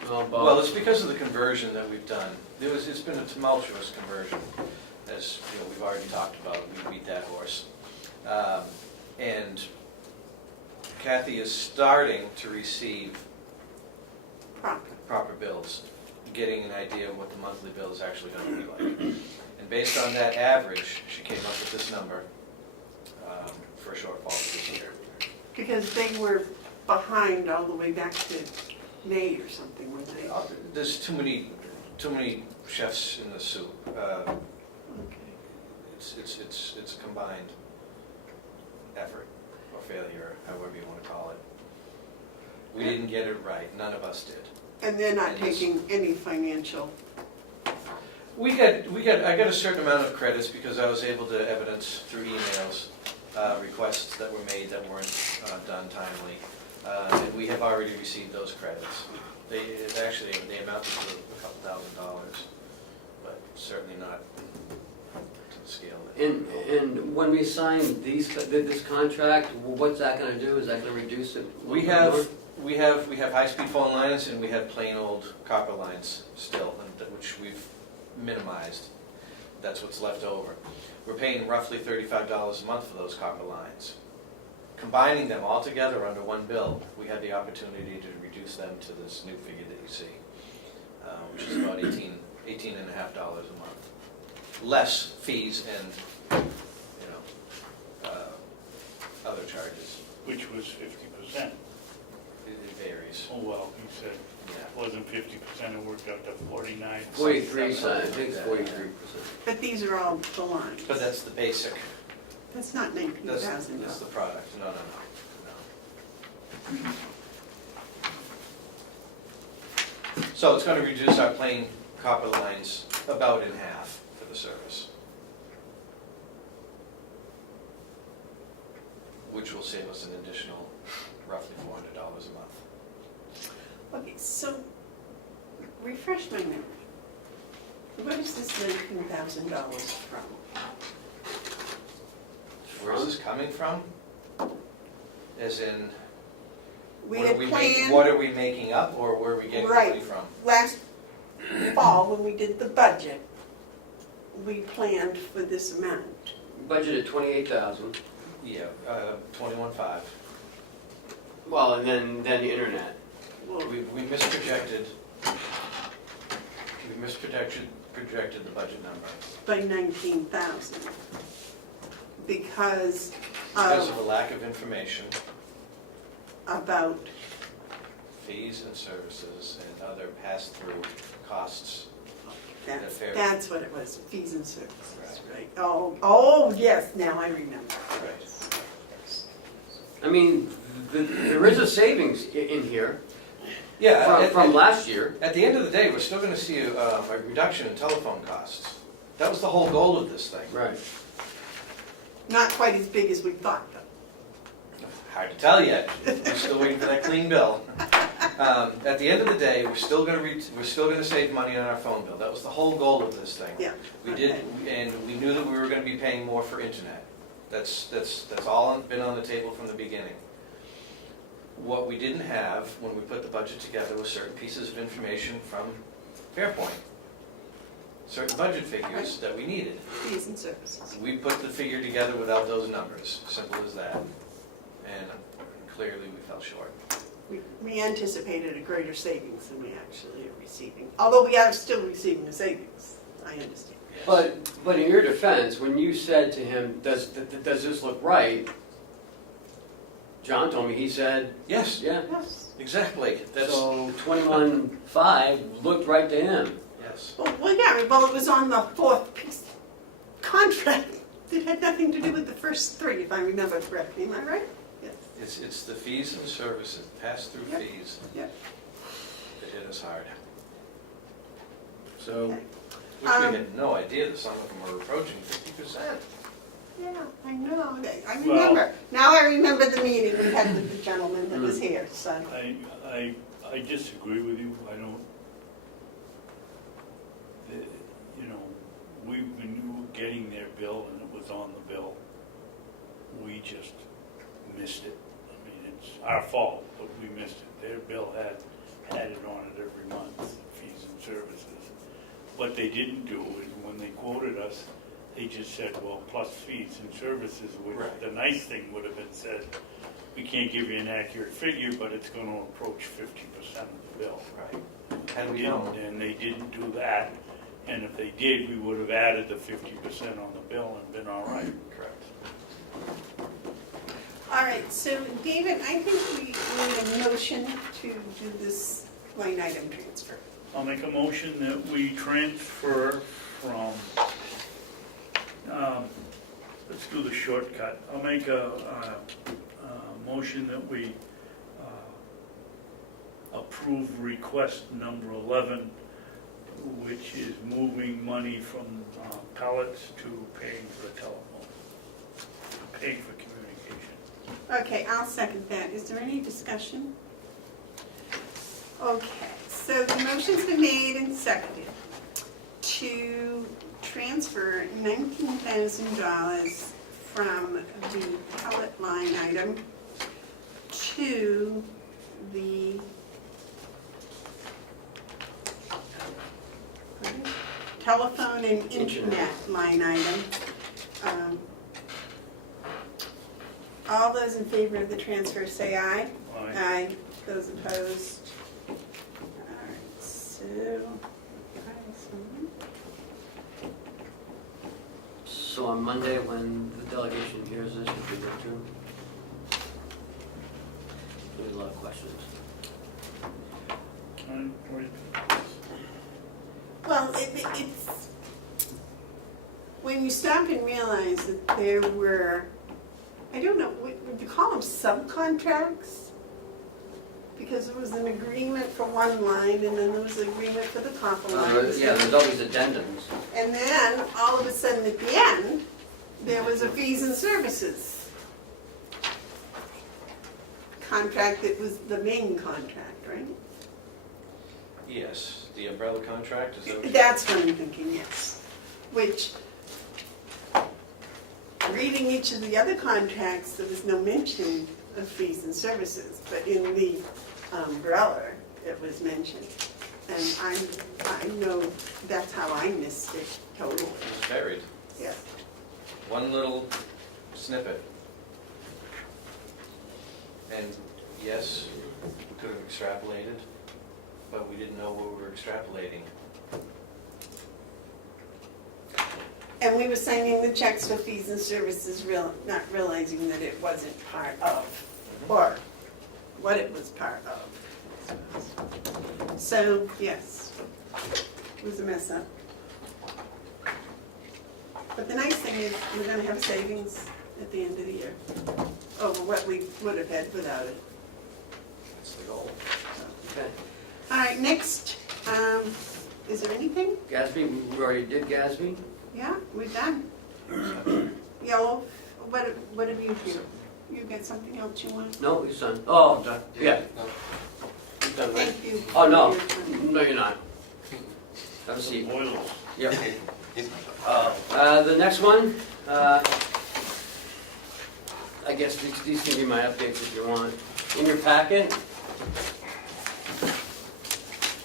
Well, it's because of the conversion that we've done. It's been a tumultuous conversion, as you know, we've already talked about. We beat that horse. And Kathy is starting to receive proper bills, getting an idea of what the monthly bill is actually going to be like. And based on that average, she came up with this number for a shortfall for this year. Because they were behind all the way back to May or something, weren't they? There's too many chefs in the soup. Okay. It's a combined effort, or failure, however you want to call it. We didn't get it right, none of us did. And they're not taking any financial, I got a certain amount of credits because I was able to evidence through emails requests that were made that weren't done timely. And we have already received those credits. They amounted to a couple $1,000, but certainly not to the scale. And when we sign this contract, what's that going to do? Is that going to reduce it? We have high-speed phone lines and we have plain old copper lines still, which we've minimized. That's what's left over. We're paying roughly $35 a month for those copper lines. Combining them all together under one bill, we had the opportunity to reduce them to this new figure that you see, which is about $18.50 a month. Less fees and other charges. Which was 50%. It varies. Oh, well, he said Yeah. it wasn't 50%, it worked out to 49. 43, I think it's 43%. but these are all the lines. But that's the basic. That's not That's $19,000. the product. No. So it's going to reduce our plain copper lines about in half for the service, which will save us an additional roughly $400 a month. Okay, so refresh my memory. Where is this $19,000 from? Where is this coming from? As in, We had planned. what are we making up, or where are we getting the money Right. from? Last fall, when we did the budget, we planned for this amount. Budgeted 28,000. Yeah, 21.5. Well, and then the internet. Well, We misprojected. Projected the budget number by 19,000. Because because of a of, lack of information, about, fees and services, and other pass-through costs. that's what it was, fees and services, right? Oh, yes, now I remember. Right. I mean, there is a savings in here Yeah. from last year. At the end of the day, we're still going to see a reduction in telephone costs. That was the whole goal of this thing. Right. Not quite as big as we thought, though. Hard to tell yet. We're still waiting for that clean bill. At the end of the day, we're still gonna save money on our phone bill. That was the whole goal of this thing. Yeah. We did, and we knew that we were gonna be paying more for internet. That's all been on the table from the beginning. What we didn't have when we put the budget together was certain pieces of information from Fairpoint. Certain budget figures that we needed. Fees and services. We put the figure together without those numbers, simple as that. And clearly we fell short. We anticipated a greater savings than we actually are receiving, although we are still receiving the savings, I understand. But in your defense, when you said to him, does this look right? John told me, he said, Yes, yeah. Yes. exactly. That's, So 21.5 looked right to him. yes. Well, yeah, well, it was on the fourth piece contract. It had nothing to do with the first three, if I remember correctly, am I right? Yes. It's the fees and services, pass-through Yep. fees Yep. that hit us hard. So, Okay. Which we had no idea that some of them were approaching 50%. Yeah, I know, I remember. Now I remember the meeting we had with the gentleman that was here, so. I disagree with you. I don't, you know, we knew getting their bill and it was on the bill. We just missed it. I mean, it's our fault, but we missed it. Their bill had it on it every month, fees and services. What they didn't do is when they quoted us, they just said, well, plus fees and services, which Right. the nice thing would have been said, we can't give you an accurate figure, but it's going to approach 50% of the bill. Right. Had we They known. didn't, and they didn't do that, and if they did, we would have added the 50% on the bill and been all right. Correct. All right, so David, I think we need a motion to do this line item transfer. I'll make a motion that we transfer from, let's do the shortcut. I'll make a motion that we approve request number 11, which is moving money from pellets to paying for the telephone, paying for communication. Okay, I'll second that. Is there any discussion? Okay, so the motion's been made and seconded to transfer $19,000 from the pellet line item to the telephone and internet line item. All those in favor of the transfer say aye. Aye. Aye. Those opposed? All right, so, so on Monday, when the delegation hears this, if we go through, there's a lot of questions. well, it's, when you stop and realize that there were, I don't know, would you call them subcontracts? Because there was an agreement for one line, and then there was an agreement for the copper lines. Yeah, there's always addendums. And then, all of a sudden, at the end, there was a fees and services contract that was the main contract, right? Yes, the umbrella contract, is that what you- That's what I'm thinking, yes. Which, reading each of the other contracts, there was no mention of fees and services, but in the umbrella, it was mentioned. And I know that's how I missed it totally, It was buried. yeah. One little snippet. And yes, we could have extrapolated, but we didn't know what we were extrapolating. And we were signing the checks for fees and services, not realizing that it wasn't part of, or what it was part of. So, yes, it was a mess up. But the nice thing is, we're gonna have savings at the end of the year over what we would have had without it. That's the goal. Okay. All right, next, is there anything? Gatsby, we already did Gatsby. Yeah, we're done. Yellow, what have you here? You got something else you want? No, he's done. Oh, Done. yeah. done, right? Thank you. Oh, no, for your time. no, you're not. Have a The seat. boilers. Yep. He's not. The next one, I guess these can be my updates if you want. In your packet,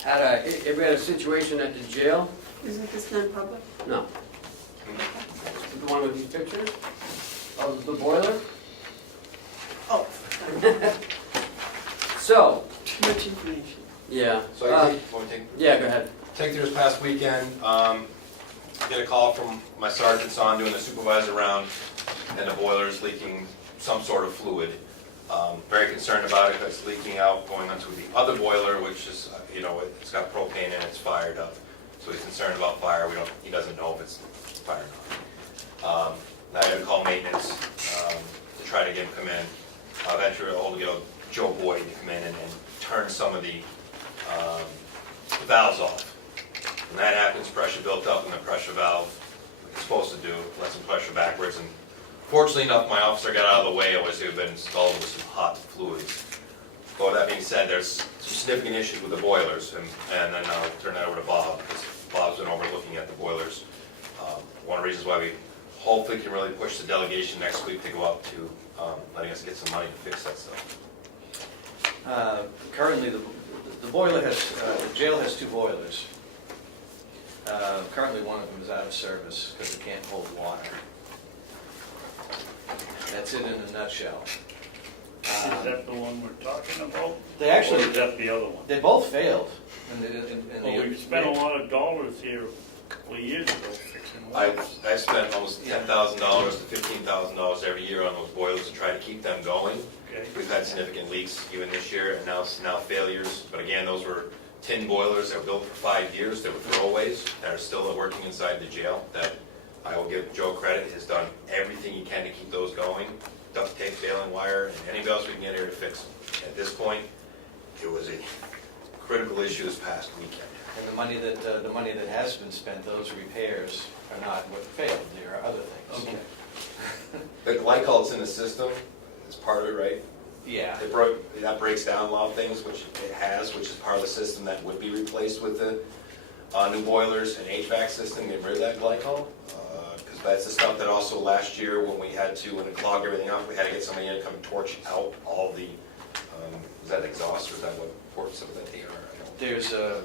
if we had a situation at the jail, Isn't this non-public? no. The one with these pictures of the boiler. Oh, So, too much information. yeah. So I want to Yeah, go ahead. take through this past weekend, get a call from my sergeant's on doing the supervisor round, and the boiler is leaking some sort of fluid. Very concerned about it because it's leaking out, going onto the other boiler, which is, it's got propane in it, it's fired up. So he's concerned about fire. He doesn't know if it's fire or not. I had to call maintenance to try to get him to come in. Eventually, I'll get Joe Boyd to come in and turn some of the valves off. When that happens, pressure built up in the pressure valve, like it's supposed to do, let some pressure backwards. And fortunately enough, my officer got out of the way, otherwise it would have been installed with some hot fluids. But with that being said, there's some significant issues with the boilers, and then I'll turn that over to Bob, because Bob's been overlooking at the boilers. One of the reasons why we hopefully can really push the delegation next week to go up to letting us get some money to fix that stuff. Currently, the boiler has, the jail has 2 boilers. Currently, one of them is out of service because it can't hold water. That's it in a nutshell. Is that the one we're talking about? They actually, Or is that the other one? they both failed. Well, we spent a lot of dollars here a couple of years ago fixing wells. I've spent almost $10,000 to $15,000 every year on those boilers to try to keep them going. Okay. We've had significant leaks even this year, and now failures. But again, those were tin boilers that were built for 5 years. They were throwaways that are still working inside the jail. That I will give Joe credit. He has done everything he can to keep those going. Duct tape, baling wire, and anything else we can get here to fix them. At this point, it was a critical issue this past weekend. And the money that has been spent, those repairs are not what failed. There are other things. Okay. The glycol that's in the system is part of it, right? Yeah. That breaks down a lot of things, which it has, which is part of the system that would be replaced with the new boilers and HVAC system, get rid of that glycol. Because that's the stuff that also last year when we had to, when it clogged everything up, we had to get somebody in to come torch out all the, is that exhaust or is that what ports of that they are? There's a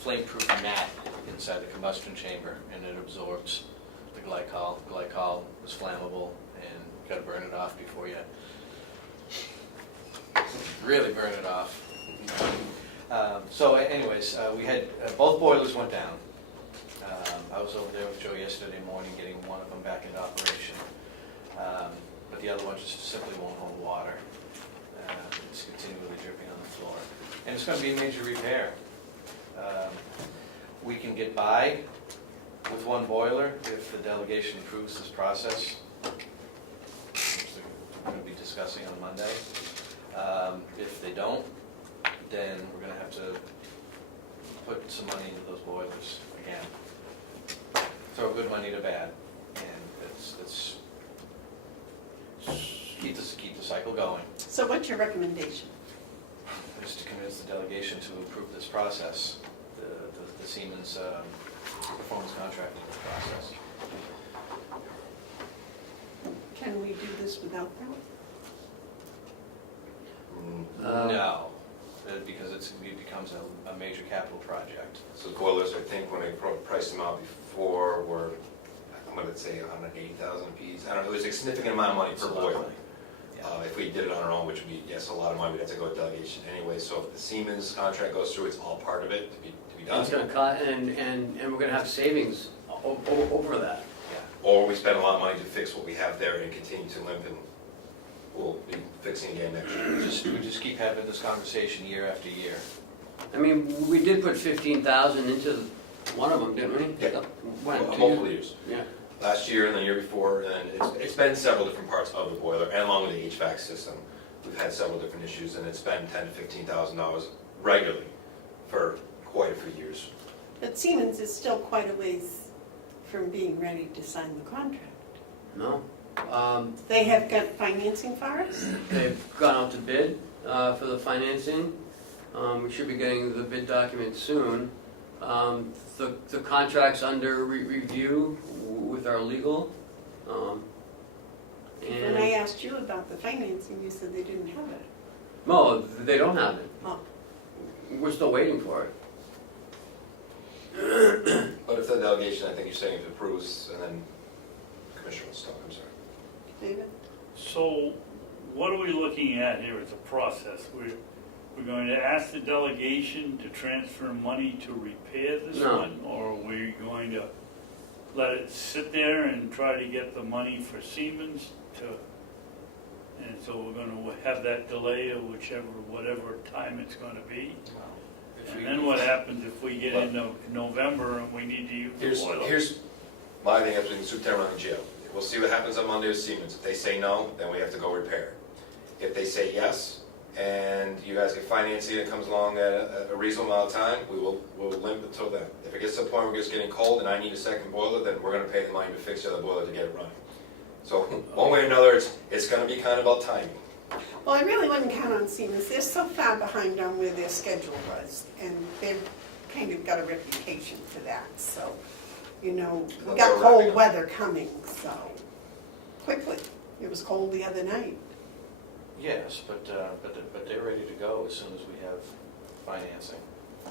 flame-proof mat inside the combustion chamber, and it absorbs the glycol. Glycol is flammable, and you got to burn it off before you really burn it off. So anyways, we had, both boilers went down. I was over there with Joe yesterday morning getting one of them back into operation. But the other one just simply won't hold water. It's continually dripping on the floor. And it's going to be a major repair. We can get by with one boiler if the delegation approves this process, which we're going to be discussing on Monday. If they don't, then we're going to have to put some money into those boilers again. Throw good money to bad, and it's keep the cycle going. So what's your recommendation? Is to convince the delegation to approve this process, the Siemens performance contracting process. Can we do this without them? No, because it becomes a major capital project. So boilers, I think when they priced them out before were, I'm going to say 180,000 apiece. I don't know, it was a significant amount of money per boiler. If we did it on our own, which would be, yes, a lot of money, we'd have to go to delegation anyway. So if the Siemens contract goes through, it's all part of it to be done. It's gonna cut, and we're gonna have savings over that. Or we spend a lot of money to fix what we have there and continue to limp, and we'll be fixing again next year. We just keep having this conversation year after year. I mean, we did put 15,000 into one of them, didn't we? Yeah. When? Multiple years. Yeah. Last year and the year before, and it's been several different parts of the boiler, and along with the HVAC system. We've had several different issues, and it's been $10,000 to $15,000 regularly for quite a few years. But Siemens is still quite a ways from being ready to sign the contract. No. They have got financing for us? They've gone out to bid for the financing. We should be getting the bid document soon. The contract's under review with our legal. When I asked you about the financing, you said they didn't have it. No, they don't have it. Oh. We're still waiting for it. But if the delegation, I think you're saying if it approves, and then Commissioner will talk, I'm sorry. David? So what are we looking at here as a process? We're going to ask the delegation to transfer money to repair this No. one? Or are we going to let it sit there and try to get the money for Siemens to, and so we're gonna have that delay of whatever time it's gonna be? And then what happens if we get into November and we need to use the boiler? Here's my thing, between the superintendent and jail. We'll see what happens on Monday with Siemens. If they say no, then we have to go repair it. If they say yes, and you guys get financing and it comes along at a reasonable amount of time, we'll limp until then. If it gets to the point where it's getting cold and I need a second boiler, then we're gonna pay the money to fix the other boiler to get it running. So one way or another, it's gonna be kind of about timing. Well, I really wouldn't count on Siemens. They're so far behind on where their schedule was, and they've kind of got a reputation for that, so, we But got we're cold wrapping up. weather coming, so, quickly. It was cold the other night. Yes, but they're ready to go as soon as we have financing.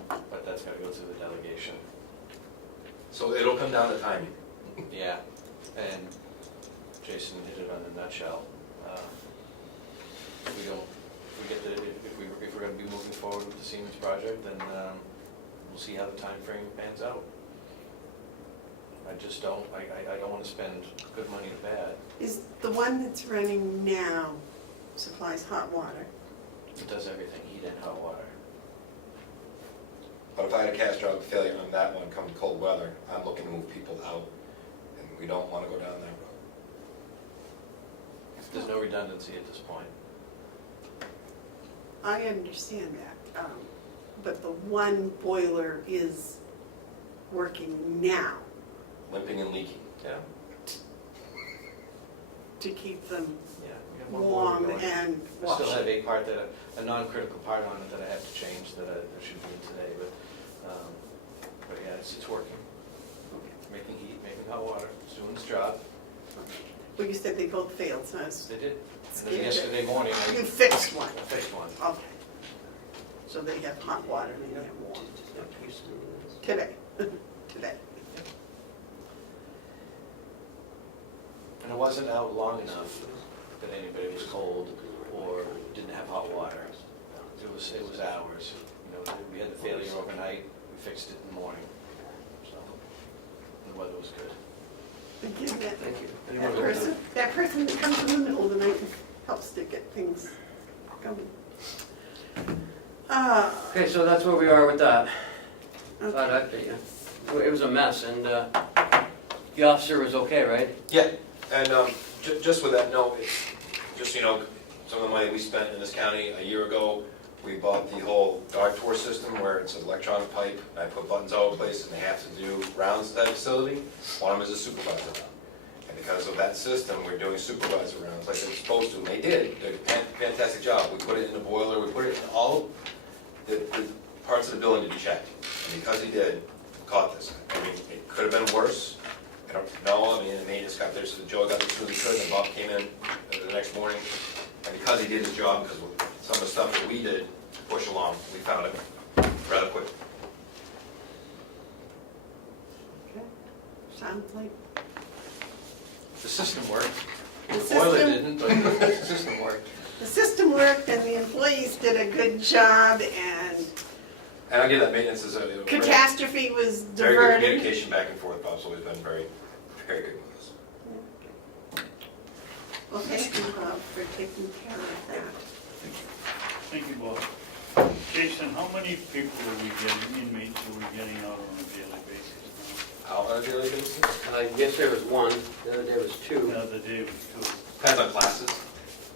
But that's gotta go through the delegation. So it'll come down to timing. Yeah, and Jason hit it on a nutshell. If we're gonna be moving forward with the Siemens project, then we'll see how the time frame pans out. I just don't wanna spend good money to bad. Is the one that's running now supplies hot water? It does everything, heat and hot water. But if I had a catastrophic failure on that one come cold weather, I'm looking to move people out, and we don't wanna go down that road. There's no redundancy at this point. I understand that, but the one boiler is working now Limping and leaking. Yeah. to keep them Yeah. We have one boiler warm going. and I still have washed. a non-critical part on it that I have to change that I should do today, but yeah, it's working. Making heat, making hot water, it's doing its job. Well, you said they both failed, so I was They did. And scared. then yesterday morning, You I fixed one, fixed one. okay. So they have hot water and they have warm. Today, today. And it wasn't out long enough that anybody was cold or didn't have hot water. It was hours. We had the failure overnight, we fixed it in the morning. So, and the weather was good. Again, Thank you. that person that comes in the middle of the night and helps to get things going. Okay, so that's where we are with that. Okay. Thought I'd update you. It was a mess, and the officer was okay, right? Yeah, and just with that note, it's just, some of the money we spent in this county a year ago, we bought the whole dog tour system where it's an electronic pipe, and I put buttons all over the place, and they have to do rounds at that facility. One of them is a supervisor round. And because of that system, we're doing supervisor rounds like they're supposed to, and they did. They did a fantastic job. We put it in the boiler, we put it in all the parts of the building to be checked. And because he did, caught this. I mean, it could have been worse. I don't know, the maintenance got there, so Joe got this really good, and Bob came in the next morning. And because he did his job, because of some of the stuff that we did to push along, we found it rather quick. Okay. Sounds like The system worked. the The boiler system, didn't, but the system worked. the system worked and the employees did a good job and And I'll give that maintenance as a catastrophe was very good diverted. communication back and forth. Bob's always been very, very good with us. Well, thank you, Bob, for taking care of that. Thank you, Bob. Jason, how many people are we getting, inmates are we getting out on a daily basis How on a daily basis? Yesterday was one, the other day was now? two. The other day was two. Depends on classes.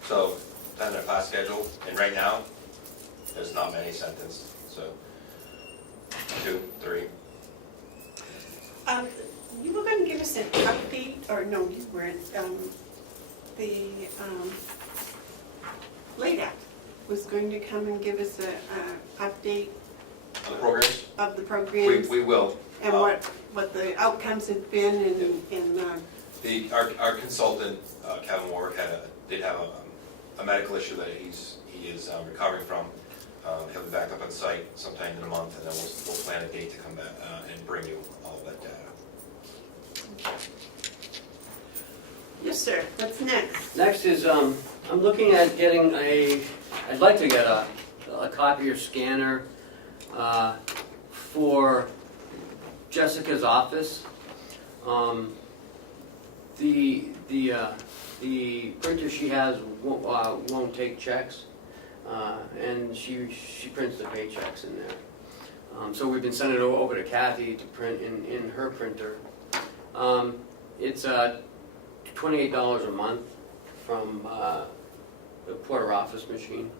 So, depends on class schedule. And right now, there's not many sentenced, so 2, 3. You were going to give us an update, or no, you weren't, the LADAP. was going to come and give us a update On the programs, of the programs we will. and what the outcomes have been and Our consultant, Kevin Warwick, did have a medical issue that he is recovering from. He'll be back up on site sometime in a month, and then we'll plan a date to come back and bring you all of that data. Yes, sir. What's next? Next is, I'm looking at getting I'd like to get a copier scanner for Jessica's office. The printer she has won't take checks, and she prints the paychecks in there. So we've been sending it over to Kathy to print in her printer. It's $28 a month from the Porter office machine.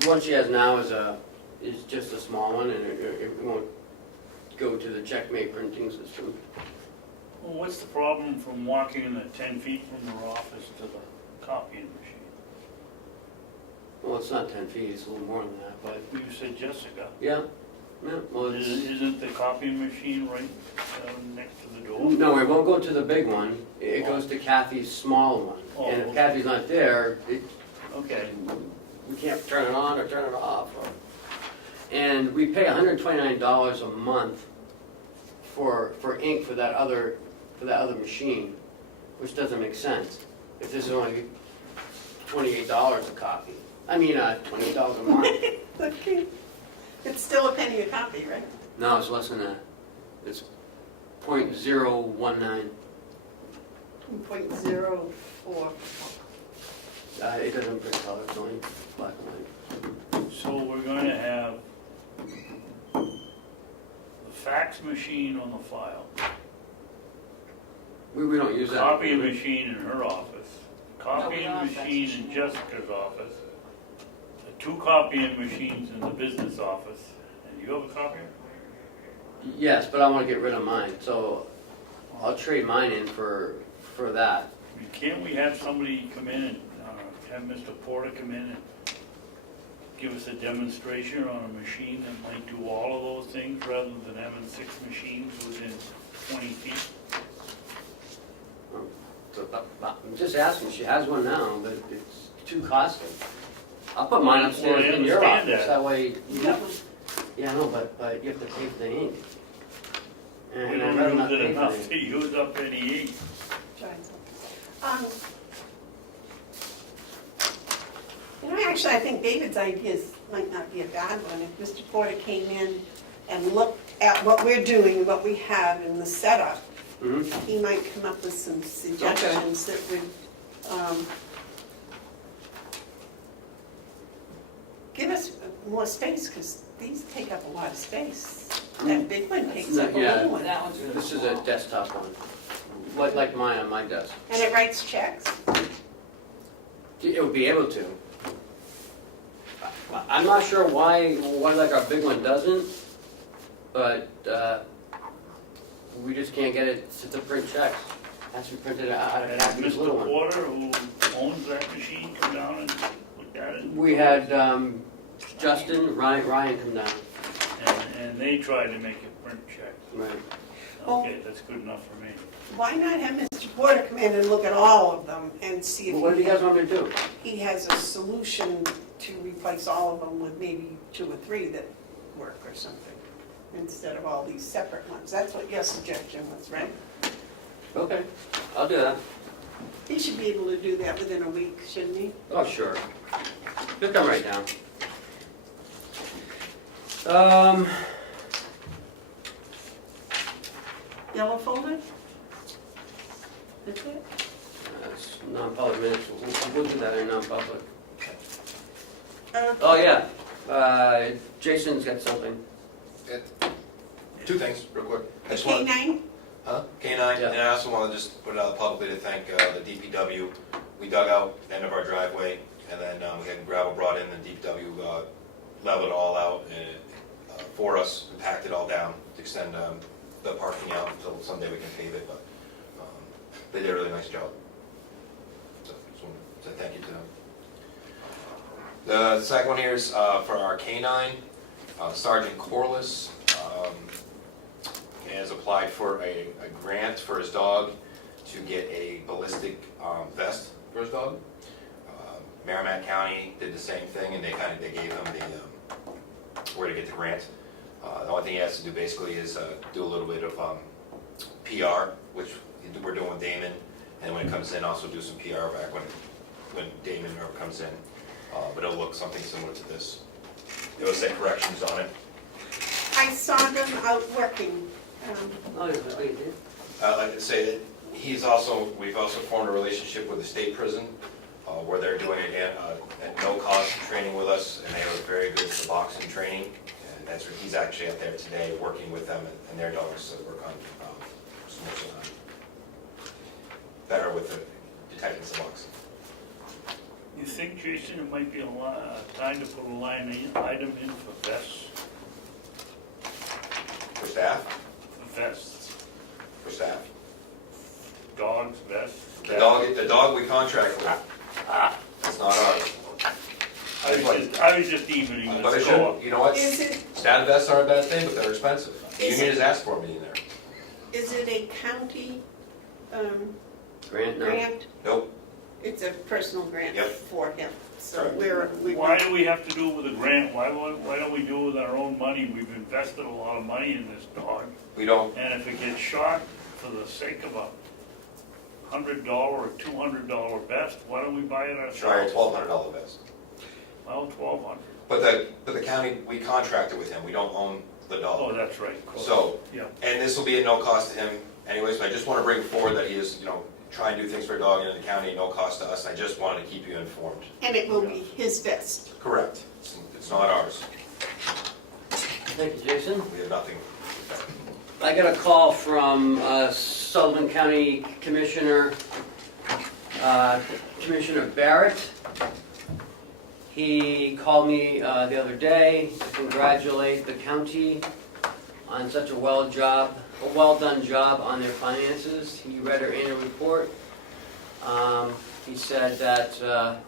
The one she has now is just a small one, and it won't go to the Checkmate printing system. Well, what's the problem from walking the 10 feet from her office to the copying machine? Well, it's not 10 feet, it's a little more than that, but You said Jessica. yeah. Well, it's, Isn't the copying machine right next to the door? no, it won't go to the big one. It goes to Kathy's small one. Oh, And if okay. Kathy's not there, Okay. we can't turn it on or turn it off. And we pay $129 a month for ink for that other machine, which doesn't make sense. If this is only $28 a copy. I mean, $28 a month. Okay. It's still a penny a copy, right? No, it's less than that. It's .019. 2.04. It doesn't print color, it's only black and white. So we're going to have the fax machine on the file, We don't use that. copying machine in her office, we copying don't have fax machine in machine. Jessica's office, the 2 copying machines in the business office, and you have a copier? Yes, but I want to get rid of mine, so I'll trade mine in for that. I mean, can't we have somebody come in and have Mr. Porter come in and give us a demonstration on a machine that might do all of those things rather than having 6 machines within 20 feet? I'm just asking, she has one now, but it's too costly. I'll put mine upstairs Well, I in your understand office, that. that way, You got one? yeah, no, but you have to pay for the ink. We And I'd rather don't not use it pay for enough the ink. to use up any ink. Actually, I think David's ideas might not be a bad one. If Mr. Porter came in and looked at what we're doing, what we have in the setup, Mhm. he might come up with some suggestions that would give us more space, because these take up a lot of space. That big one takes up a Yeah. little one. That one's really This is a small. desktop one, like mine on my desk. And it writes checks. It would be able to. I'm not sure why like our big one doesn't, but we just can't get it to print checks. It has to be printed out of And Kathy's little Mr. one. Porter, who owns that machine, come down and look at it. We had Justin, Ryan come down. And they tried to make it print checks. Right. Okay, that's good enough for me. Why not have Mr. Porter come in and look at all of them and see Well, what do if you guys want me to do? he has a solution to replace all of them with maybe 2 or 3 that work or something, instead of all these separate ones. That's what your suggestion was, right? Okay, I'll do that. He should be able to do that within a week, shouldn't he? Oh, sure. Just come right down. Yellow folder? That's it? That's non-public minutes, we'll do that in non-public. Okay. Oh, yeah, Jason's got something. Two things, real quick. I just wanted- K-9? Huh? K-9, Yeah. and I also want to just put it out publicly to thank the DPW. We dug out the end of our driveway, and then we had gravel brought in, and DPW leveled it all out for us, and packed it all down to extend the parking out until someday we can pave it, but they did a really nice job. So just want to say thank you to them. The second one here is for our canine. Sergeant Corliss has applied for a grant for his dog to get a ballistic vest for his dog. Merrimack County did the same thing, and they gave him the where to get the grant. The only thing he has to do basically is do a little bit of PR, which we're doing with Damon, and when it comes in, also do some PR back when Damon comes in. But it'll look something similar to this. It will say corrections on it. I saw them out working. Oh, yeah, but wait, I'd like to say that we've also formed a relationship with the state prison, where they're doing again at no cost training with us, and they are very good for boxing training. And that's where he's actually out there today working with them and their dogs to work on some better with the detecting some boxing. You think, Jason, it might be time to put a line item in for vests? For staff? For vests, For staff. dogs, vests? The dog we contract with. That's not ours. I was just evening But the it score. should, you know what? Is it, Staff vests aren't a bad thing, but they're expensive. The Is union it- has asked for me in there. is it a county Grant, no. grant? Nope. It's a personal grant Yep. for him. So Correct. Why do we have to do it with a grant? Why don't we do it with our own money? We've invested a lot of money in this dog. We don't, And if it gets shot for the sake of a $100 or $200 vest, why don't we buy it try a ourselves? $1,200 vest. Well, $1,200. But the county, we contracted with him, we don't own the Oh, dog. that's right. So, Yeah. and this will be at no cost to him anyways, but I just want to bring forward that he is, try and do things for a dog in the county at no cost to us, and I just wanted to keep you informed. And it will be his vest. Correct. It's not ours. Thank you, Jason. We have nothing. I got a call from Sullivan County Commissioner, Commissioner Barrett. He called me the other day to congratulate the county on such a well done job on their finances. He read our annual report. He said that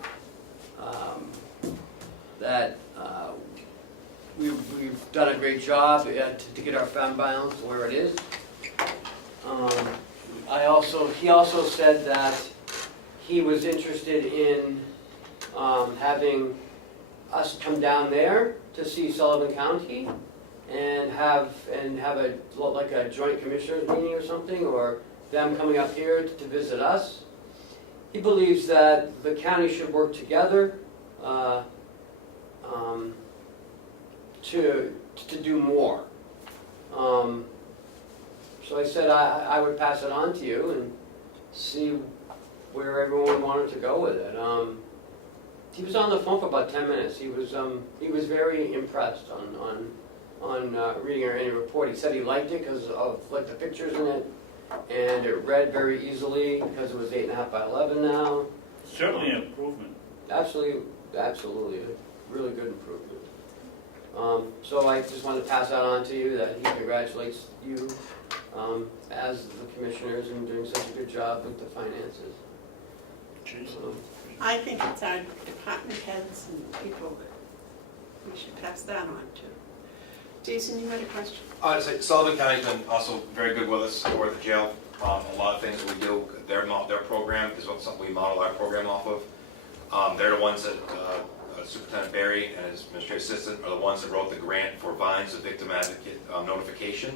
we've done a great job to get our fund balance where it is. He also said that he was interested in having us come down there to see Sullivan County and have a joint commissioners meeting or something, or them coming up here to visit us. He believes that the county should work together to do more. So I said I would pass it on to you and see where everyone wanted to go with it. He was on the phone for about 10 minutes. He was very impressed on reading our annual report. He said he liked it because of the pictures in it, and it read very easily because it was 8.5 by 11 now. Certainly an improvement. Absolutely, a really good improvement. So I just wanted to pass that on to you, that he congratulates you as the commissioners in doing such a good job with the finances. Jason. I think it's our department heads and people that we should pass that on to. Jason, you had a question? Sullivan County's been also very good with us over at the jail. A lot of things that we do, their program is something we model our program off of. They're the ones that, Superintendent Barry and his administrative assistant are the ones that wrote the grant for Vines, the victim advocate notification,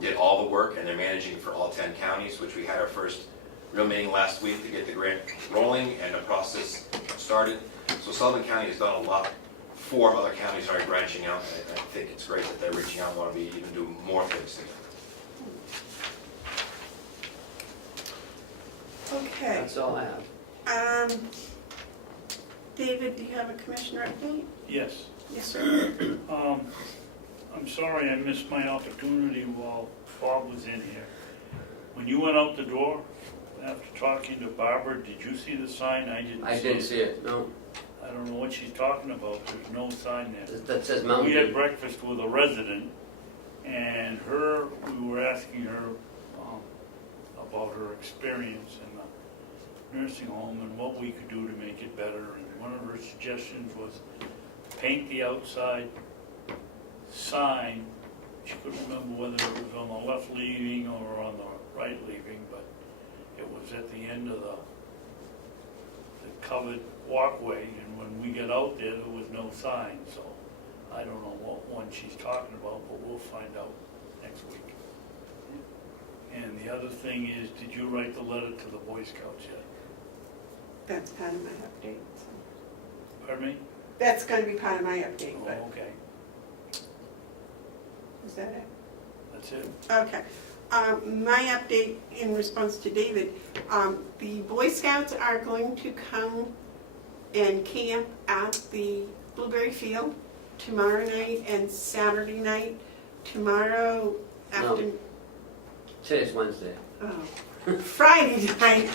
did all the work, and they're managing for all 10 counties, which we had our first real meeting last week to get the grant rolling and the process started. So Sullivan County has done a lot. 4 other counties are branching out. I think it's great that they're reaching out and want to even do more things together. Okay. That's all I have. David, do you have a commissioner update? Yes. Yes, sir. I'm sorry I missed my opportunity while Bob was in here. When you went out the door, after talking to Barbara, did you see the sign? I didn't see it, no. I don't know what she's talking about, there's no sign there. That says Mountain We had View. breakfast with a resident, and we were asking her about her experience in the nursing home and what we could do to make it better and one of her suggestions was paint the outside sign. She couldn't remember whether it was on the left leaving or on the right leaving, but it was at the end of the covered walkway, and when we got out there was no sign, so I don't know what one she's talking about, but we'll find out next week. And the other thing is, did you write the letter to the Boy Scouts yet? That's part of my update. So. Pardon me? That's gonna be part of my update, but Oh, okay, is that it? that's it. Okay. My update in response to David, the Boy Scouts are going to come and camp at the Blueberry Field tomorrow night and Saturday night. Tomorrow after, Today's Wednesday. Friday night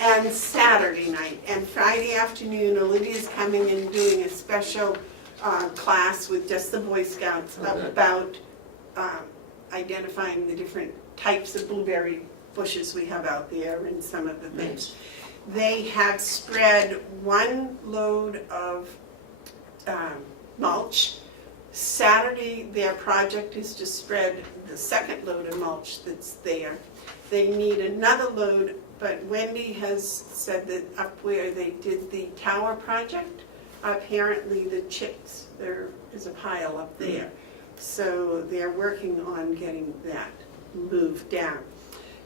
and Saturday night. And Friday afternoon, Olivia's coming and doing a special class with just the Boy Scouts about identifying the different types of blueberry bushes we have out there and some of the things. They have spread one load of mulch. Saturday, their project is to spread the second load of mulch that's there. They need another load, but Wendy has said that up where they did the tower project, apparently the chicks, there is a pile up there. So they're working on getting that moved down.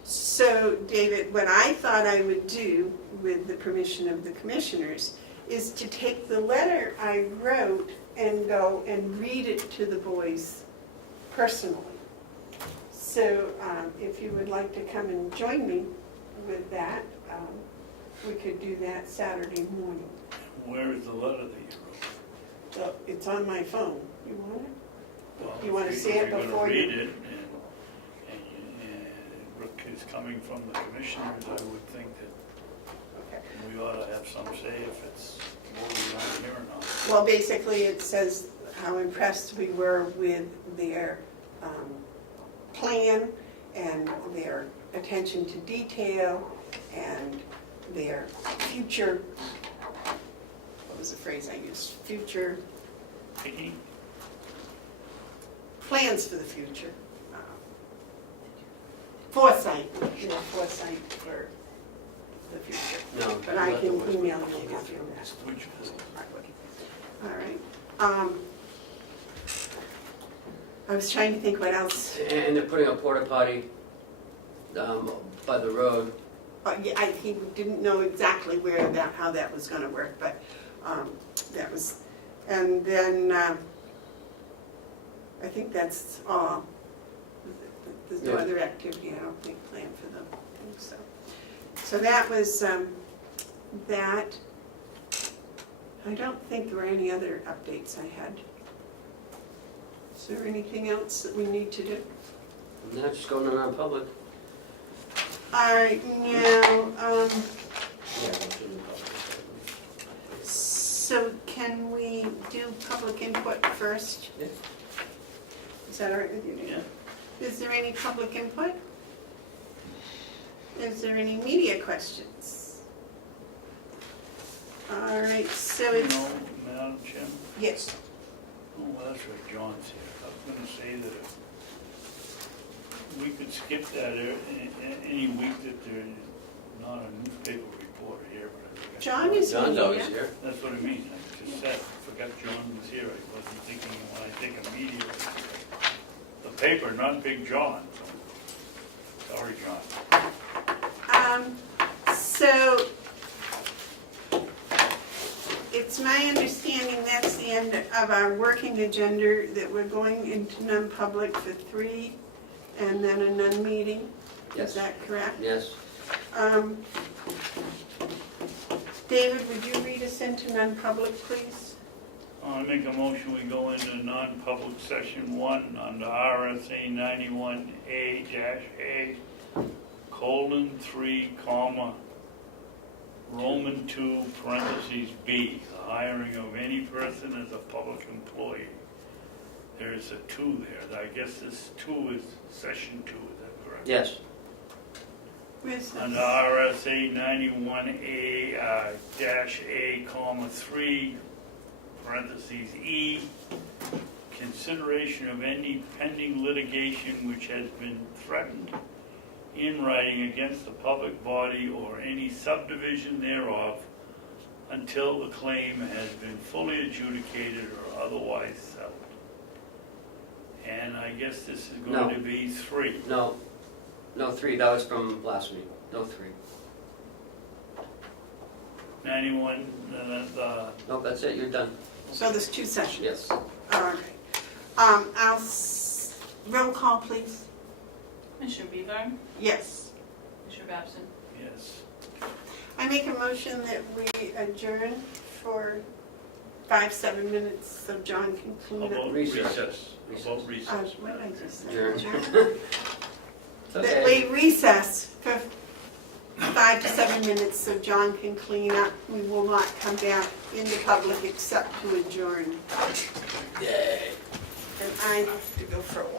So David, what I thought I would do with the permission of the commissioners is to take the letter I wrote and go and read it to the boys personally. So if you would like to come and join me with that, we could do that Saturday morning. Where is the letter that you So it's on my phone. You want it? wrote? Well, You wanna if see it if you're before gonna you- read it, and Brooke is coming from the commissioners, I would think that Okay. we ought to have some say if it's voted on here or not. Well, basically, it says how impressed we were with their plan and their attention to detail and their future, what was the phrase I used? Future Picky? plans for the future. Foresight, foresight for the future. No. But I can email you a copy of that. Which, All right. I was trying to think what else. And they're putting a porta potty by the road. Yeah, he didn't know exactly where that, how that was going to work, but that was, and then I think that's all. There's no Yeah. other activity, I don't think, planned for them. So that was that. I don't think there were any other updates I had. Is there anything else that we need to do? No, just going to non-public. All right, now, Yeah, go to non-public. so can we do public input first? Yeah. Is that all right with you, Dave? yeah. Is there any public input? Is there any media questions? All right, so You it's, know, Madam Chairman, yes, oh, well, that's right, John's here. I was gonna say that if we could skip that any week that there's not a newspaper reporter here, but I forgot. John is John's always here. here. That's what I mean, I just said, forgot John was here, I wasn't thinking when I think of media. The paper, not Big John, so, sorry, John. So, it's my understanding that's the end of our working agenda, that we're going into non-public for 3 and then a non-meeting. Yes. Is that correct? Yes. David, would you read us into non-public, please? I make a motion, we go into non-public session 1 under RSA 91A-A, colon 3, comma, Roman 2, parentheses B, the hiring of any person as a public employee. There's a 2 there, I guess this 2 is session 2, is that correct? Yes. Where's Under this? RSA 91A, dash A, comma 3, parentheses E, consideration of any pending litigation which has been threatened in writing against the public body or any subdivision thereof until the claim has been fully adjudicated or otherwise settled. And I guess this is No. going to be 3. No, 3, that was from last week, no 3. 91, Nope, that's it, you're done. So there's 2 sessions. Yes. All right. Roll call, please. Commissioner Bevard, Yes. Commissioner Babson, yes. I make a motion that we adjourn for 5-7 minutes so John can clean up. About Recess. recess. About recess. What did I just say? Adjourn. Adjourn? It's That okay. we recess for 5 to 7 minutes so John can clean up. We will not come back into public except to adjourn. Yay. And I have to go for a walk.